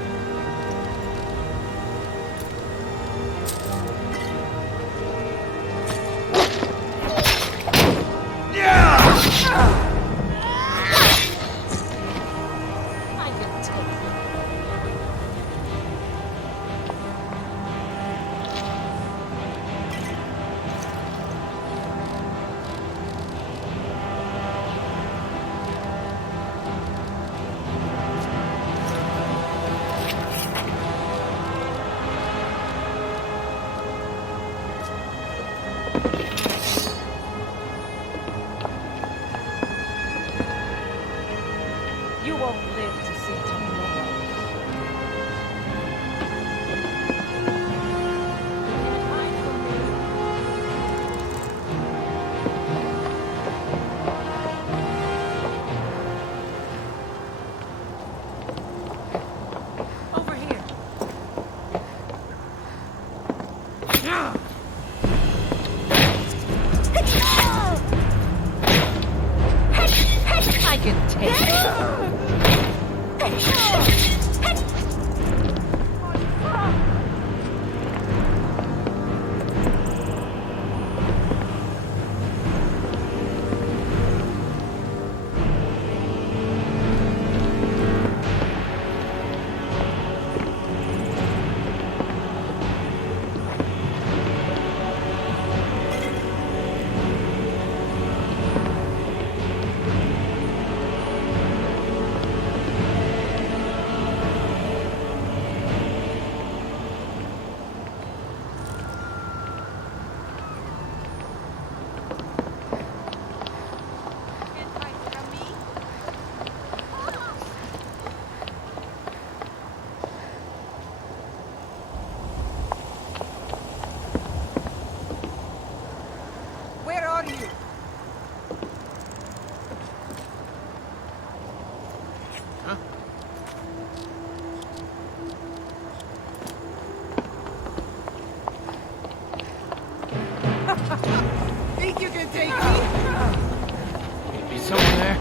You won't live to see tomorrow. Over here. I can take it. take me! Maybe someone there.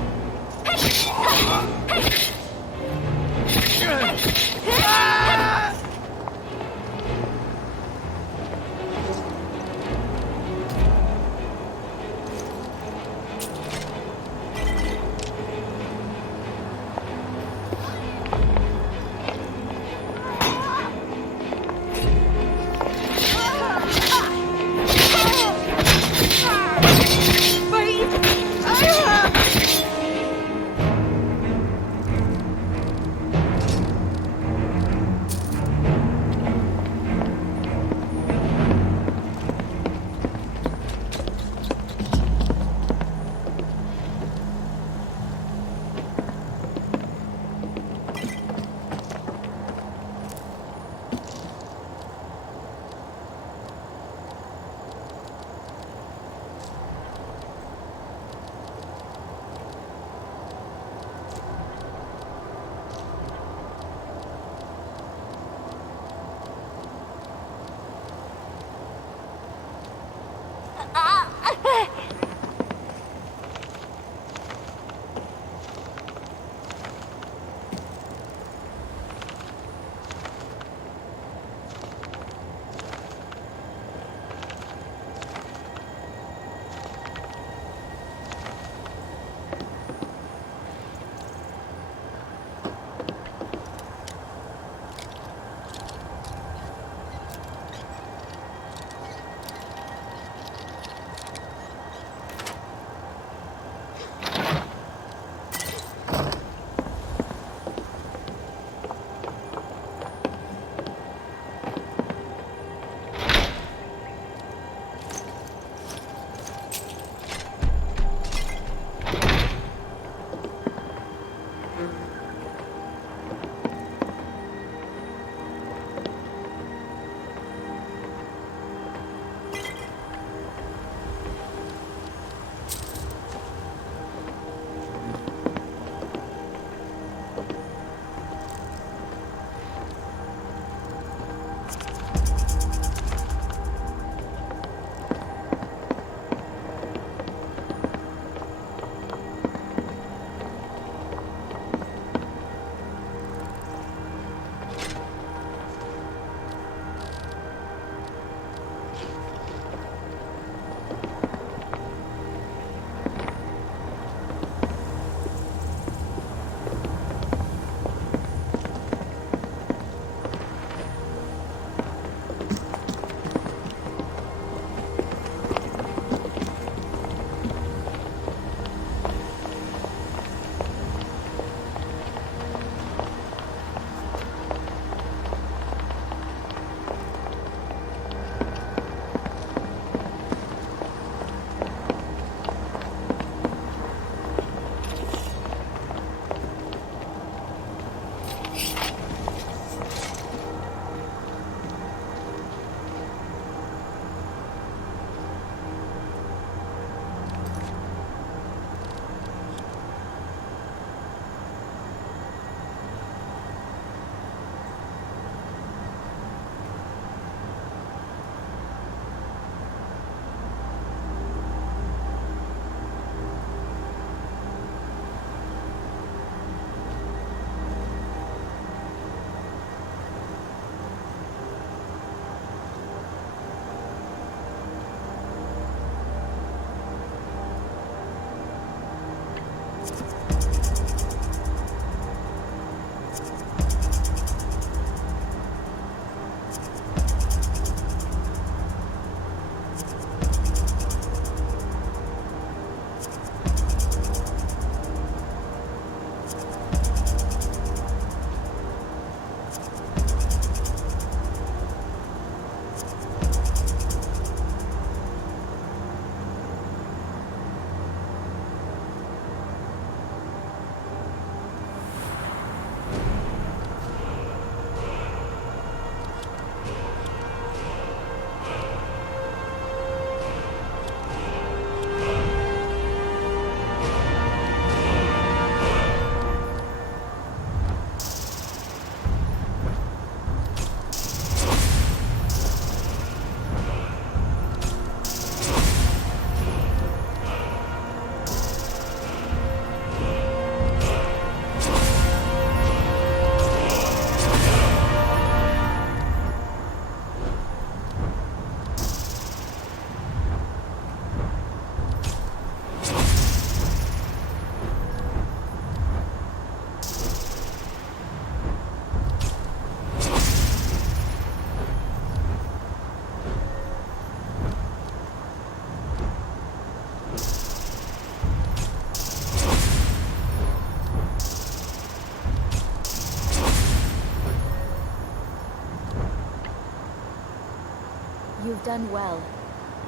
You've done well.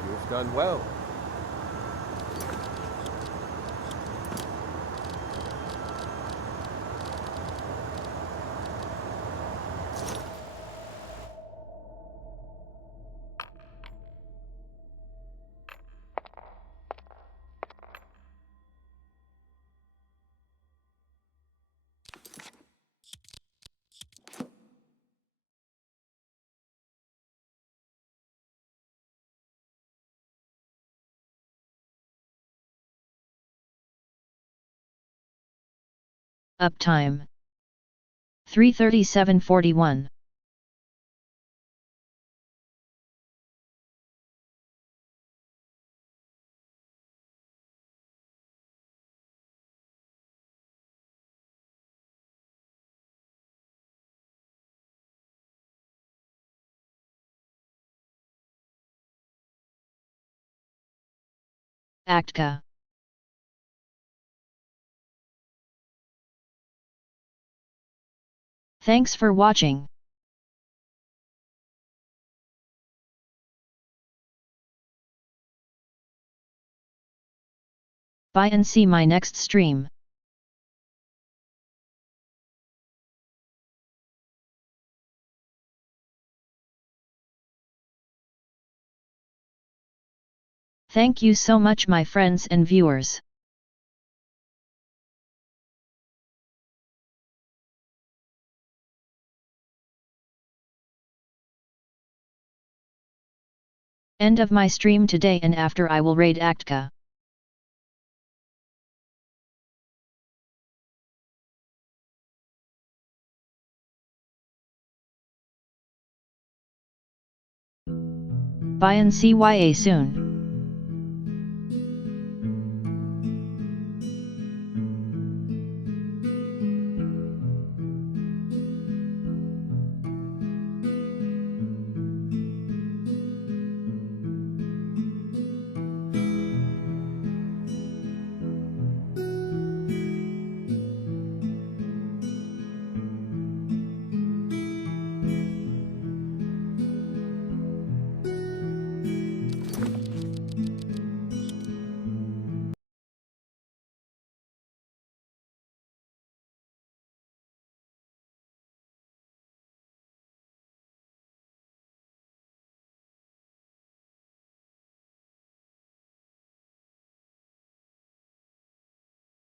You've done well. Uptime 3:37:41. Actka. Thanks for watching. Bye and see my next stream. Thank you so much my friends and viewers. End of my stream today, and after I will raid Actka. Bye and see ya soon.